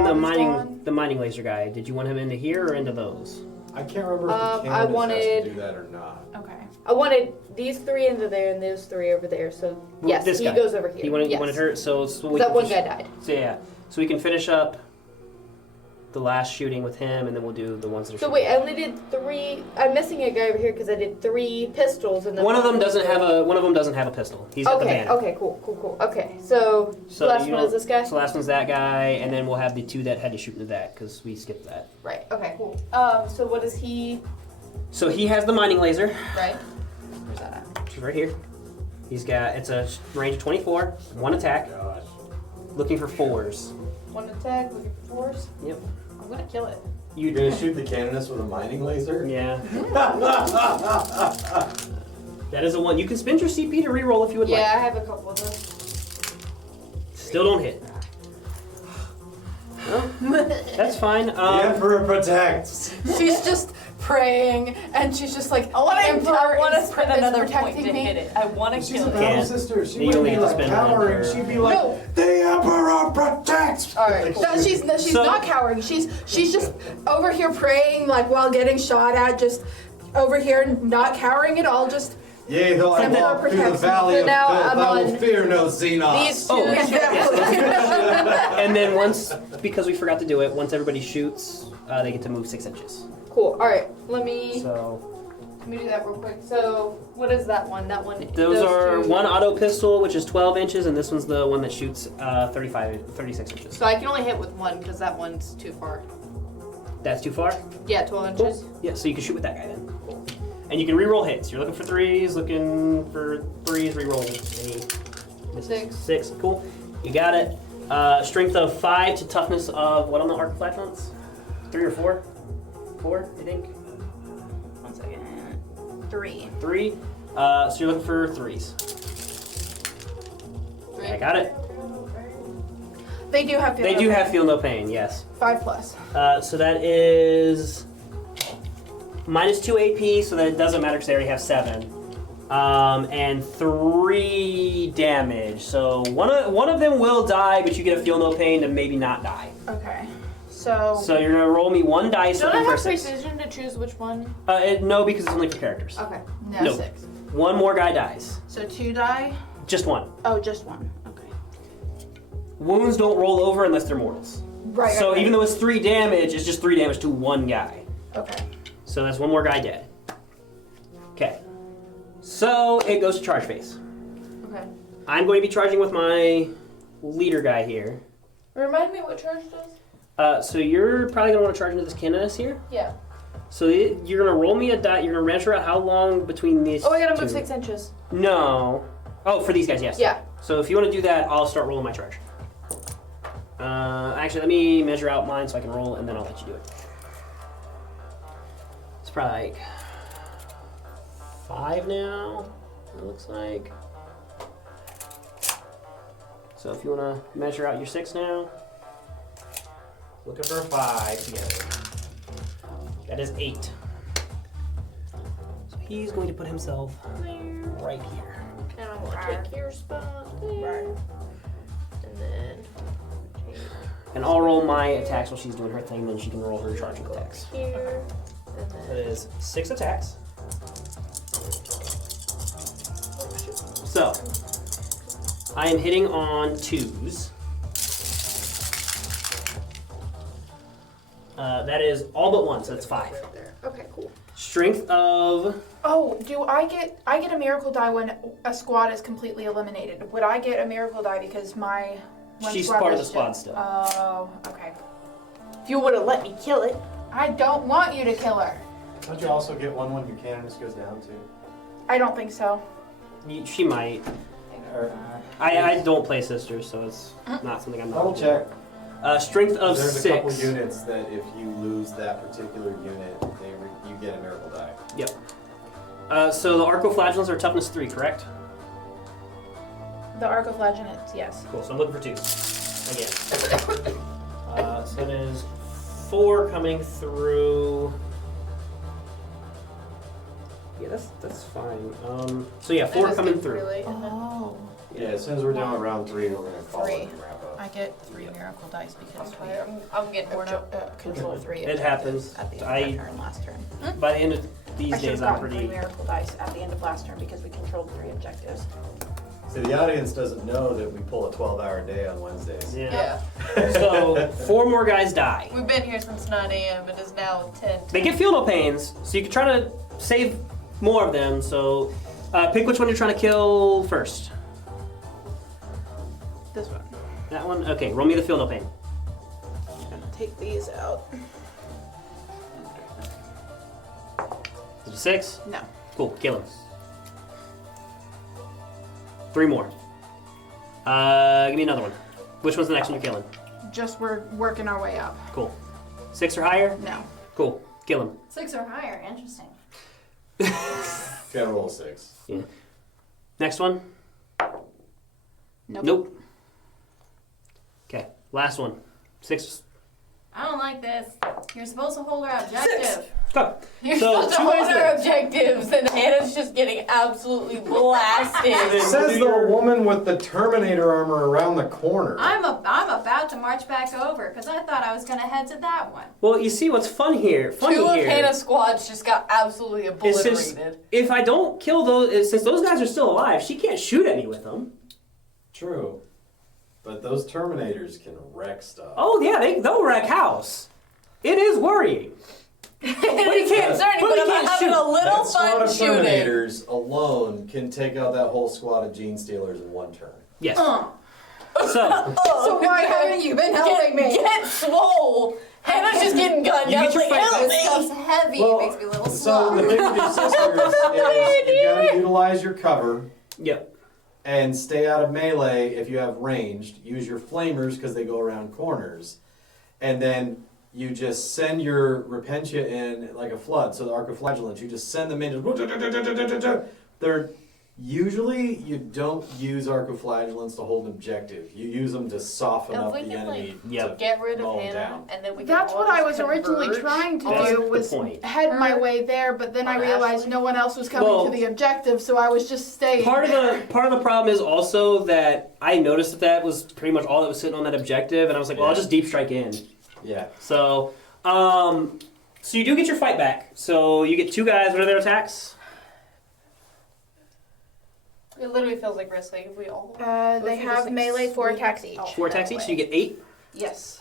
the is mining laser guy. Did you want him into here or into those? I can't remember if the I Canoness has wanted- to do that or not. gone. Okay. I wanted these 3 into there and those 3 over there. So Well, yes, this he guy. goes over here. He wanted, yes. wanted her. So we That can one fish- guy died. So yeah. So we can finish up the last shooting with him, and then we'll do the ones that are. So shooting. wait, I only did 3. I'm missing a guy over here because I did 3 pistols and then One of them doesn't have a pistol. He's at the Okay. van. Okay. Cool. Okay. So So last you one don't- is this guy. So last one's that guy, and then we'll have the 2 that had to shoot into that because we skipped that. Right. Okay. Cool. So what is he? So he has the mining laser, Right. Where's that at? which is right here. It's a range of 24, 1 attack, Gosh. looking for 4s. 1 attack, looking for 4s. Yep. I'm gonna kill it. You're gonna shoot the cannonist with a mining laser? Yeah. That is a 1. You can spend your CP to reroll if you would Yeah, like. I have a couple of those. Still don't hit. Well, that's fine. The Emperor protects! She's just praying, and she's just like, I want the to. Emperor I want to is spend is another point protecting to me. hit it. I want to She's kill a it. battle Yeah. sister. She You wouldn't only be get to like spend cowering. one. She'd be like, No. the Emperor protects! All right. Cool. No, she's So- not cowering. She's just over here praying, like while getting shot at, just over here, not cowering at all. Just Yea, though I Emperor walk through the protects me. valley So of now filth, I'm I will on fear no Xenos. These two. Oh, yeah. And then once, because we forgot to do it, once everybody shoots, they get to move 6 inches. Cool. All right. Let me So do that real quick. So what is that one? That one. those are 2. 1 auto pistol, which is 12 inches, and this one's the one that shoots 36 inches. So I can only hit with 1 because that one's too far. That's too far? Yeah, 12 inches. Yeah, so you can shoot with that guy then. And you can re-roll hits. You're looking for 3s, re-roll. Any 6, cool. You got it. Strength of 5 to toughness of what on the arc flatulence? 3 or 4? 4, I think. 1 second. 3. 3. So you're looking for 3s. I got it. They do have. They do have feel no pain, yes. 5+. So that is minus 2 AP, so that it doesn't matter because they already have 7. And 3 damage. So one of them will die, but you get a feel no pain to maybe not die. Okay. So. So you're gonna roll me 1 dice. Don't I looking for have 6. precision to choose which one? No, because it's only for characters. Okay. No. 6. 1 more guy dies. So 2 die. Just 1. Oh, just 1. Okay. Wounds don't roll over unless they're mortals. Right. So okay. even though it's 3 damage, it's just 3 damage to 1 guy. Okay. So that's 1 more guy dead. Okay. So it goes to charge phase. Okay. I'm going to be charging with my leader guy here. Remind me what charge does? So you're probably going to want to charge into this canoness here. Yeah. So you're going to roll me a die. You're going to measure out how long between these Oh, I gotta move two. 6 inches. No. Oh, for these guys, yes. Yeah. So if you want to do that, I'll start rolling my charge. Actually, let me measure out mine so I can roll, and then I'll let you do it. It's probably like 5 now, it looks like. So if you want to measure out your 6 now, looking for a 5 together. That is 8. So he's going to put himself right here. And I'm gonna take your spot there. And then And I'll roll my attacks while she's doing her thing, then she can roll her charging attacks. here. And That then is 6 attacks. So, I am hitting on 2s. That is all but 1, so that's 5. right there. Okay, cool. Strength of... Oh, do I get a miracle die when a squad is completely eliminated? Would I get a miracle die because my one She's squad part of was the squad just- still. Oh, okay. If you would have let me kill it. I don't want you to kill her. Don't you also get one when your cannonist goes down too? I don't think so. She might. Or, I don't play sisters, so it's not something I'm not... double check. Strength of There's 6. a couple units that if you lose that particular unit, you get a miracle die. Yep. So the Arcoflagellants are toughness 3, correct? The Arcoflagellants, yes. Cool, so I'm looking for 2s. Again. So that is 4 coming through. Yeah, that's fine. So yeah, 4 coming through. Oh. Yeah, as soon as we're done with round 3, we're gonna call 3. it and wrap up. I get 3 miracle dice because we I'm getting worn out. control 3 It happens. at the end I- of our turn last turn. By the end of these I should days, have I'm gotten 3 pretty. miracle dice at the end of last turn because we controlled 3 objectives. See, the audience doesn't know that we pull a 12-hour day on Wednesdays. Yeah. So 4 more guys die. We've been here since 9 a.m. It is now 10. They get feel no pains, so you can try to save more of them. So pick which one you're trying to kill first. This one. That one? Okay, roll me the feel no pain. Take these out. Is it 6? No. Cool, kill him. 3 more. Give me another one. Which one's the next one you're killing? Just we're working our way up. Cool. 6 or higher? No. Cool, kill him. 6 or higher, interesting. Gotta roll a 6. Yeah. Next one? Nope. Nope. Okay, last one. 6. I don't like this. You're supposed to hold our objective. Go. You're So, supposed to 2 hold ways our there. objectives, and Hannah's just getting absolutely blasted. Says the woman with the Terminator armor around the corner. I'm about to march back over because I thought I was gonna head to that one. Well, you see what's funny here Two of Hannah's squads just got absolutely is since obliterated. if I don't kill those, since those guys are still alive, she can't shoot any with them. True. But those Terminators can wreck stuff. Oh yeah, they'll wreck house. It is worrying. It is concerning, but but he I'm can't having shoot. a little That squad fun of shooting. Terminators alone can take out that whole squad of Gene Stealers in one turn. Yes. Uh. So So why haven't you been helping me? Get swole! Hannah's just getting gunned You down. get your Like, fight help This me! stuff's heavy. Well, It makes me a little So slow. the thing with your sisters is you gotta utilize your cover yep. and stay out of melee if you have ranged. Use your flamers because they go around corners. And then you just send your Repentia in like a flood. So the Arcoflagellants, you just send them in. They're usually you don't use Arcoflagellants to hold an objective. You use them to soften If up we the can, enemy. Yep. Get rid mow of 'em Hannah, down. and then we can That's all what I just was originally converge trying to That's do the was point. head my way there, but then I On realized Ashley? no one else was coming Well, to the objective, so I was just staying. Part of the problem is also that I noticed that was pretty much all that was sitting on that objective, and I was like, well, I'll just deep strike in. Yeah. So, so you do get your fight back. So you get 2 guys. What are their attacks? It literally feels like wrestling if we all. They have melee 4 attacks each. 4 attacks each. So you get 8. Yes.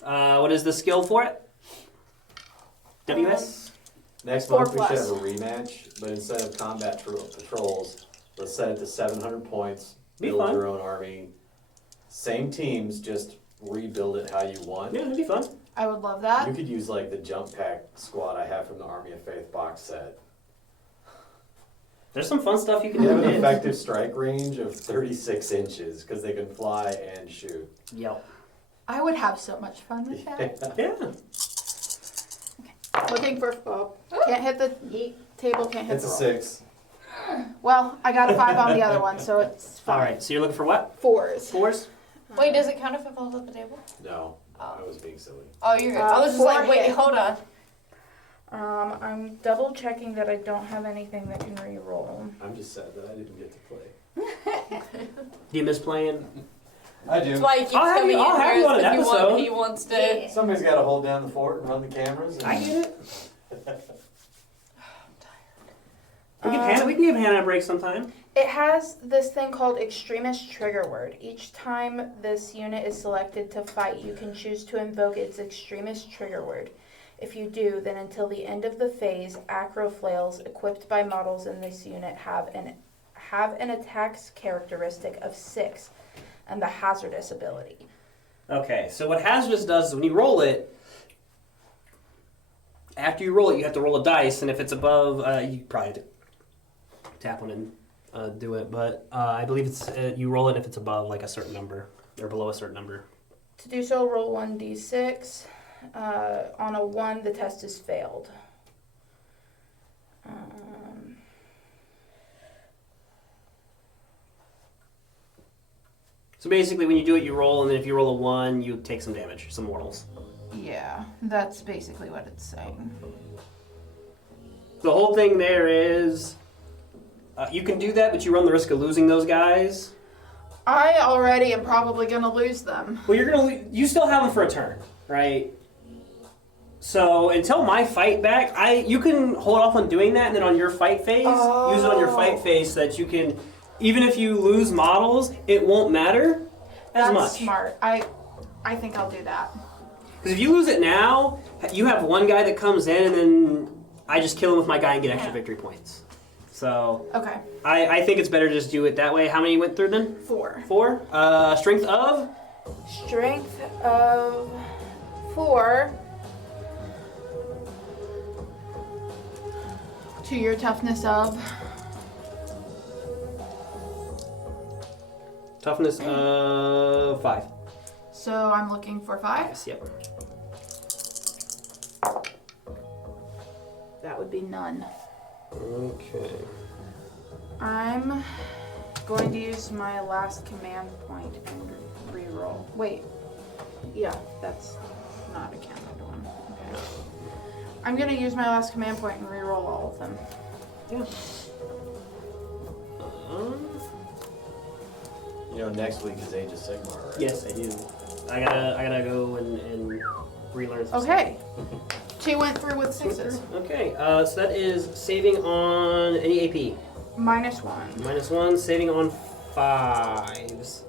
What is the skill for it? WS. Next 4 month we should plus. have a rematch, but instead of combat patrols, let's set it to 700 points. Be Build fun. your own army. Same teams, just rebuild it how you want. Yeah, that'd be fun. I would love that. You could use like the jump pack squad I have from the Army of Faith box set. There's some fun stuff you can They do. have an with it. effective strike range of 36 inches because they can fly and shoot. Yep. I would have so much fun with that. Yeah. Looking for can't hit the table, can't hit It's the a roll. 6. Well, I got a 5 on the other one, so it's All fine. right. So you're looking for what? 4s. 4s. Wait, does it count if it falls off the table? No, Oh. I was being silly. Oh, you're good. I was just 4 like, wait, hit. hold on. I'm double checking that I don't have anything that can re-roll. I'm just sad that I didn't get to play. Do you miss playing? I do. That's why he keeps I'll have coming you- I'll in have here you on an because episode. he wants to. Yeah. Somebody's got to hold down the fort and run the cameras. And I get it. We can give Hannah a break sometime. It has this thing called Extremist Trigger Word. Each time this unit is selected to fight, you can choose to invoke its Extremist Trigger Word. If you do, then until the end of the phase, acro flails equipped by models in this unit have an attack's characteristic of 6 and the hazardous ability. Okay. So what hazardous does is when you roll it, after you roll it, you have to roll a dice, and if it's above, you probably have to tap on it and do it. But I believe it's you roll it if it's above like a certain number or below a certain number. To do so, roll 1d6. On a 1, the test is failed. So basically, when you do it, you roll, and then if you roll a 1, you take some damage, some mortals. Yeah, that's basically what it's saying. The whole thing there is, you can do that, but you run the risk of losing those guys. I already am probably going to lose them. Well, you still have them for a turn, right? So until my fight back, you can hold off on doing that, and then on your fight phase, use it on your fight phase so that you can even if you lose models, it won't matter as That's much. smart. I think I'll do that. Because if you lose it now, you have one guy that comes in, and then I just kill him with my guy and get extra victory points. So Okay. I think it's better to just do it that way. How many went through then? 4. 4. Strength of? Strength of 4. To your toughness of. Toughness of 5. So I'm looking for 5. Yes, yep. That would be none. Okay. I'm going to use my last command point and reroll. Wait. Yeah, that's not a counted one. Okay. I'm going to use my last command point and reroll all of them. Yeah. You know, next week is Age of Sigmar, right? Yes, I do. I gotta go and relearn some Okay. 2 went through with 6s. stuff. Okay, so that is saving on any AP. -1. -1, saving on 5s.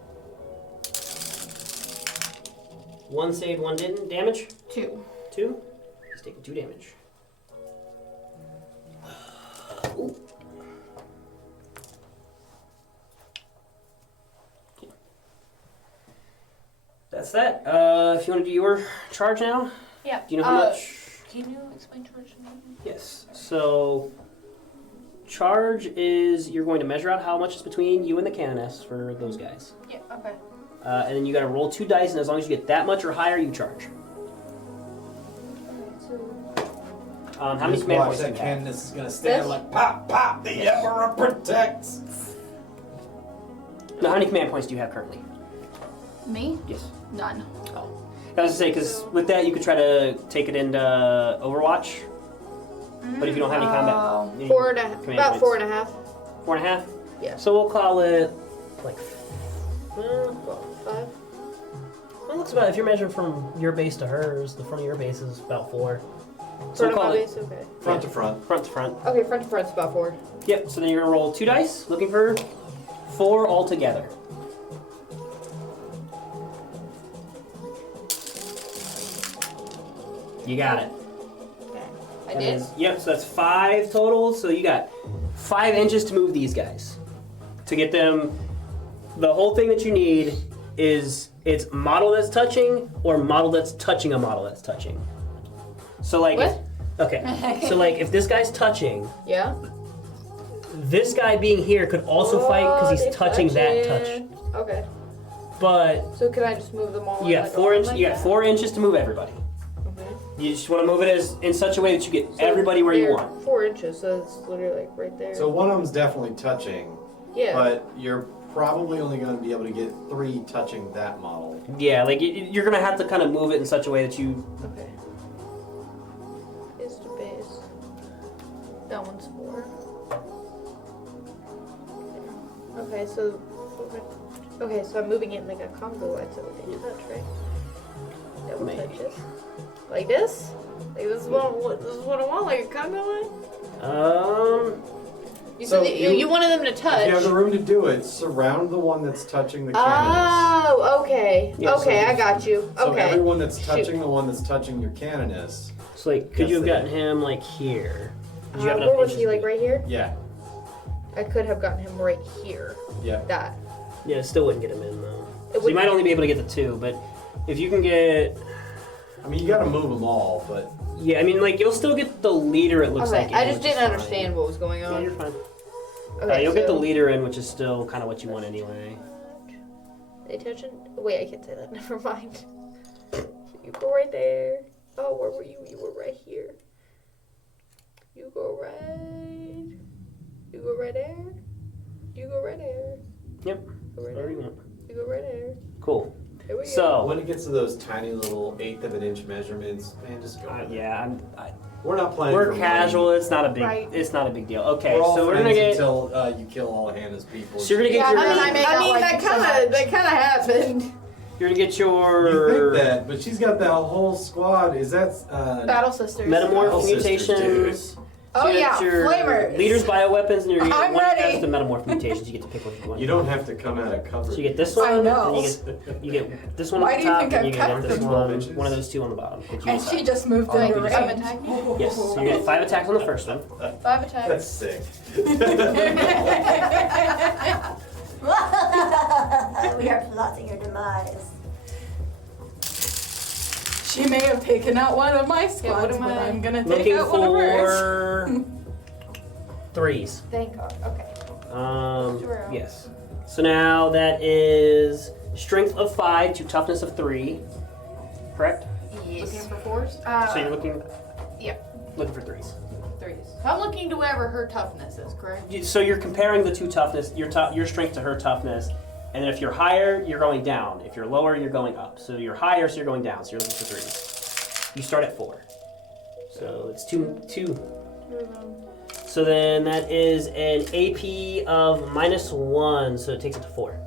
1 saved, 1 didn't. Damage? 2. 2. He's taking 2 damage. Ooh. Okay. That's that. If you want to do your charge now, Yeah. do you know how much? Can you explain charge to me? Yes. So, charge is you're going to measure out how much is between you and the canoness for those guys. Yeah, okay. And then you got to roll 2 dice, and as long as you get that much or higher, you charge. How many Just command watch points do that you have? Candace is gonna stand This? like pop, pop, the Emperor protects. No, how many command points do you have currently? Me? Yes. None. Oh. I was going to say, because with that, you could try to take it into Overwatch. But if you don't have any combat... any 4.5. command About points. 4.5. 4.5? Yeah. So we'll call it, like... 5. Well, it looks about, if you're measuring from your base to hers, the front of your base is about 4. So Front we'll of call my it base, okay. Front to front. front to front. Okay, front to front's about 4. Yep, so then you're going to roll 2 dice, looking for 4 altogether. You got it. I And did? then- Yep, so that's 5 total. So you got 5 inches to move these guys. To get them, the whole thing that you need is it's model that's touching or model that's touching a model that's touching. So like, What? okay, so like if this guy's touching, Yeah? this guy being here could also fight because he's they touching that touch. touching. Okay. But So can I just move them all? you got like, 4 around inches. like You got that? 4 inches to move everybody. Okay. You just want to move it as in such a way that you get So everybody where you they're want. 4 inches, so it's literally like right there. So one of them's definitely touching, yeah. but you're probably only going to be able to get 3 touching that model. Yeah, like you're gonna have to kind of move it in such a way that you. Okay. Is to base. That one's 4. Okay, so. Okay, so I'm moving it like a Congo line so they touch, right? That one Maybe. touches. Like this? Like this is what I want, like a Congo line? You So said that you wanted them to touch. If you have the room to do it, surround the one that's touching the cannons. Oh, okay. Yeah, so okay, I if- got you. So Okay. everyone that's Shoot. touching the one that's touching your cannoness. So like, could you have Yes, gotten him like here? Did you have enough where was inches he? to Like do- right here? Yeah, I could have gotten him right here. yeah. That. Yeah, it still wouldn't get him in though. It So you would- might only be able to get the 2, but if you can get, I mean, you got to move them all, but yeah, I mean like you'll still get the leader. It looks Okay, like. I in, just which is didn't fine. understand what was going Yeah, on. you're fine. Okay, You'll get the so- leader in, which is still kind of what you want anyway. They touching? Wait, I can't say that. Never mind. You go right there. Oh, where were you? You were right here. You go right. You go right there. You go right there. Yep. Go right Whatever you there. want. You go right there. Cool. There we go. So, when it gets to those tiny little 1/8 of an inch measurements, man, just go. with it. yeah, We're not playing. we're for casual. money. It's not a big. Right. It's not a big deal. Okay, We're all so we're friends gonna get. until you kill all of Hannah's people. So you're gonna get Yeah, your. and then I make out like you so much. that kind of happened. You're gonna get You your. think that, but she's got that whole squad. Is that Battle Sisters. Metamorph Battle Sisters, mutations. Oh you yeah, got your flamers. leaders, bioweapons, and your I'm one ready. has the metamorph mutations. You get to pick what you want. You don't have to come out of cover. So you get this one, I know. and you get this one Why on do the you top, think and I'm you get this comfortable? one of those two on the bottom. that you And decide. she just moved Like, into come range. attack me? Yes, so you get 5 attacks on the first one. 5 attacks. That's sick. We are plotting your demise. She may have taken out one of my squads, what am but I I'm gonna take Looking out one of hers. for 3s. Thank God. Okay. Sure. Yes. So now that is strength of 5 to toughness of 3. Correct? Looking Yes. for 4s? So you're looking. Yep. Looking for 3s. 3s. So I'm looking to wherever her toughness is, correct? So you're comparing the two toughness, your strength to her toughness, and then if you're higher, you're going down. If you're lower, you're going up. So you're higher, so you're going down. So you're looking for 3s. You start at 4. So it's two. So then that is an AP of -1, so it takes it to 4.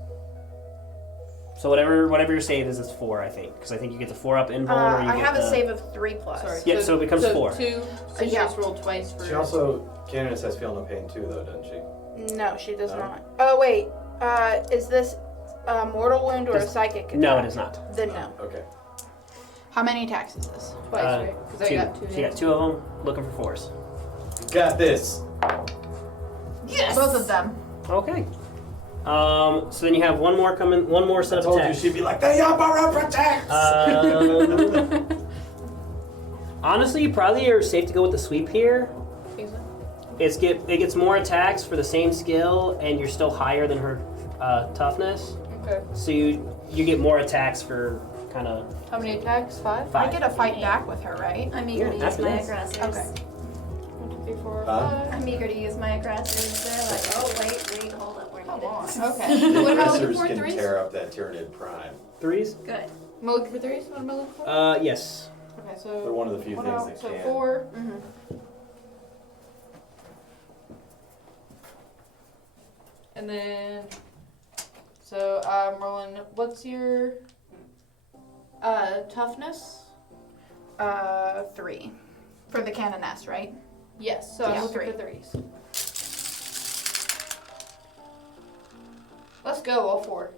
So whatever your save is 4, I think, because I think you get the 4 up in bone, or you I get have the, a save of 3 plus. Sorry. Yeah, so it becomes 4. 2. So she Yeah. just rolled twice for. She also, Candace has feel no pain too, though, doesn't she? No, she does No? not. Oh wait, is this a mortal wound or a This- psychic attack? No, it is not. Then no. Okay. How many attacks is this? Twice, right? Because I 2. got 2. So you got 2 of them, looking for 4s. You got this. Yes. Both of them. Okay. So then you have one more coming, one more set I of told you attacks. she'd be like, they are protects! Honestly, you probably are safe to go with the sweep here. It gets more attacks for the same skill, and you're still higher than her toughness. Okay. So you get more attacks for kind of How many attacks? 5? 5. I get a fight back with her, right? I'm eager to use After my this. aggressors. Okay. 1, 2, 3, 4, Huh? 5. I'm eager to use my aggressors. They're like, oh wait, hold up, we're Come needed. on. Okay. The What am I looking aggressors for? can 3s? tear up that Tyranid Prime. 3s. Good. Am I looking for 3s? What am I looking for? Yes. Okay, They're so. one of the few one things out, that so can. 4. And then. So I'm rolling. What's your. Toughness? 3. For the canoness, right? Yes, so I'm Yeah. looking for 3s. Let's go, all 4.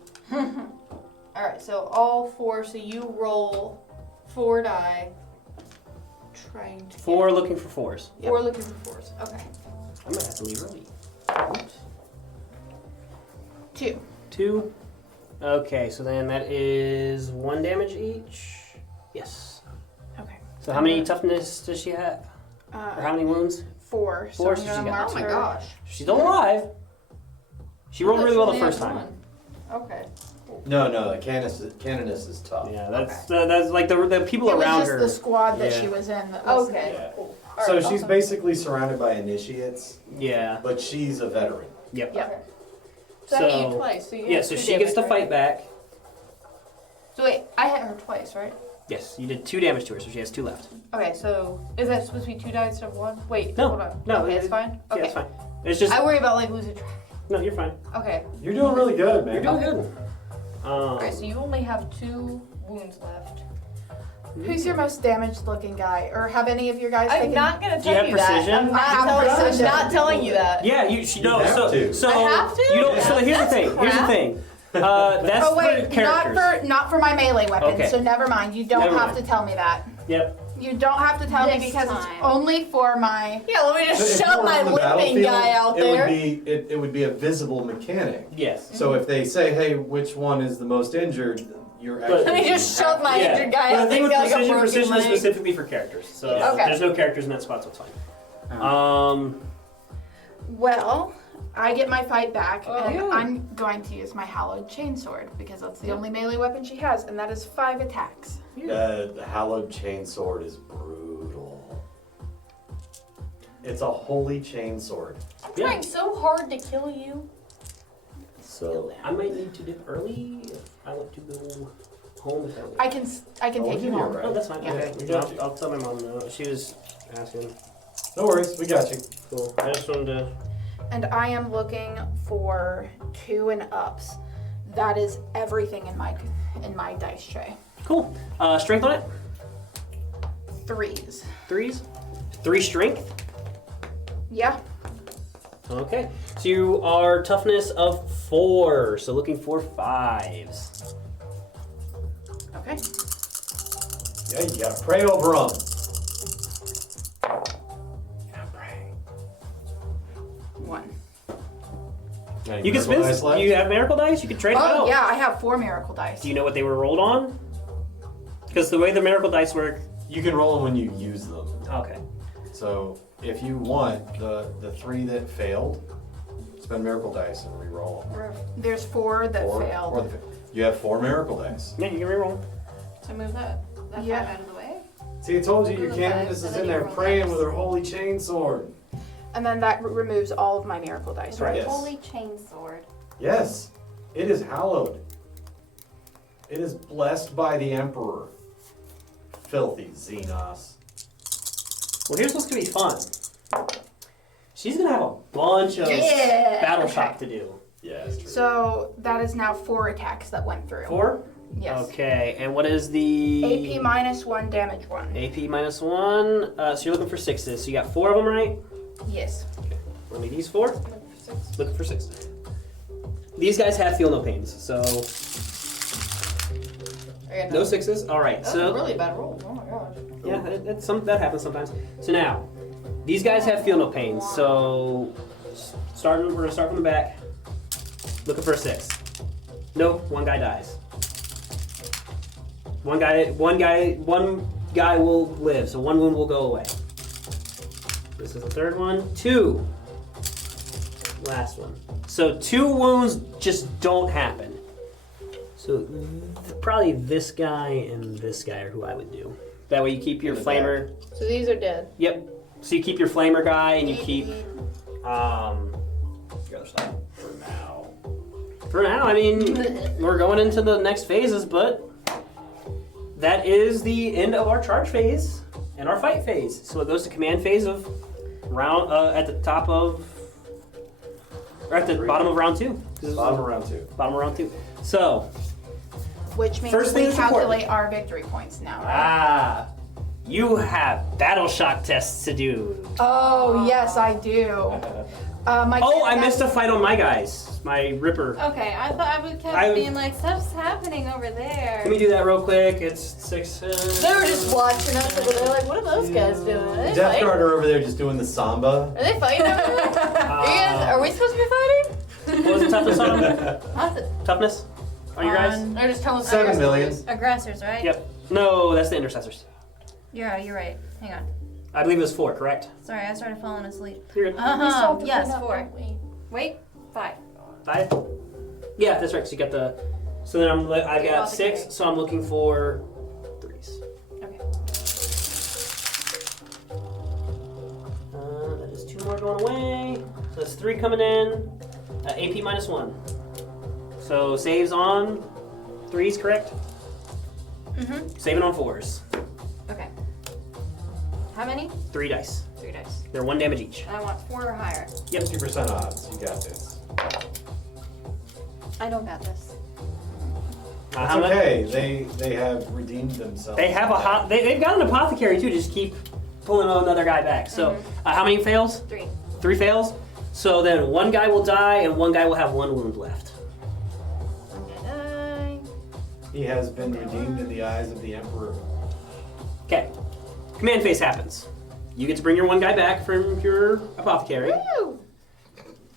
Alright, so all 4, so you roll 4 die. Trying to. 4 looking for 4s. 4 looking for 4s. Okay. I might have to leave early. Oops. 2. 2. Okay, so then that is 1 damage each. Yes. Okay. So how many toughness does she have? Or how many wounds? 4. So 4, I'm so gonna she got- mark Oh my her. gosh. She's still alive. She rolled really well the That's first only time. one. Okay. No, the Canoness is tough. Yeah, that's like the people It was around just her. the squad that Yeah. she was in. That was Okay. Yeah. Cool. So Alright, she's awesome. basically surrounded by initiates, Yeah. but she's a veteran. Yep. Yep. Okay. So, I hit So- you twice. So you Yeah. have So 2 she gets to damage, right? fight back. So wait, I hit her twice, right? Yes, you did 2 damage to her, so she has 2 left. Okay, so is that supposed to be 2 die instead of 1? Wait, No, hold on. no, Okay, it's fine. Yeah, Okay. it's fine. It's just I worry about like losing track. no, you're fine. Okay. You're doing really good, man. You're doing good. Okay, so you only have 2 wounds left. Who's your most damaged looking guy? Or have any of your guys I'm taken? not gonna Do you tell have you, that. precision? I'm I not have telling, precision. I'm not telling you that. Yeah, You have to. So I have to? You don't. So here's the That's thing. Here's the crap. thing. That's Oh wait, for characters. not for my melee weapon. Okay. So never mind. You don't Never have mind. to tell me that. Yep. You don't have to tell me This because it's time. only for my. Yeah, let me So just if you shove were my on the limping battlefield, guy out it there. It would be a visible mechanic. Yes. So if they say, hey, which one is the most injured, you're But- actually. Let me just shove my Yeah. injured guy But the out thing there. with Like a broken precision is leg. specifically for characters. So Yeah. Okay. there's no characters in that spot, so it's fine. Well, I get my fight back, Oh, and yeah. I'm going to use my hallowed chainsword because that's the only melee weapon she has, and that is 5 attacks. The hallowed chainsword is brutal. It's a holy chainsword. I'm Yeah. trying so hard to kill you. So I might need to dip early if I want to go home. If I can Oh, take you you're home. right. Oh, that's fine. Yeah. Okay. We got you. I'll tell my mom no. She was asking. No worries, we got you. Cool. I just wanted to. And I am looking for 2 and ups. That is everything in my dice tray. Cool. Strength on it. 3s. 3s. 3 strength. Yeah. Okay. So you are toughness of 4, so looking for 5s. Okay. Yeah, you gotta pray over them. One. You can spin. Do you have miracle dice? You can trade them Oh out. yeah, I have 4 miracle dice. Do you know what they were rolled on? Because the way the miracle dice work. You can roll them when you use them. Okay. So if you want the 3 that failed, spend miracle dice and re-roll them. There's 4 that failed. You have 4 miracle dice. Yeah, you can reroll. To move that Yeah. 5 out of the way. See, I told you, your Roll canoness dice, is and in then there you roll praying dice. with her holy chainsword. And then that removes all of my miracle dice, right? Yes. Holy chainsword. Yes, it is hallowed. It is blessed by the Emperor. Filthy Xenos. Well, here's what's gonna be fun. She's gonna have a bunch of battle shock to do. Yeah, it's true. So that is now 4 attacks that went through. 4? Yes. Okay, and what is the AP minus 1, damage 1. AP minus 1. So you're looking for 6s. So you got 4 of them, right? Yes. Let me these 4. Looking for 6. These guys have feel no pains, so no 6s. All right, That's so a really bad roll. Oh my gosh. yeah, that happens sometimes. So now, these guys have feel no pains. So we're gonna start from the back. Looking for a 6. Nope, one guy dies. One guy will live, so 1 wound will go away. This is the 3rd one. 2. Last one. So 2 wounds just don't happen. So probably this guy and this guy are who I would do. That way you keep your flamer. So these are dead. Yep. So you keep your flamer guy and you keep the other side. For now. For now, I mean, we're going into the next phases, but that is the end of our charge phase and our fight phase. So it goes to command phase of round at the top of, or at the bottom of round 2. Bottom of round 2. Bottom of round 2. So, Which means First thing we that's calculate our victory points now, right? you have battle shock tests to do. Oh, yes, I do. I missed a fight on my guys. My Ripper. Okay, I thought I would kept I- being like, stuff's happening over there. Let me do that real quick. It's 6. They were just watching us over there, like, what are those guys doing? Are they Death fighting? Guard are over there just doing the samba. Are they fighting over there? Are we supposed to be fighting? What was the toughness on? Nothing. Toughness on your guys? They're just telling us 7 million. Aggressors, right? Yep. No, that's the intercessors. You're right. Hang on. I believe it was 4, correct? Sorry, I started falling asleep. You're good. Yes, 4. Wait, 5. 5? Yeah, that's right. So you got the. So then I've got 6. So I'm looking for 3s. Okay. That is 2 more going away. So that's 3 coming in. AP minus 1. So saves on 3s, correct? Mm-hmm. Saving on 4s. Okay. How many? 3 dice. 3 dice. They're 1 damage each. And I want 4 or higher. 50% odds. You got this. I don't got this. How It's much? okay. They have redeemed themselves. They have they've got an apothecary too. Just keep pulling another guy back. So how many fails? 3. 3 fails. So then 1 guy will die and 1 guy will have 1 wound left. I'm gonna die. He has been redeemed in the eyes of the Emperor. Okay. Command phase happens. You get to bring your 1 guy back from your apothecary. Woo!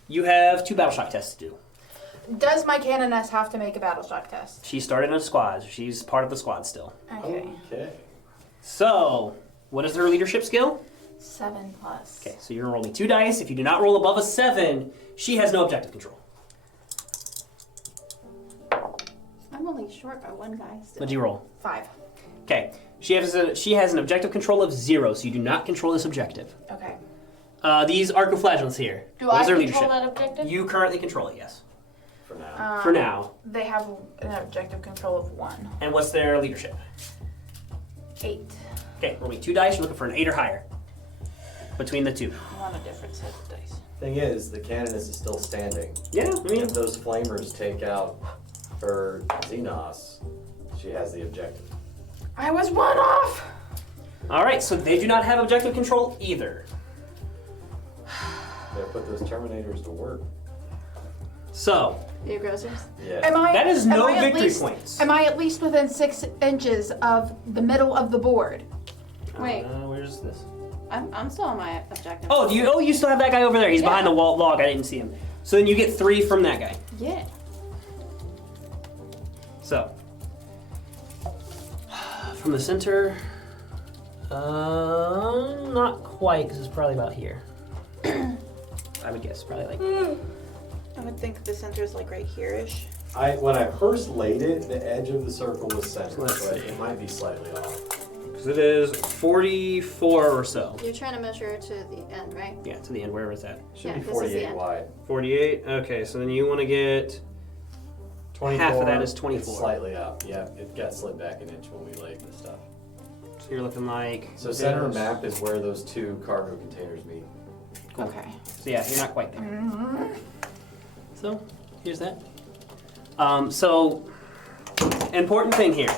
You have 2 battle shock tests to do. Does my canoness have to make a battle shock test? She started in a squad. She's part of the squad still. Okay. Okay. So, what is her leadership skill? 7 plus. Okay, so you're gonna roll me 2 dice. If you do not roll above a 7, she has no objective control. I'm only short by 1 guy still. What'd you roll? 5. Okay, she has an objective control of 0, so you do not control this objective. Okay. These arcoflagellants here. Do what I is their control leadership? that objective? You currently control it, yes. For now. For now. They have an objective control of 1. And what's their leadership? 8. Okay, roll me 2 dice. You're looking for an 8 or higher. Between the 2. I want a different set of dice. Thing is, the canoness is still standing. Yeah, I mean, If those flamers take out her Xenos, she has the objective. I was 1 off! alright, so they do not have objective control either. Yeah, put those Terminators to work. So, The aggressors. Yeah. that is no am I at victory least- points. Am I at least within 6 inches of the middle of the board? Wait. Where's this? I'm still on my objective. Oh, you still have that guy over there. He's Yeah. behind the wall log. I didn't see him. So then you get 3 from that guy. Yeah. So, from the center, not quite, because it's probably about here. I would guess, probably like. I would think the center is like right here-ish. When I first laid it, the edge of the circle was centered, Let's but see. it might be slightly off. Because it is 44 or so. You're trying to measure to the end, right? Yeah, to the end, wherever it's at. Should Yeah, be this is the 48 end. wide. 48. Okay, so then you want to get 24. half of that is 24. It's slightly up. Yeah, it got slid back an inch when we laid the stuff. So you're looking like. So center map is where those 2 cargo containers meet. Cool. Okay. So yeah, you're not quite there. So here's that. So important thing here.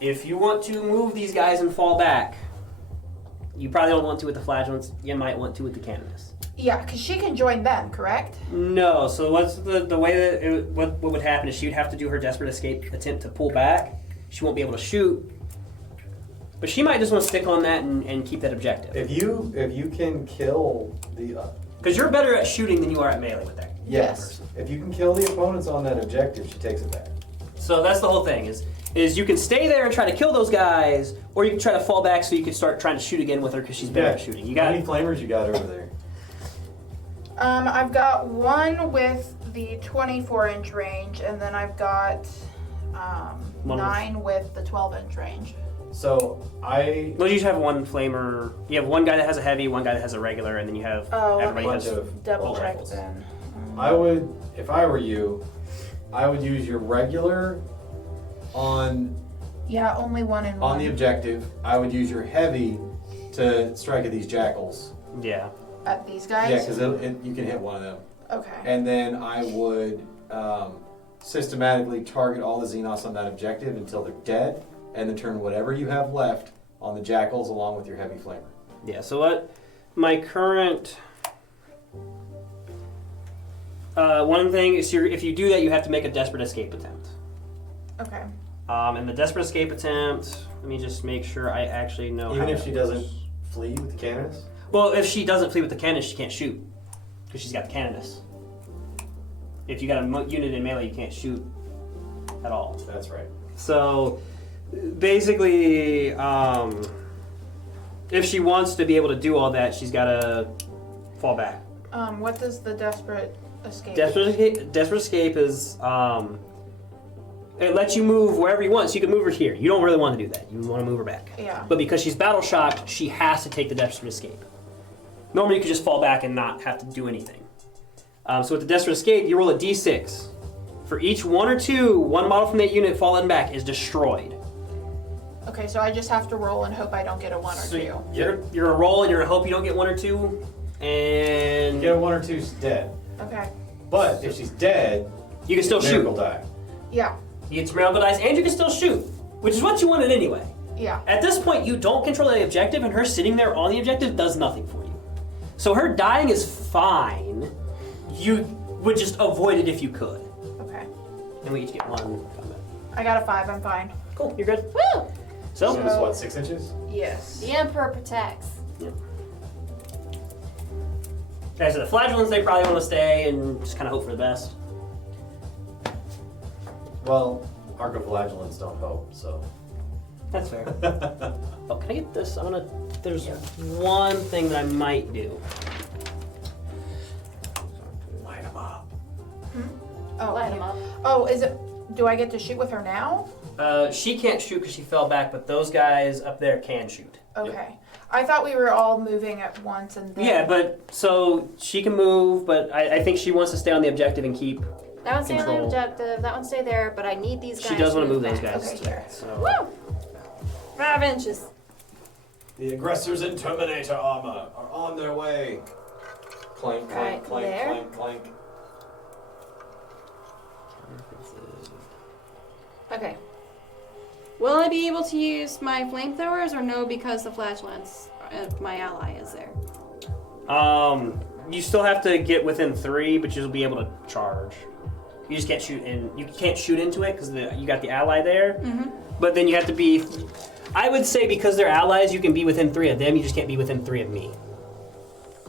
If you want to move these guys and fall back, you probably don't want to with the flagellants. You might want to with the Canonus. Yeah, because she can join them, correct? No. So what's the way that what would happen is she'd have to do her desperate escape attempt to pull back. She won't be able to shoot. But she might just want to stick on that and keep that objective. If you can kill the Because you're better at shooting than you are at melee with that. yes, if you can kill the opponents on that objective, she takes it back. So that's the whole thing is you can stay there and try to kill those guys, or you can try to fall back so you can start trying to shoot again with her because she's better at shooting. You How got many flamers you got over there? I've got one with the 24-inch range, and then I've got One with- 9 with the 12-inch range. So I Well, you just have one flamer. You have one guy that has a heavy, one guy that has a regular, and then you have everybody bunch has of Double bolt check rifles. then. would, if I were you, I would use your regular on Yeah, only one and one. on the objective. I would use your heavy to strike at these jackals. Yeah. At these Yeah, guys? because you can hit one of them. Okay. And then I would systematically target all the Xenos on that objective until they're dead, and then turn whatever you have left on the jackals along with your heavy flamer. Yeah. So what my current one thing is if you do that, you have to make a desperate escape attempt. Okay. And the desperate escape attempt. Let me just make sure I actually know. Even how if that she works. doesn't flee with the cannons? Well, if she doesn't flee with the cannon, she can't shoot because she's got the Canonus. If you got a unit in melee, you can't shoot at all. That's right. So basically, if she wants to be able to do all that, she's got to fall back. What does the desperate escape? Desperate escape is it lets you move wherever you want. So you can move her here. You don't really want to do that. You want to move her back. Yeah. But because she's battle shocked, she has to take the desperate escape. Normally, you could just fall back and not have to do anything. So with the desperate escape, you roll a d6. For each 1 or 2, one model from that unit falling back is destroyed. Okay, so I just have to roll and hope I don't get a 1 or 2. You're a roll and you're a hope you don't get 1 or 2, and Get a 1 or 2, she's dead. Okay. But if she's dead, you can still miracle shoot. die. Yeah. You get your miracle dice, and you can still shoot, which is what you wanted anyway. Yeah. At this point, you don't control the objective, and her sitting there on the objective does nothing for you. So her dying is fine. You would just avoid it if you could. Okay. And we each get 1 combat. I got a 5. I'm fine. Cool, you're good. Woo! So So, it's what, 6 inches? Yes. The Emperor protects. okay, so the flagellants, they probably want to stay and just kind of hope for the best. Well, arcoflagellants don't hope, so. That's fair. Oh, can I get this? There's one thing that I might do. Light them up. Oh, Light him up. Oh, is it? Do I get to shoot with her now? She can't shoot because she fell back, but those guys up there can shoot. Okay. I thought we were all moving at once and then. Yeah, but so she can move, but I think she wants to stay on the objective and keep. That one stay on the Control. objective. That one stay there. But I need these guys. She does want to move those back. guys. Okay, here. So. Woo! 5 inches. The aggressors in Terminator armor are on their way. Clank, clank, Right clank, there. clank, clank. Okay. Will I be able to use my flamethrowers or no because the flagellants, my ally, is there? You still have to get within 3, but you'll be able to charge. You just can't shoot in. You can't shoot into it because you got the ally there. Mm-hmm. But then you have to be. I would say because they're allies, you can be within 3 of them. You just can't be within 3 of me.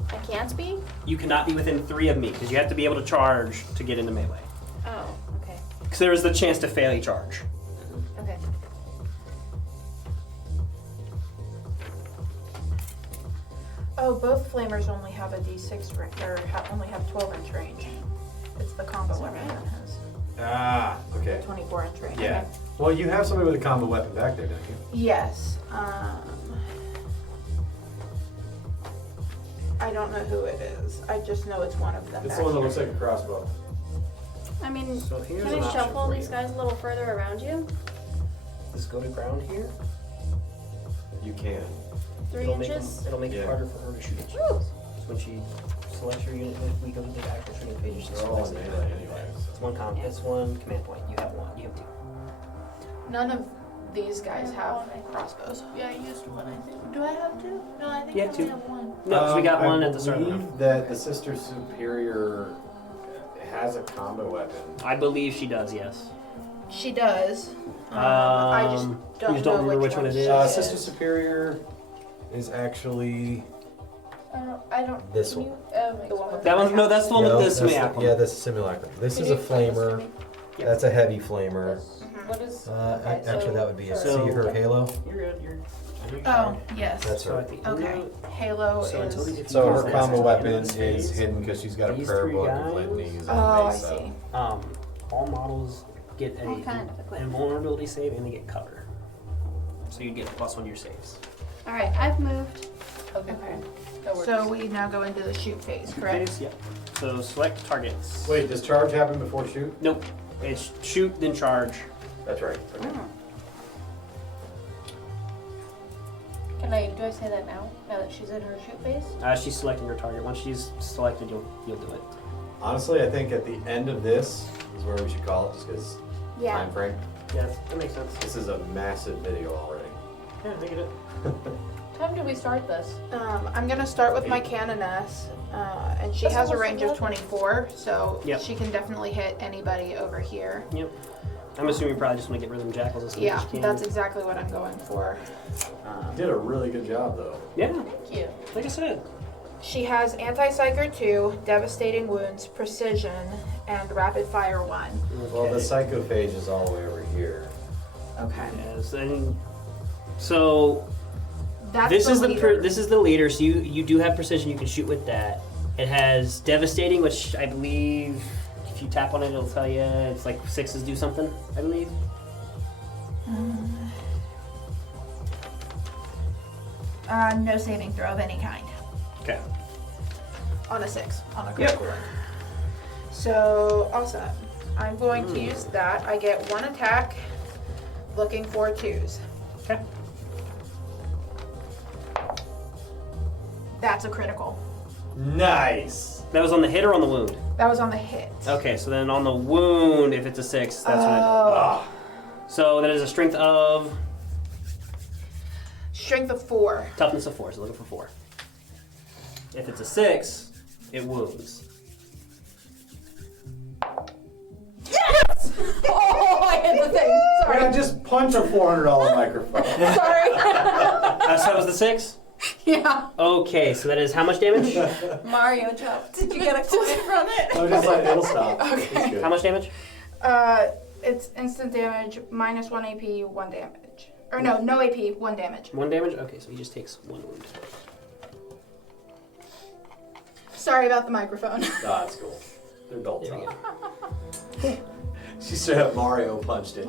I can't be? You cannot be within 3 of me because you have to be able to charge to get into melee. Oh, okay. Because there is the chance to fail a charge. Okay. Oh, both flamers only have a D6 range, or only have 12-inch range. It's the combo weapon that has Ah, okay. 24-inch range. Yeah. Well, you have somebody with a combo weapon back there, don't you? Yes. I don't know who it is. I just know it's one of them. It's back the one that here. looks like a crossbow. I mean, So here's can an I option shuffle for these you. guys a little further around you? Let's go to ground here. You can. 3 It'll make inches? it'll make it Yeah. harder for her to shoot. Woo! So when she selects your unit, if we go to the actual shooting page, she They're all selects in it. melee anyway. It's one it's one command point. You have 1. You have 2. None of these guys have crossbows. Yeah, I used one, I think. Do I have 2? No, I think Yeah, I only 2. have 1. No, 'cause we got I one at the start. of the believe round. that the Sister Superior has a combo weapon. I believe she does. Yes. She does. I just You don't just know don't remember which one it she is? Sister Superior is actually I don't. this can one. you- oh, my The one God. with That one. No, that's the one with this map. Yeah, that's a simulacrum. This Can is you a explain this to flamer. me? Yeah. That's a heavy flamer. What is? Actually, that would be a So- see her halo. You're good. You're. Oh, yes. That's So her. at the Okay. end Halo So until is. the- if you So use her that combo at the weapon end of this is phase, hidden because she's got a these prayer 3 book guys- of litanies. Oh, I and see. all models get All kind of equipment. invulnerability save and they get cover. So you get +1 to your saves. Alright, I've moved. Okay. That works. So we now go into the shoot phase, correct? Phase, yeah. So select targets. Wait, does charge happen before shoot? Nope. It's shoot then charge. That's right. Okay. do I say that now? Now that she's in her shoot phase? She's selecting her target. Once she's selected, you'll do it. Honestly, I think at the end of this is where we should call it, just because Yeah. time frame. Yeah, that makes sense. This is a massive video already. Yeah, I think it is. What time do we start this? I'm gonna start with my canoness, and she That's has a almost range of 11. 24, so Yep. she can definitely hit anybody over here. Yep. I'm assuming you probably just want to get rid of them jackals as soon Yeah, as you can. that's exactly what I'm going for. You did a really good job, though. Yeah, Thank you. like I said. She has Anti-Psyker 2, Devastating Wounds, Precision, and Rapid Fire 1. Well, the Okay. psychophage is all the way over here. Okay. Yes, and so That's this is leader. this is the leader. So you do have precision. You can shoot with that. It has devastating, which I believe if you tap on it, it'll tell you it's like 6s do something. I believe. No saving throw of any kind. Okay. On a 6. On a Yep. critical one. So, awesome. I'm going to use that. I get 1 attack, looking for 2s. Okay. That's a critical. Nice! That was on the hit or on the wound? That was on the hit. Okay, so then on the wound, if it's a 6, that's what. Ah, So that is a strength of Strength of 4. toughness of 4. So looking for 4. If it's a 6, it wounds. Oh, I hit the thing. man, Sorry. just punch a $400 microphone. Sorry. So that was the 6. Yeah. Okay, so that is how much damage? Mario jump. Did you get a coin from it? I'm just like, it'll stop. Okay. It's good. How much damage? It's instant damage, minus 1 AP, 1 damage. Or no AP, 1 damage. 1 damage? Okay, so he just takes 1 wound. Sorry about the microphone. Nah, it's cool. They're adult There we talk. go. She straight up Mario punched it.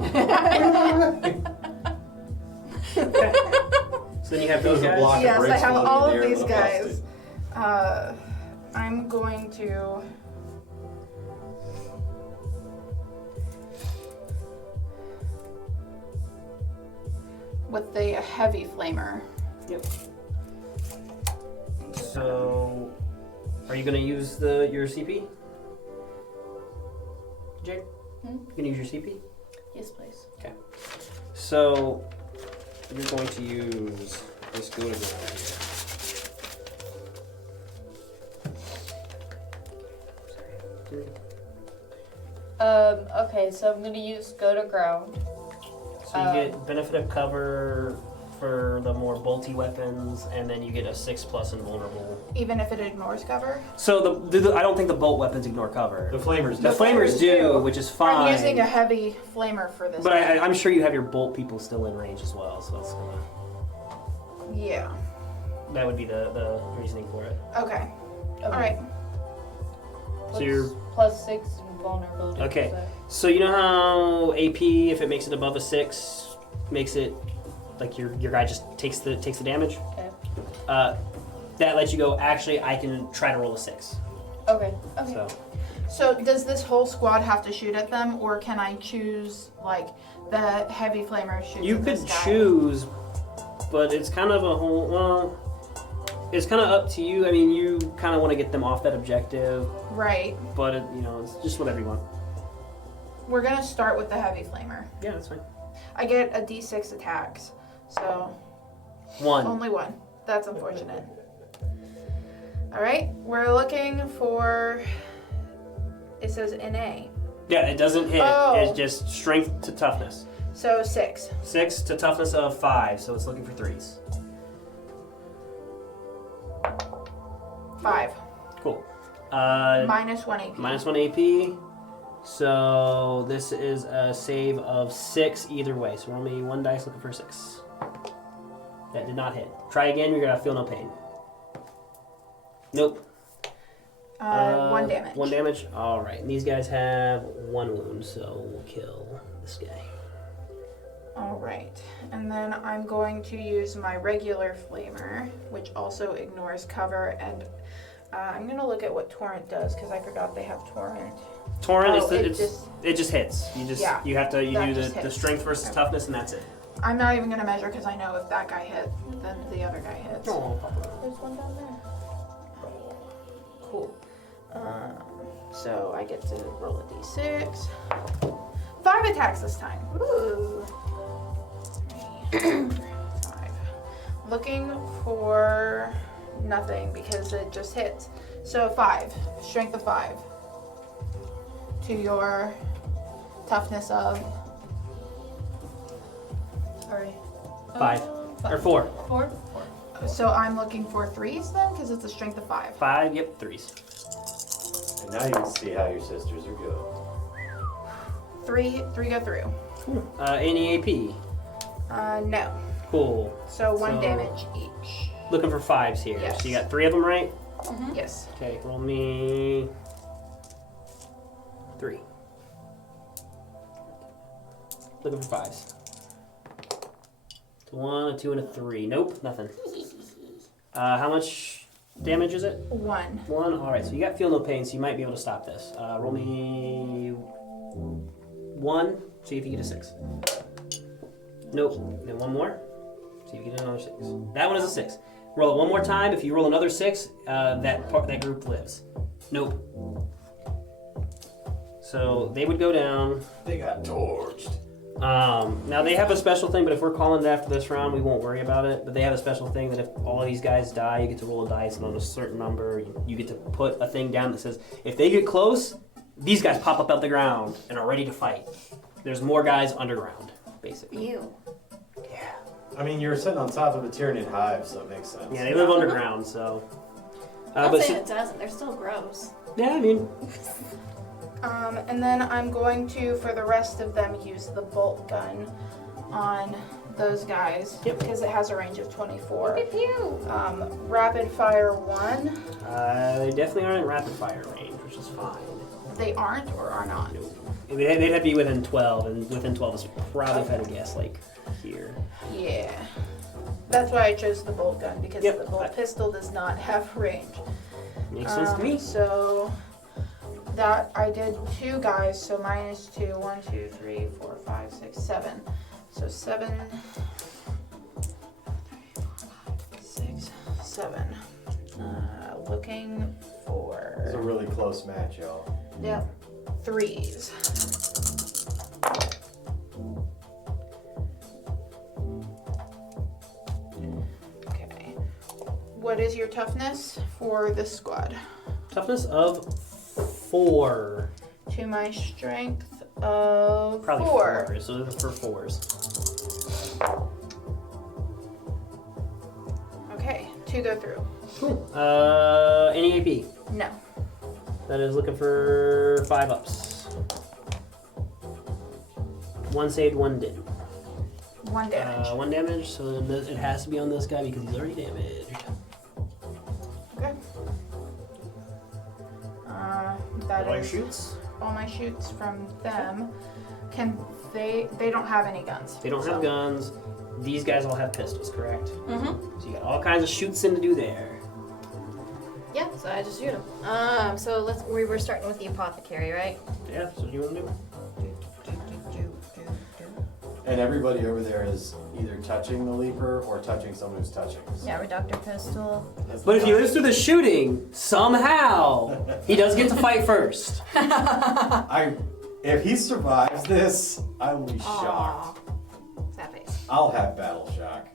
So then you have Those those are guys. blocked. Yes, I Breaks have one in all the of air these with a guys. busted. I'm going to... with the heavy flamer. Yep. So, are you gonna use your CP? Jade? You gonna use your CP? Yes, please. Okay. So, you're going to use this go to ground here. Okay, so I'm gonna use go to ground. So you get benefit of cover for the more bolty weapons, and then you get a 6+ invulnerable. Even if it ignores cover? So I don't think the bolt weapons ignore cover. The flamers. The flamers do, which is fine. I'm using a heavy flamer for this. But I'm sure you have your bolt people still in range as well, so it's gonna. Yeah. That would be the reasoning for it. Okay. Alright. So you're +6 vulnerability. okay. So you know how AP, if it makes it above a 6, makes it like your guy just takes the damage. Okay. That lets you go. Actually, I can try to roll a 6. Okay. So does this whole squad have to shoot at them, or can I choose like the heavy flamer shoots You at could this guy? choose, but it's kind of a whole. Well, it's kind of up to you. I mean, you kind of want to get them off that objective, Right. but it's just whatever you want. We're gonna start with the heavy flamer. Yeah, that's fine. I get a D6 attacks, so 1. only one. That's unfortunate. Alright, we're looking for. It says NA. Yeah, it doesn't hit. Oh. It's just strength to toughness. So 6. 6 to toughness of 5, so it's looking for 3s. 5. Cool. Minus 1 AP. Minus 1 AP. So this is a save of 6 either way. So roll me 1 dice looking for 6. That did not hit. Try again, you're gonna feel no pain. Nope. 1 damage. 1 damage? Alright. And these guys have 1 wound, so we'll kill this guy. Alright. And then I'm going to use my regular flamer, which also ignores cover, and I'm gonna look at what Torrent does, because I forgot they have Torrent. Torrent Oh, it just hits. Yeah, you have to that do just the hits. strength versus toughness, and that's it. I'm not even gonna measure because I know if that guy hit, then the other guy hits. Oh. There's one down there. Cool. So I get to roll a d6. 5 attacks this time. Ooh. 3, 5. Looking for nothing because it just hits. So 5. Strength of 5. To your toughness of. Sorry. 5. Or 4. 4. So I'm looking for 3s then, because it's a strength of 5. 5, yep, 3s. And now you can see how your sisters are good. 3 go through. Any AP? No. Cool. So 1 So- damage each. Looking for 5s here. Yes. So you got 3 of them, right? Yes. Okay, roll me 3. Looking for 5s. 1, a 2, and a 3. Nope, nothing. How much damage is it? 1. 1. All right, so you got feel no pain, so you might be able to stop this. Roll me 1. See if you get a 6. Nope. Then 1 more. See if you get another 6. That one is a 6. Roll it 1 more time. If you roll another 6, that group lives. Nope. So they would go down. They got torched. Now they have a special thing, but if we're calling it after this round, we won't worry about it. But they have a special thing that if all of these guys die, you get to roll a dice, and on a certain number, you get to put a thing down that says if they get close, these guys pop up out the ground and are ready to fight. There's more guys underground, basically. Ew. Yeah. I mean, you're sitting on top of a Tyranid hive, so it makes sense. Yeah, they live underground, so. I'm But saying it doesn't. They're still gross. yeah, I mean, And then I'm going to, for the rest of them, use the bolt gun on those guys. Yep. Because it has a range of 24. Pew pew. Rapid fire 1. they definitely aren't in rapid fire range, which is fine. They aren't or are not? They'd have to be within 12, and within 12 is probably, if I had to guess, like here. Yeah. That's why I chose the bolt gun, because Yep. the bolt pistol does not have range. Makes sense to me. So that I did 2 guys, so minus 2. 1, 2, 3, 4, 5, 6, 7. So 7, 6, 7. Looking for. It's a really close match, y'all. Yep. 3s. Okay. What is your toughness for this squad? Toughness of 4. 4. To my strength of Probably 4. 4. So for 4s. Okay, 2 go through. Cool. Any AP? No. That is looking for 5 ups. 1 saved, 1 didn't. 1 damage. 1 damage, so then it has to be on this guy because he's already damaged. Okay. That All your is shoots? all my shoots from them. Can they don't have any guns. They don't have guns. These guys all have pistols, correct? Mm-hmm. So you got all kinds of shoots in to do there. Yeah, so I just shoot him. So we were starting with the apothecary, right? Yeah, that's what you want to do. And everybody over there is either touching the leaper or touching someone who's touching. Yeah, Reductor Pistol. But if he lives through the shooting, somehow, he does get to fight first. If he survives this, I will be shocked. Sad face. I'll have battle shock.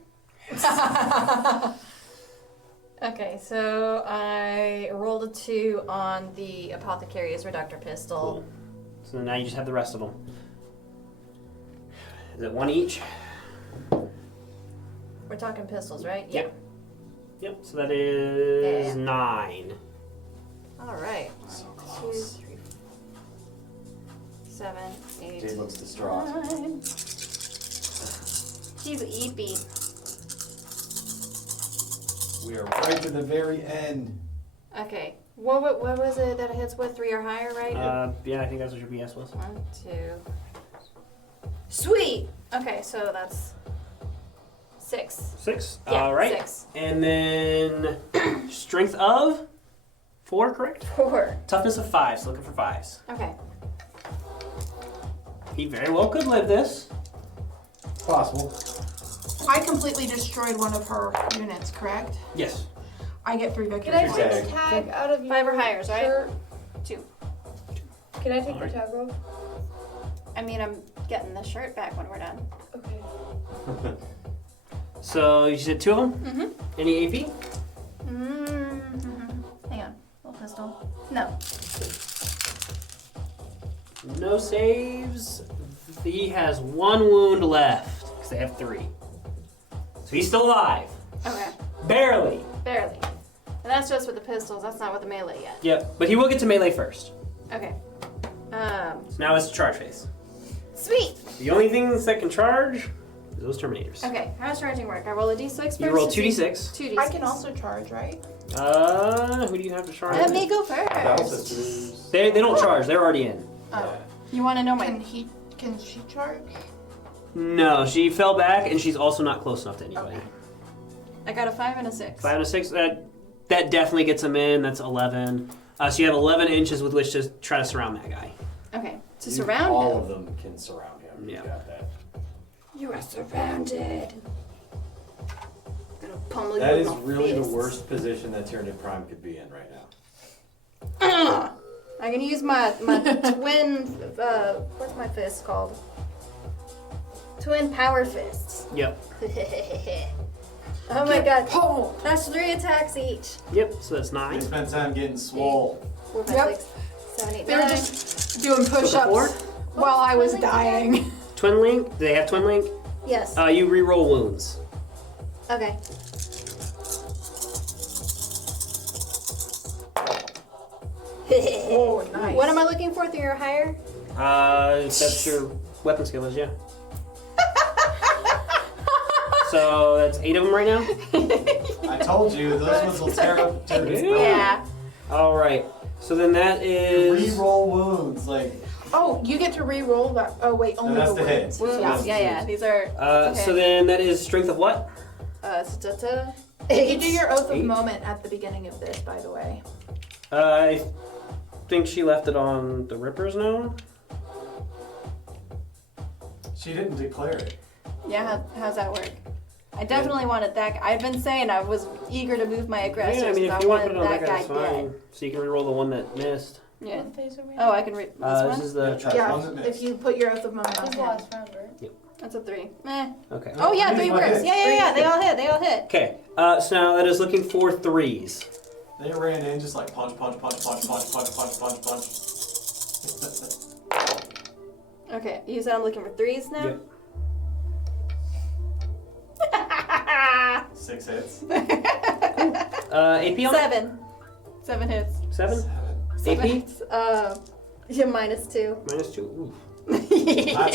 Okay, so I rolled a 2 on the apothecary's Reductor Pistol. Cool. So now you just have the rest of them. Is it 1 each? We're talking pistols, right? Yeah. Yep, so that is Yeah. 9. All right. So 2, close. 3, 7, 8, Jade looks distraught. 9. She's eepy. We are right to the very end. Okay. What was it that hits with 3 or higher, right? Yeah, I think that's what your BS was. 1, 2. Sweet! Okay, so that's 6. 6. Yeah, all right. 6. And then strength of 4, correct? 4. Toughness of 5, so looking for 5s. Okay. He very well could live this. It's possible. I completely destroyed one of her units, correct? Yes. I get 3 victory Can I points. take the tag out of your 5 or higher, right? shirt? 2. Can I take the Alright. tag off? I mean, I'm getting the shirt back when we're done. Okay. So you said 2 of them? Mm-hmm. Any AP? Hang on. Little pistol. No. No saves. He has 1 wound left because they have 3. So he's still alive. Okay. Barely. Barely. And that's just with the pistols. That's not with the melee yet. Yep. But he will get to melee first. Okay. So now it's the charge phase. Sweet. The only things that can charge is those Terminators. Okay. How does charging work? I roll a d6 first. You roll to see- 2d6. 2d6. I can also charge, right? Who do you have to charge? Let me go Battle first. sisters. They don't charge. They're already in. Oh. You want to know Can my... can she charge? No, she fell back and she's also not close enough to anybody. Okay. I got a 5 and a 6. 5 and a 6. That definitely gets him in. That's 11. So you have 11 inches with which to try to surround that guy. Okay. To surround All him. of them can surround him. Yeah. You got that. You are surrounded. I'm gonna pummel That you is with my really the fists. worst position that Tyranid Prime could be in right now. I'm gonna use my twin. What's my fist called? Twin power fists. Yep. Oh my god. Oh. That's 3 attacks each. Yep. So that's We 9. spent time getting swole. 4, 5, Yep. 6, 7, 8, They were 9. just doing So push-ups four? while I was Twin link dying. Twin link. Do they have twin link? Yes. You re-roll wounds. Okay. Oh, nice. What am I looking for? 3 or higher? That's your weapon skill is, yeah. So that's 8 of them right now. I told you, those ones will tear up Tyranid's Prime. Yeah. All right. So then that is. Reroll wounds, like Oh, you get to re-roll that. Oh wait, only that's the the hit. wounds. Wounds. Yeah. Yeah. These are. So then that is strength of what? You do your oath of 8. moment at the beginning of this, by the way. I think she left it on the Rippers now. She didn't declare it. Yeah. How's that work? I definitely wanted that. I've been saying I was eager to move my aggressors. Yeah, I mean, if I you want to wanted put it on that that guy, guy that's fine. dead. So you can re-roll the one that missed. Yeah. Phase are we Oh, I can read this one. This is the. Try Yeah, one that missed. if you put your oath of moment This on is him. last round, right? That's a 3. Meh. Okay. Oh yeah, 3 These works. ones. Yeah. They all hit. They all hit. Okay. So now that is looking for 3s. They ran in just like punch. Okay, you said I'm looking for 3s now? Yep. 6 hits. AP on it? 7. 7 hits. 7? 7 AP? hits. Yeah, -2. -2. Ooh. I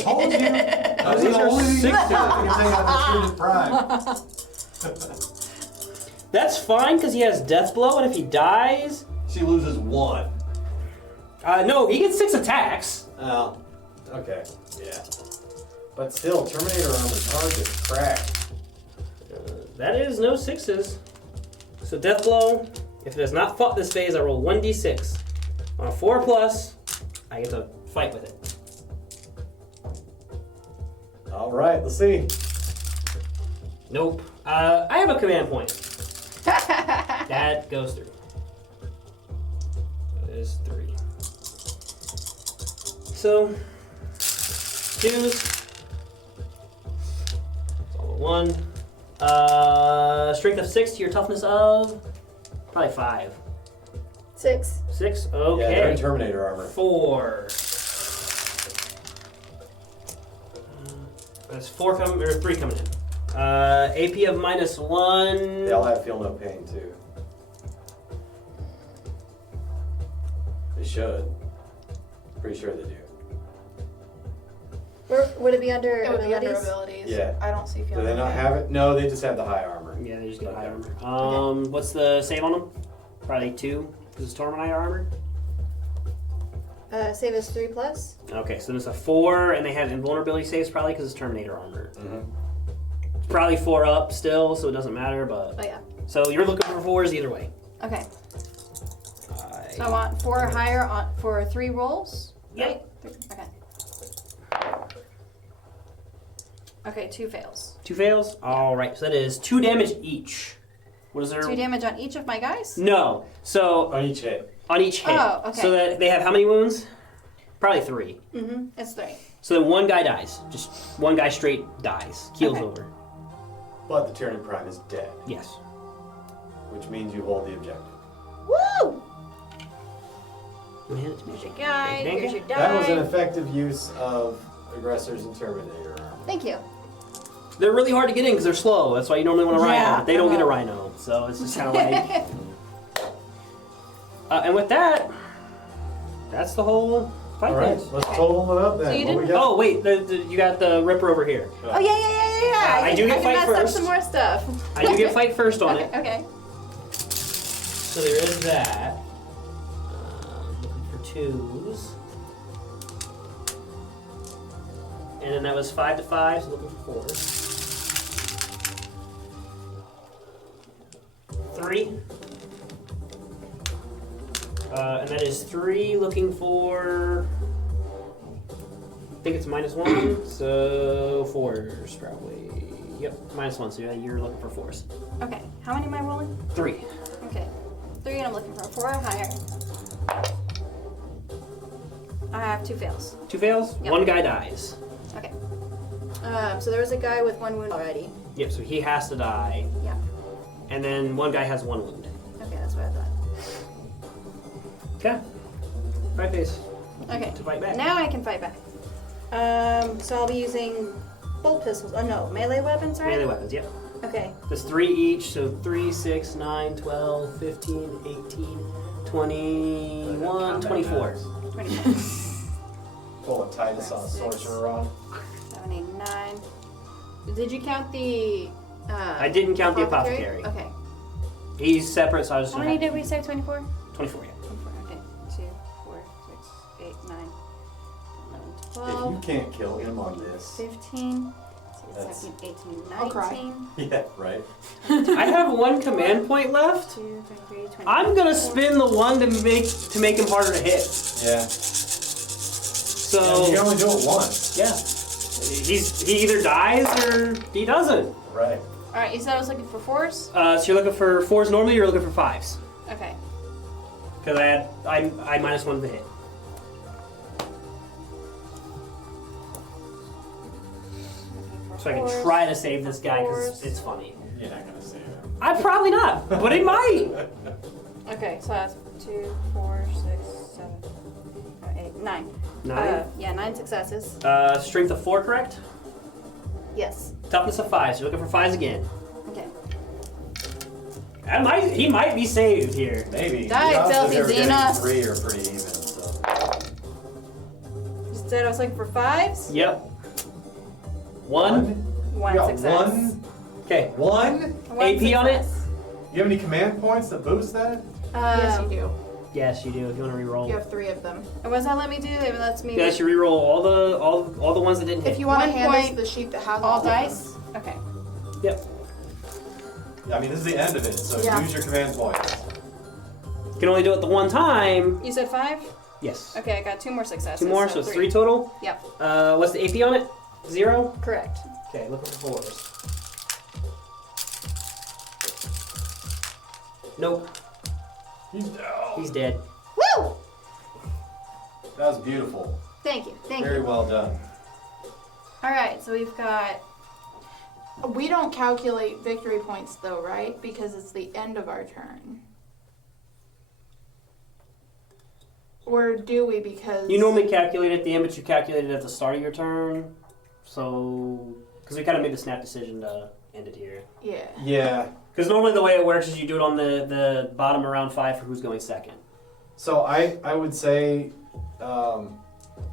told you. Those These are the are only things sixes. I think I've prime. That's fine because he has Death Blow, and if he dies, She loses 1. no, he gets 6 attacks. Oh, okay, yeah. But still, Terminator armor's hard to crack. That is no 6s. So Death Blow, if it has not fought this phase, I roll 1d6. On a 4+, I get to fight with it. All right, let's see. Nope. I have a command point. That goes through. That is 3. So, 2s. It's all but 1. Strength of 6 to your toughness of probably 5. 6. 6? Yeah, they're in Okay. Terminator armor. 4. That's 4 coming, or 3 coming in. AP of -1. They all have feel no pain too. They should. Pretty sure they do. Or would it be under It would be under abilities? abilities. Yeah. I don't see Do feeling. they not pain. have it? No, they just have the high armor. Yeah, they just get Okay. high armor. What's the save on them? Probably 2, because it's Torment higher armor. Save is 3+. Okay, so there's a 4, and they have invulnerability saves probably because it's Terminator armor. Mm-hmm. It's probably 4 up still, so it doesn't matter. But Oh yeah. so you're looking for 4s either way. Okay. So I want 4 or higher on for 3 rolls. Yeah. Right? Okay. Okay, 2 fails. 2 fails. All right, so that is 2 damage each. What is there? 2 damage on each of my guys. No. So On each hit. on each hit. Oh, okay. So that they have how many wounds? Probably 3. Mm-hmm. It's 3. So then one guy dies. Just one guy straight dies. Keels Okay. over. But the Tyranid Prime is dead, Yes. which means you hold the objective. Woo! Man, Here's your guy. Thank Here's you. your die. That was an effective use of aggressors and Terminator armor. Thank you. They're really hard to get in because they're slow. That's why you normally want a rhino. Yeah, They don't get a uh-huh. rhino. So it's just kind of like. And with that, that's the whole fight. All right, phase. let's total it up then. So you What we didn't- got? Oh wait, you got the Ripper over here. Oh yeah. I do get can fight mess up first. some more stuff. I do get fight first on it. Okay. So there is that. Looking for 2s. And then that was 5 to 5, so looking for 4s. 3. And that is 3 looking for. I think it's -1, so 4s probably. Yep, -1, so yeah, you're looking for 4s. Okay. How many am I rolling? 3. Okay. 3 and I'm looking for 4 or higher. I have 2 fails. 2 fails, Yep. 1 guy dies. Okay. So there was a guy with 1 wound already. Yep, so he has to die. Yeah. And then 1 guy has 1 wound. Okay, that's what I thought. Okay. Fight phase. Okay. To fight back. Now I can fight back. So I'll be using bolt pistols. Oh no, melee weapons, right? Melee weapons, yep. Okay. There's 3 each, so 3, 6, 9, 12, 15, 18, 21, 24. 24. Pull a Titus on a sorcerer rod. 7, 8, 9. Did you count the? I didn't count the apothecary. Okay. He's separate, so I was just How many did we say? 24. 24, yeah. 24. Okay. 2, 4, 6, 8, 9, 11, If 12, you can't kill him on this, 15, That's- 17, 18, 19. I'll cry. yeah, right. I have 1 command point left. 2, 23, 24. I'm gonna spin the 1 to make him harder to hit. Yeah. So You can only do it once. yeah, he either dies or he doesn't. Right. All right. You said I was looking for 4s. So you're looking for 4s normally, or you're looking for 5s? Okay. Because I -1 to hit. So I can try to save this guy because it's funny. You're not gonna save him. I'm probably not, but it might. Okay, so that's 2, 4, 6, 7, 8, 9. 9. Yeah, 9 successes. Strength of 4, correct? Yes. Toughness of 5. So you're looking for 5s again. Okay. He might be saved here. Maybe. Die, The odds of filthy ever getting Xenos. 3 are pretty even. So. You said I was looking for 5s? Yep. 1. 1 You got success. 1. Okay. 1. One AP on it? success. You have any command points that boost that? Yes, you do. Yes, you do. If you want to reroll. You have 3 of them. And what does that let me do? It lets me Yes, you reroll all the ones that didn't hit. If you want to 1 hand us point, the sheet that has all of them. dice. Okay. Yep. I mean, this is the end of it, so Yeah. use your command points. You can only do it the one time. You said 5? Yes. Okay, I got 2 more successes. 2 more, so it's 3 total. Yep. What's the AP on it? 0? Correct. Okay, look for 4s. Nope. He's down. He's dead. Woo! That was beautiful. Thank you. Thank Very you. well done. Alright, so we've got. We don't calculate victory points though, right? Because it's the end of our turn. Or do we? Because You normally calculate at the end, but you calculate it at the start of your turn. So, because we kind of made the snap decision to end it here. yeah. Yeah. Because normally the way it works is you do it on the bottom of round 5 for who's going second. So I would say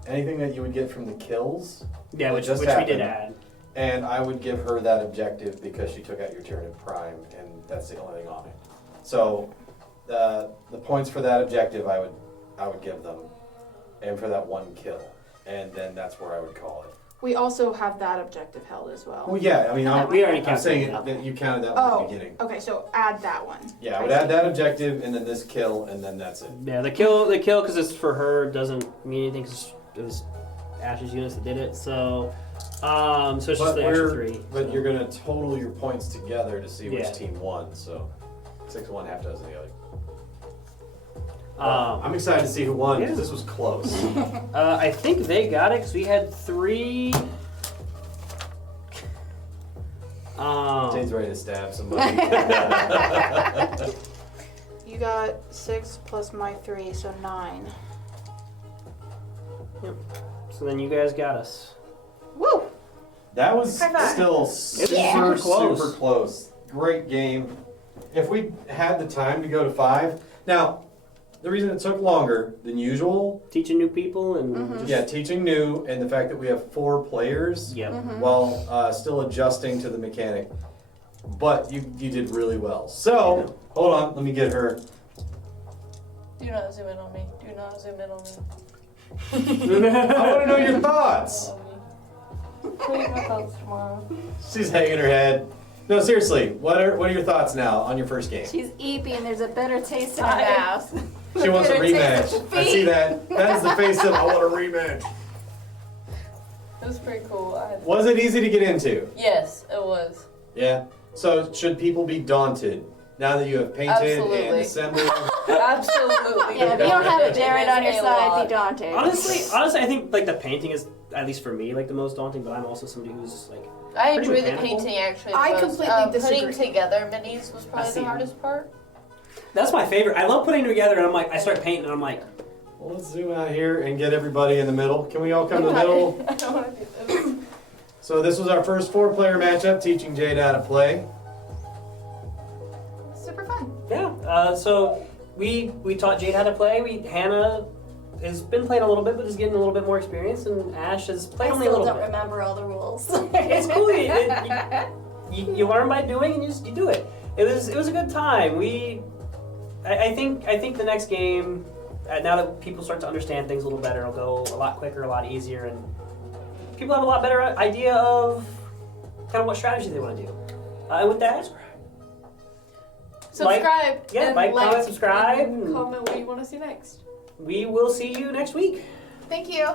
anything that you would get from the kills. Yeah, That which just we did happened. add. And I would give her that objective because she took out your turn in prime, and that's the only thing on it. So the points for that objective I would give them, and for that 1 kill, and then that's where I would call it. We also have that objective held as well. Well, yeah, I mean, We already I'm saying calculated. that you counted that one at Oh, the beginning. okay, so add that one. Yeah, I would add that objective, and then this kill, and then that's it. Yeah, the kill because it's for her doesn't mean anything because it was Ash's units that did it. So, so it's just the extra 3. But you're gonna total your points together to see which Yeah. team won. So 6-1, half dozen the other. Um, I'm excited to see who won because yeah. this was close. I think they got it because we had 3. Jade's ready to stab somebody. You got 6 plus my 3, so 9. So then you guys got us. Woo! That was High five. still super, close. super close. Great game. If we had the time to go to 5, now the reason it took longer than usual, Teaching new people and just, yeah, teaching new and the fact that we have 4 players. yeah. While still adjusting to the mechanic. But you did really well. So, hold on, let me get her. Do not zoom in on me. Do not zoom in on me. I want to know your thoughts. Please, my thoughts tomorrow. She's hanging her head. No, seriously, what are your thoughts now on your first game? She's eeping, there's a bitter taste in her Hi. mouth. She wants a Bitter taste rematch. of I see defeat. that. That is the face of I want a rematch. It was pretty cool. Was it easy to get into? Yes, it was. Yeah. So should people be daunted now that you have painted and Absolutely. assembled? Absolutely. Yeah, if you don't have a It Jerred is on your a side, lot. be daunted. Honestly, I think like the painting is at least for me like the most daunting. But I'm also somebody who's like I pretty enjoy the mechanical. painting actually. I most. completely disagree. Putting together minis was I probably see. the hardest part. that's my favorite. I love putting together and I'm like I start painting and I'm like Well, let's zoom out here and get everybody in the middle. Can we all come to the middle? I don't want to do this. So this was our first 4-player matchup, teaching Jade how to play. Super fun. yeah. So we taught Jade how to play. Hanna has been playing a little bit, but is getting a little bit more experience, and Ash has played I only a still little don't bit. remember all the rules. It's cool. You learn by doing, and you do it. It was a good time. I think the next game, now that people start to understand things a little better, it'll go a lot quicker, a lot easier, and people have a lot better idea of kind of what strategy they want to do. And with that, Subscribe. yeah, and like, comment, subscribe, and and- comment what you want to see next. we will see you next week. Thank you.